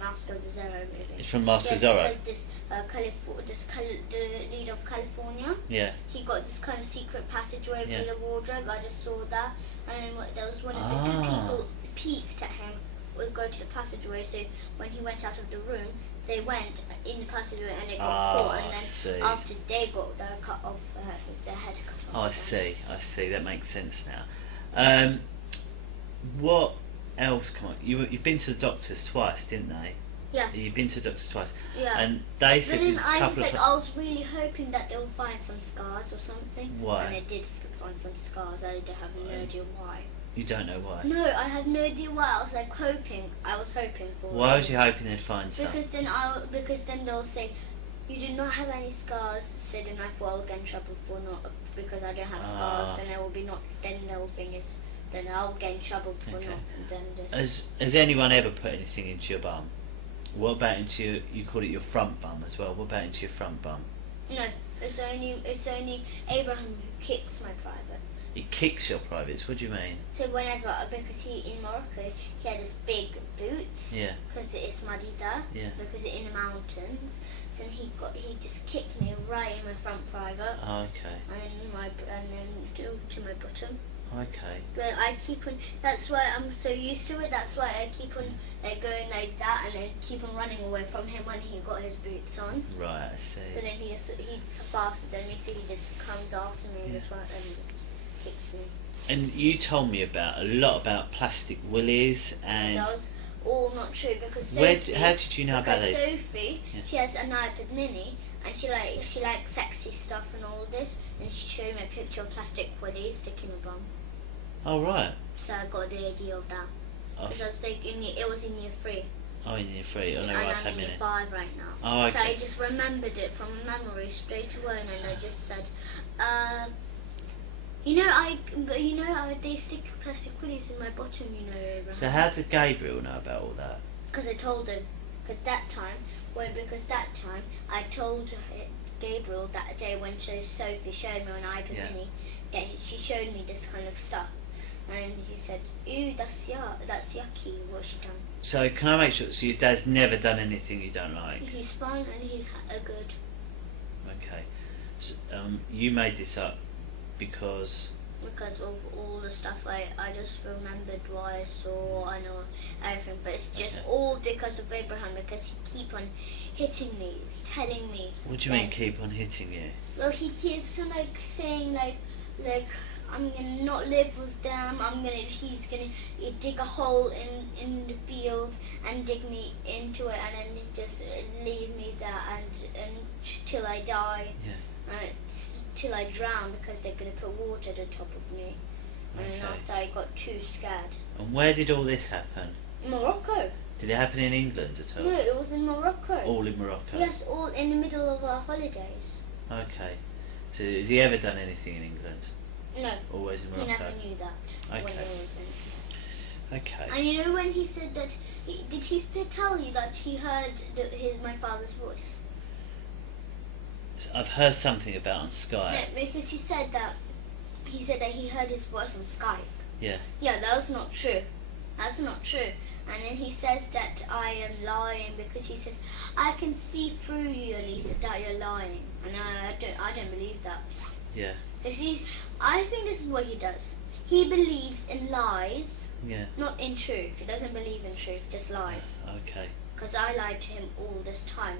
Master of the Zorro movie. It's from Master of Zorro? Because the leader of California, he got this kind of secret passageway through the wardrobe. I just saw that. And then there was one of the good people peeked at him, would go to the passageway, so when he went out of the room, they went in the passageway and they got caught, and then after they got their head cut off. Oh, I see. That makes sense now. What else? Come on, you've been to the doctors twice, didn't they? Yeah. You've been to the doctors twice. Yeah. And they said but then I was really hoping that they'll find some scars or something. Why? And they did find some scars. I have no idea why. You don't know why? No, I have no idea why. I was hoping for. Why was you hoping they'd find some? Because then they'll say, you do not have any scars, so then I thought I'll get in trouble for not, because I don't have scars, then I will be not, then the whole thing is, then I'll get in trouble for not, and then Has anyone ever put anything into your bum? What about into you called it your front bum as well, what about into your front bum? No, it's only Abraham who kicks my privates. He kicks your privates, what do you mean? So whenever, because in Morocco, he had this big boots, because it's muddy there, because it's in the mountains, so he just kicked me right in my front private. Oh, okay. And then to my bottom. Okay. But I keep on. That's why I'm so used to it. That's why I keep on going like that, and then keep on running away from him when he got his boots on. Right, I see. But then he's faster than me, so he just comes after me and just kicks me. And you told me a lot about plastic willies and. That was all not true, because Sophie. How did you know about that? those? Sophie, she has an iPad Mini, and she likes sexy stuff and all this, and she showed me a picture of plastic willies sticking a bum. Oh, right. So I got the idea of that. Because I was thinking it was in year 3. Oh, in year 3. And I'm in year 5 right now. Oh, okay. So I just remembered it from memory straight away, and then I just said, they stick plastic willies in my bottom, Abraham. So how did Gabriel know about all that? Because I told him. Because that time I told Gabriel that day when Sophie showed me on iPad Mini that she showed me this kind of stuff. And he said, "Ew, that's yucky. What she done?" So can I make sure? So your dad's never done anything you don't like? He's fine and he's good. Okay. So, you made this up because of all the stuff I just remembered what I saw. I know everything, but it's just all because of Abraham, because he keep on hitting me. He's telling me. What do you mean keep on hitting you? Well, he keeps on saying I'm gonna not live with them. He's gonna dig a hole in the field and dig me into it, and then just leave me there and till I die. Yeah. Till I drown, because they're gonna put water at the top of me. And then after I got too scared. And where did all this happen? Morocco. Did it happen in England at all? No, it was in Morocco. All in Morocco? Yes, all in the middle of our holidays. Okay. So has he ever done anything in England? No. Always in Morocco? He never knew that when he was in. Okay. And you know when he said that, did he tell you that he heard my father's voice? So I've heard something about on Skype. No, because he said that he heard his voice on Skype. Yeah. Yeah, that's not true. That's not true. And then he says that I am lying, because he says, I can see through you, Elisa, that you're lying. And I don't believe that. Yeah. I think this is what he does. He believes in lies, not in truth. He doesn't believe in truth, just lies. Okay. Because I lied to him all this time.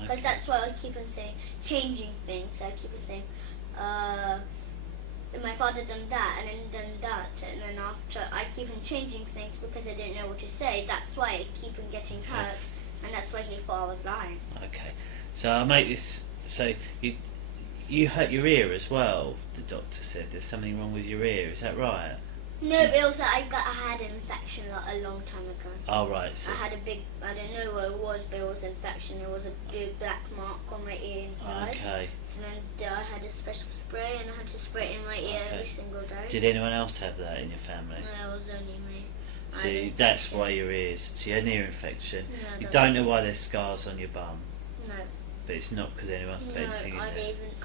Because Okay. that's why I keep on saying, changing things. I keep on saying, my father done that and then done that, and then after I keep on changing things because I didn't know what to say. That's why I keep on getting hurt, and that's why he thought I was lying. Okay. So I'll make this. So you hurt your ear as well. The doctor said there's something wrong with your ear. Is that right? No, but it was I had an infection a long time ago. Oh right. So I had a big, I don't know what it was, but it was an infection. It was a big black mark on my ear inside. Okay. So then I had a special spray, and I had to spray it in my ear every single day. Did anyone else have that in your family? No, it was only me. See, that's why your ears. So you had an ear infection. No, You don't know why there's scars on your bum. No. But it's not because anyone's put anything in there.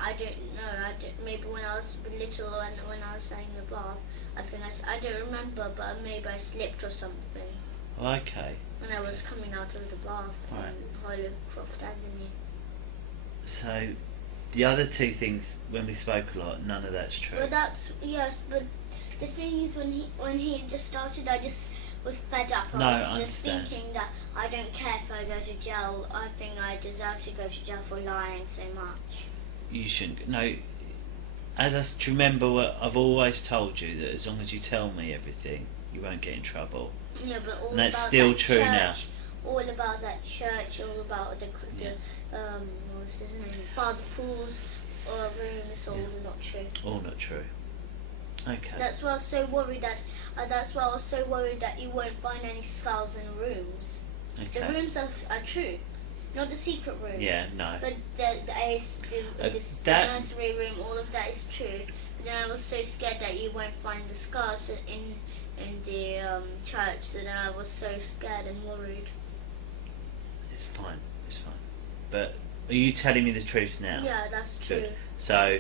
I don't know. Maybe when I was little, when I was having the bath, I don't remember, but maybe I slipped or something. Okay. When I was coming out of the bath on Hollycroft Avenue. So, the other two things, when we spoke a lot, none of that's true. But but the thing is, when he just started, I just was fed up. I was just thinking that I don't care if I go to jail. I think I deserve to go to jail for lying so much. You shouldn't. No. As I remember, what I've always told you, that as long as you tell me everything, you won't get in trouble. Yeah, but all and that's about still that true church, now. All about that church, all about the what's his name, Father Paul's room. It's all not true. All not true. Okay. That's why I was so worried that. That's why I was so worried that you won't find any skulls in rooms. Okay. The rooms are true. Not the secret rooms. Yeah, no. But the nursery room, all of that is true. But then I was so scared that you won't find the scars in the church, so then I was so scared and worried. It's fine. It's fine. But are you telling me the truth now? Yeah, that's true. Good. So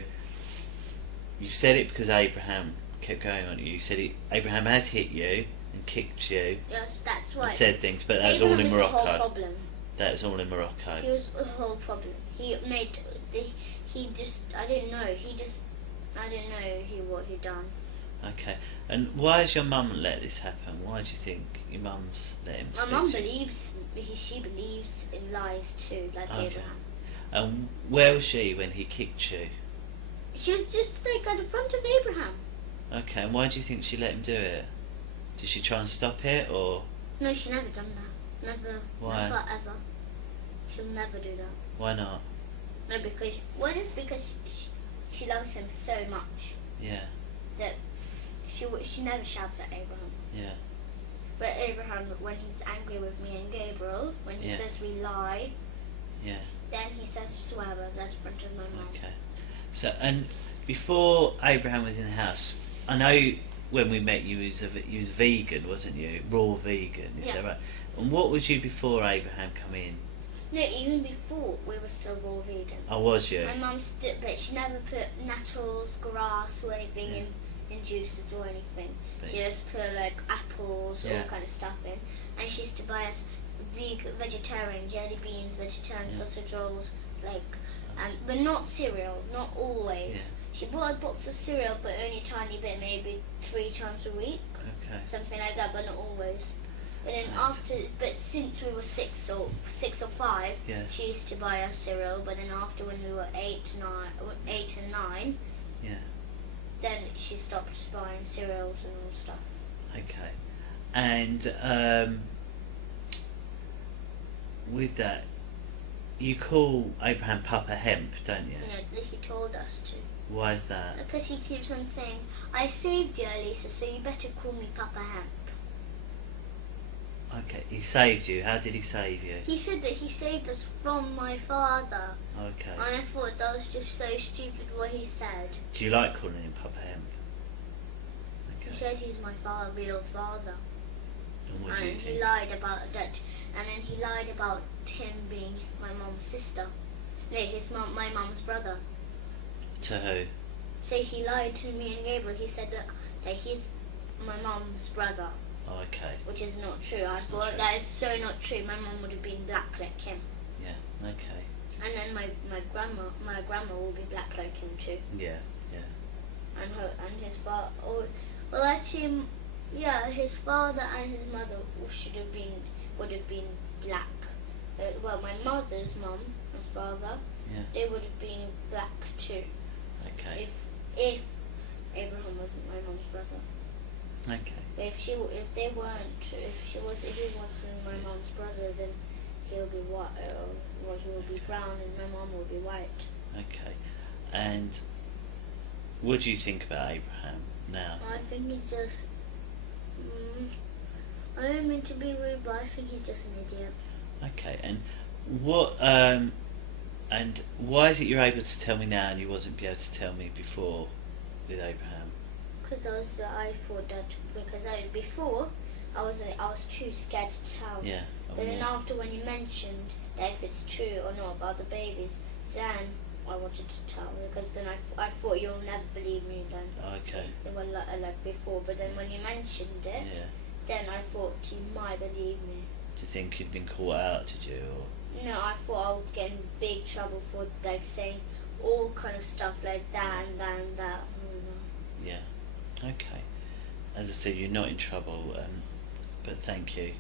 you said it because Abraham kept going on you. You said Abraham has hit you and kicked you. Yes, that's right. And said things, but that was all in Morocco. The whole problem. That was all in Morocco. He was the whole problem. I didn't know what he'd done. Okay. And why has your mum let this happen? Why do you think your mum's let him? My mum believes, she believes in lies too, like Abraham. And where was she when he kicked you? She was just like at the front of Abraham. Okay, and why do you think she let him do it? Did she try and stop it, or? No, she never done that. Never. Why? Never ever. She'll never do that. Why not? No, because she loves him so much. Yeah. That she never shouts at Abraham. Yeah. But Abraham, when he's angry with me and Gabriel, when he says we lie, then he says swear words at the front of my mouth. Okay. So, and before Abraham was in the house, I know when we met you was vegan, wasn't you? Raw vegan, is that right? And what was you before Abraham come in? No, even before we were still raw vegan. Oh, was you? My mum but she never put nettles, grass, or anything in juices or anything. But She just put like apples, Yeah. all kind of stuff in, and she used to buy us vegetarian jelly beans, vegetarian Yeah. sausage rolls, like, but not cereal, not always. Yeah. She bought a box of cereal, but only a tiny bit, maybe 3 times a week, okay. something like that, but not always. But then Right. but since we were 6 or 5, Yeah. she used to buy us cereal. But then after when we were 8 and 9, Yeah. then she stopped buying cereals and all stuff. Okay. And with that, you call Abraham Papa Hemp, don't you? No, he told us to. Why is that? Because he keeps on saying, "I saved you, Elisa, so you better call me Papa Hemp." Okay, he saved you. How did he save you? He said that he saved us from my father. Okay. And I thought that was just so stupid what he said. Do you like calling him Papa Hemp? He Okay. said he's my real father. And what do you And he think? lied about that. And then he lied about him being my mum's sister. No, my mum's brother. To who? So he lied to me and Gabriel. He said that he's my mum's brother, Oh, okay. which is not true. I It's not thought true. that is so not true. My mum would have been black like him. Yeah. Okay. And then my grandma will be black like him too. Yeah. Yeah. And his father. Well, actually, yeah, his father and his mother would have been black. Well, my mother's mum and father, Yeah. they would have been black too. Okay. If Abraham wasn't my mum's brother. Okay. But if he wasn't my mum's brother, then he'll be white. He will be brown, and my mum will be white. Okay. And what do you think about Abraham now? I think he's just. I don't mean to be rude, but I think he's just an idiot. Okay. And what? And why is it you're able to tell me now and you wasn't able to tell me before with Abraham? Because I thought that before I was too scared to tell. Yeah. But then after when you mentioned that if it's true or not about the babies, then I wanted to tell, because then I thought you'll never believe me then. Okay. Well, like before, but then when you mentioned it, Yeah. then I thought you might believe me. Do you think you'd been caught out, did you? Or? No, I thought I would get in big trouble for like saying all kind of stuff like that and that and that. Yeah. Okay. As I said, you're not in trouble, but thank you.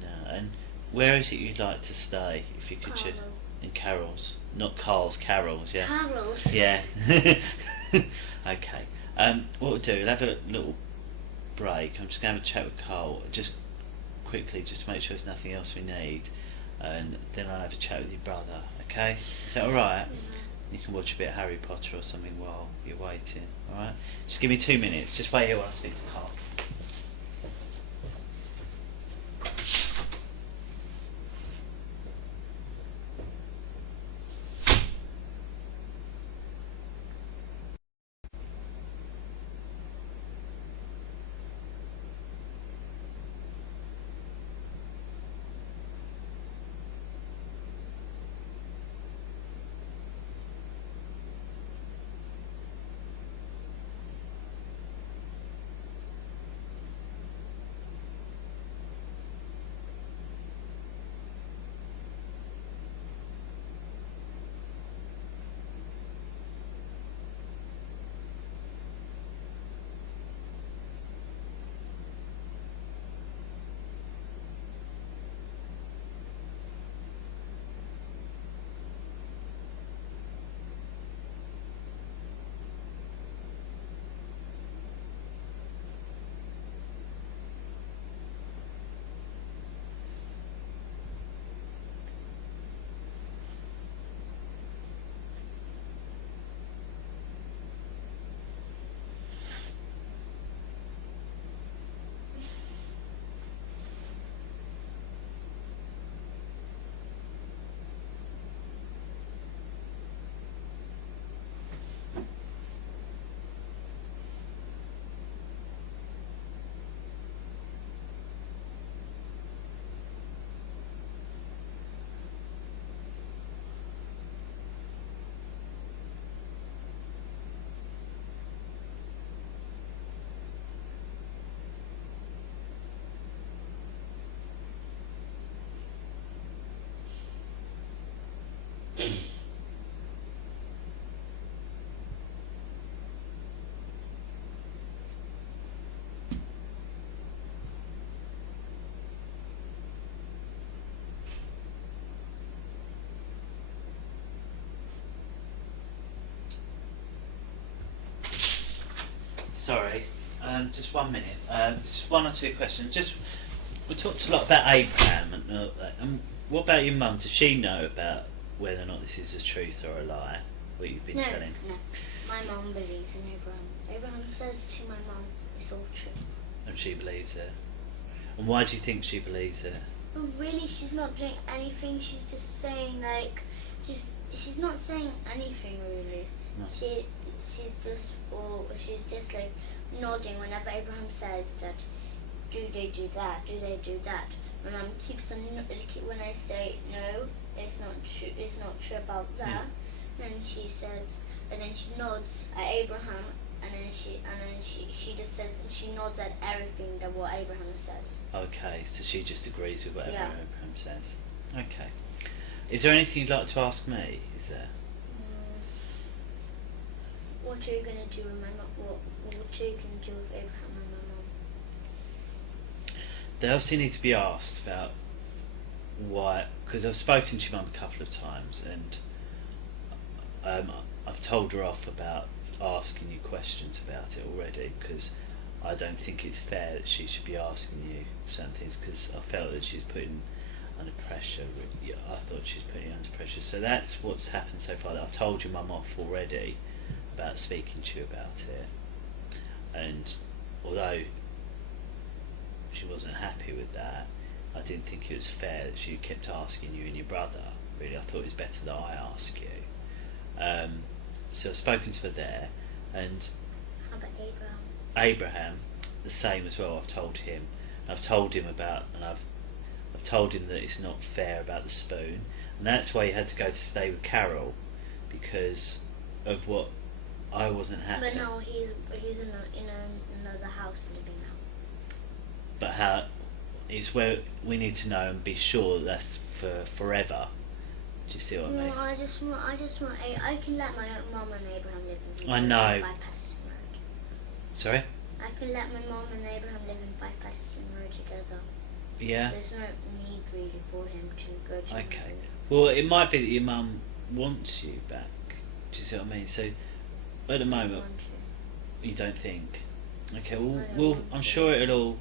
No. And where is it you'd like to stay, if you could? Carol. In Carol's, not Carl's. Carol's, yeah. Carol's. Yeah. Okay. What we'll do, we'll have a little break. I'm just going to have a chat with Carl, just quickly, just to make sure there's nothing else we need, and then I'll have a chat with your brother. Okay? Is that all right? You can watch a bit of Harry Potter or something while you're waiting. All right? Just give me 2 minutes. Just wait here while I speak to Carl. Sorry, just 1 minute. Just one or two questions. We talked a lot about Abraham, and what about your mum? Does she know about whether or not this is a truth or a lie? What you've been telling? No. My mum believes in Abraham. Abraham says to my mum, it's all true. And she believes it. And why do you think she believes it? Well, really, she's not doing anything. She's just saying she's not saying anything really. No. She's just like nodding whenever Abraham says that. Do they do that? Do they do that? My mum keeps on when I say no, it's not true. It's not true about that. Then she says, and then she nods at Abraham, and then she just says, she nods at everything that what Abraham says. Okay, so she just agrees with whatever Abraham says. Okay. Is there anything you'd like to ask me? Is there? What are you gonna do with my mum? What are you gonna do with Abraham and my mum? They obviously need to be asked about why, because I've spoken to your mum a couple of times, and I've told her off about asking you questions about it already, because I don't think it's fair that she should be asking you certain things, because I felt that she's putting under pressure. I thought she was putting you under pressure. So that's what's happened so far. That I've told your mum off already about speaking to you about it, and although she wasn't happy with that, I didn't think it was fair that she kept asking you and your brother. Really, I thought it was better that I ask you. So I've spoken to her there, and how about Abraham? Abraham, the same as well. I've told him. I've told him about, and I've told him that it's not fair about the spoon, and that's why he had to go to stay with Carol, because of what I wasn't happy. But no, he's in another house living now. But how? It's where we need to know and be sure that's for forever. Do you see what I mean? No, I just want. I can let my mum and Abraham live in. I know. 5 Patterson Road. Sorry? I can let my mum and Abraham live in 5 Patterson Road together. Yeah. There's no need really for him to go to. Okay. Well, it might be that your mum wants you back. Do you see what I mean? So, at the moment, you don't think. Okay. Well, I'm sure it'll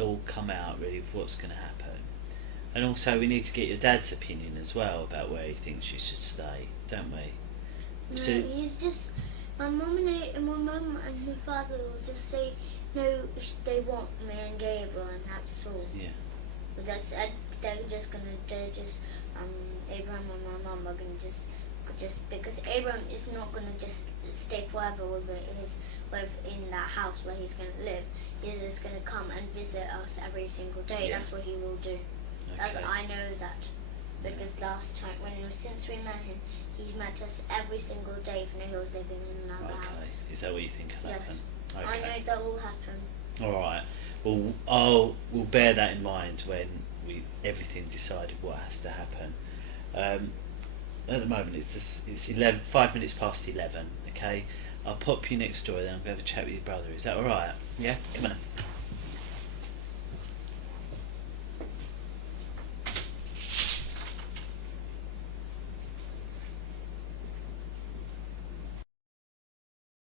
all come out really of what's going to happen. And also, we need to get your dad's opinion as well about where he thinks you should stay, don't we? No, So, he's just my mum and her father will just say no. They want me and Gabriel, and that's all. yeah. But they're just Abraham and my mum are gonna just because Abraham is not gonna just stay forever in that house where he's gonna live. He's just gonna come and visit us every single day. Yeah. That's what he will do. Okay. I know that because last time since we met him, he met us every single day even though he was living in another house. Is that what you think will happen? Yes. Okay. I know that will happen. All right. Well, we'll bear that in mind when everything decided what has to happen. At the moment, it's 5 minutes past 11. Okay. I'll pop you next door. Then I'm going to have a chat with your brother. Is that all right? Yeah. Come on.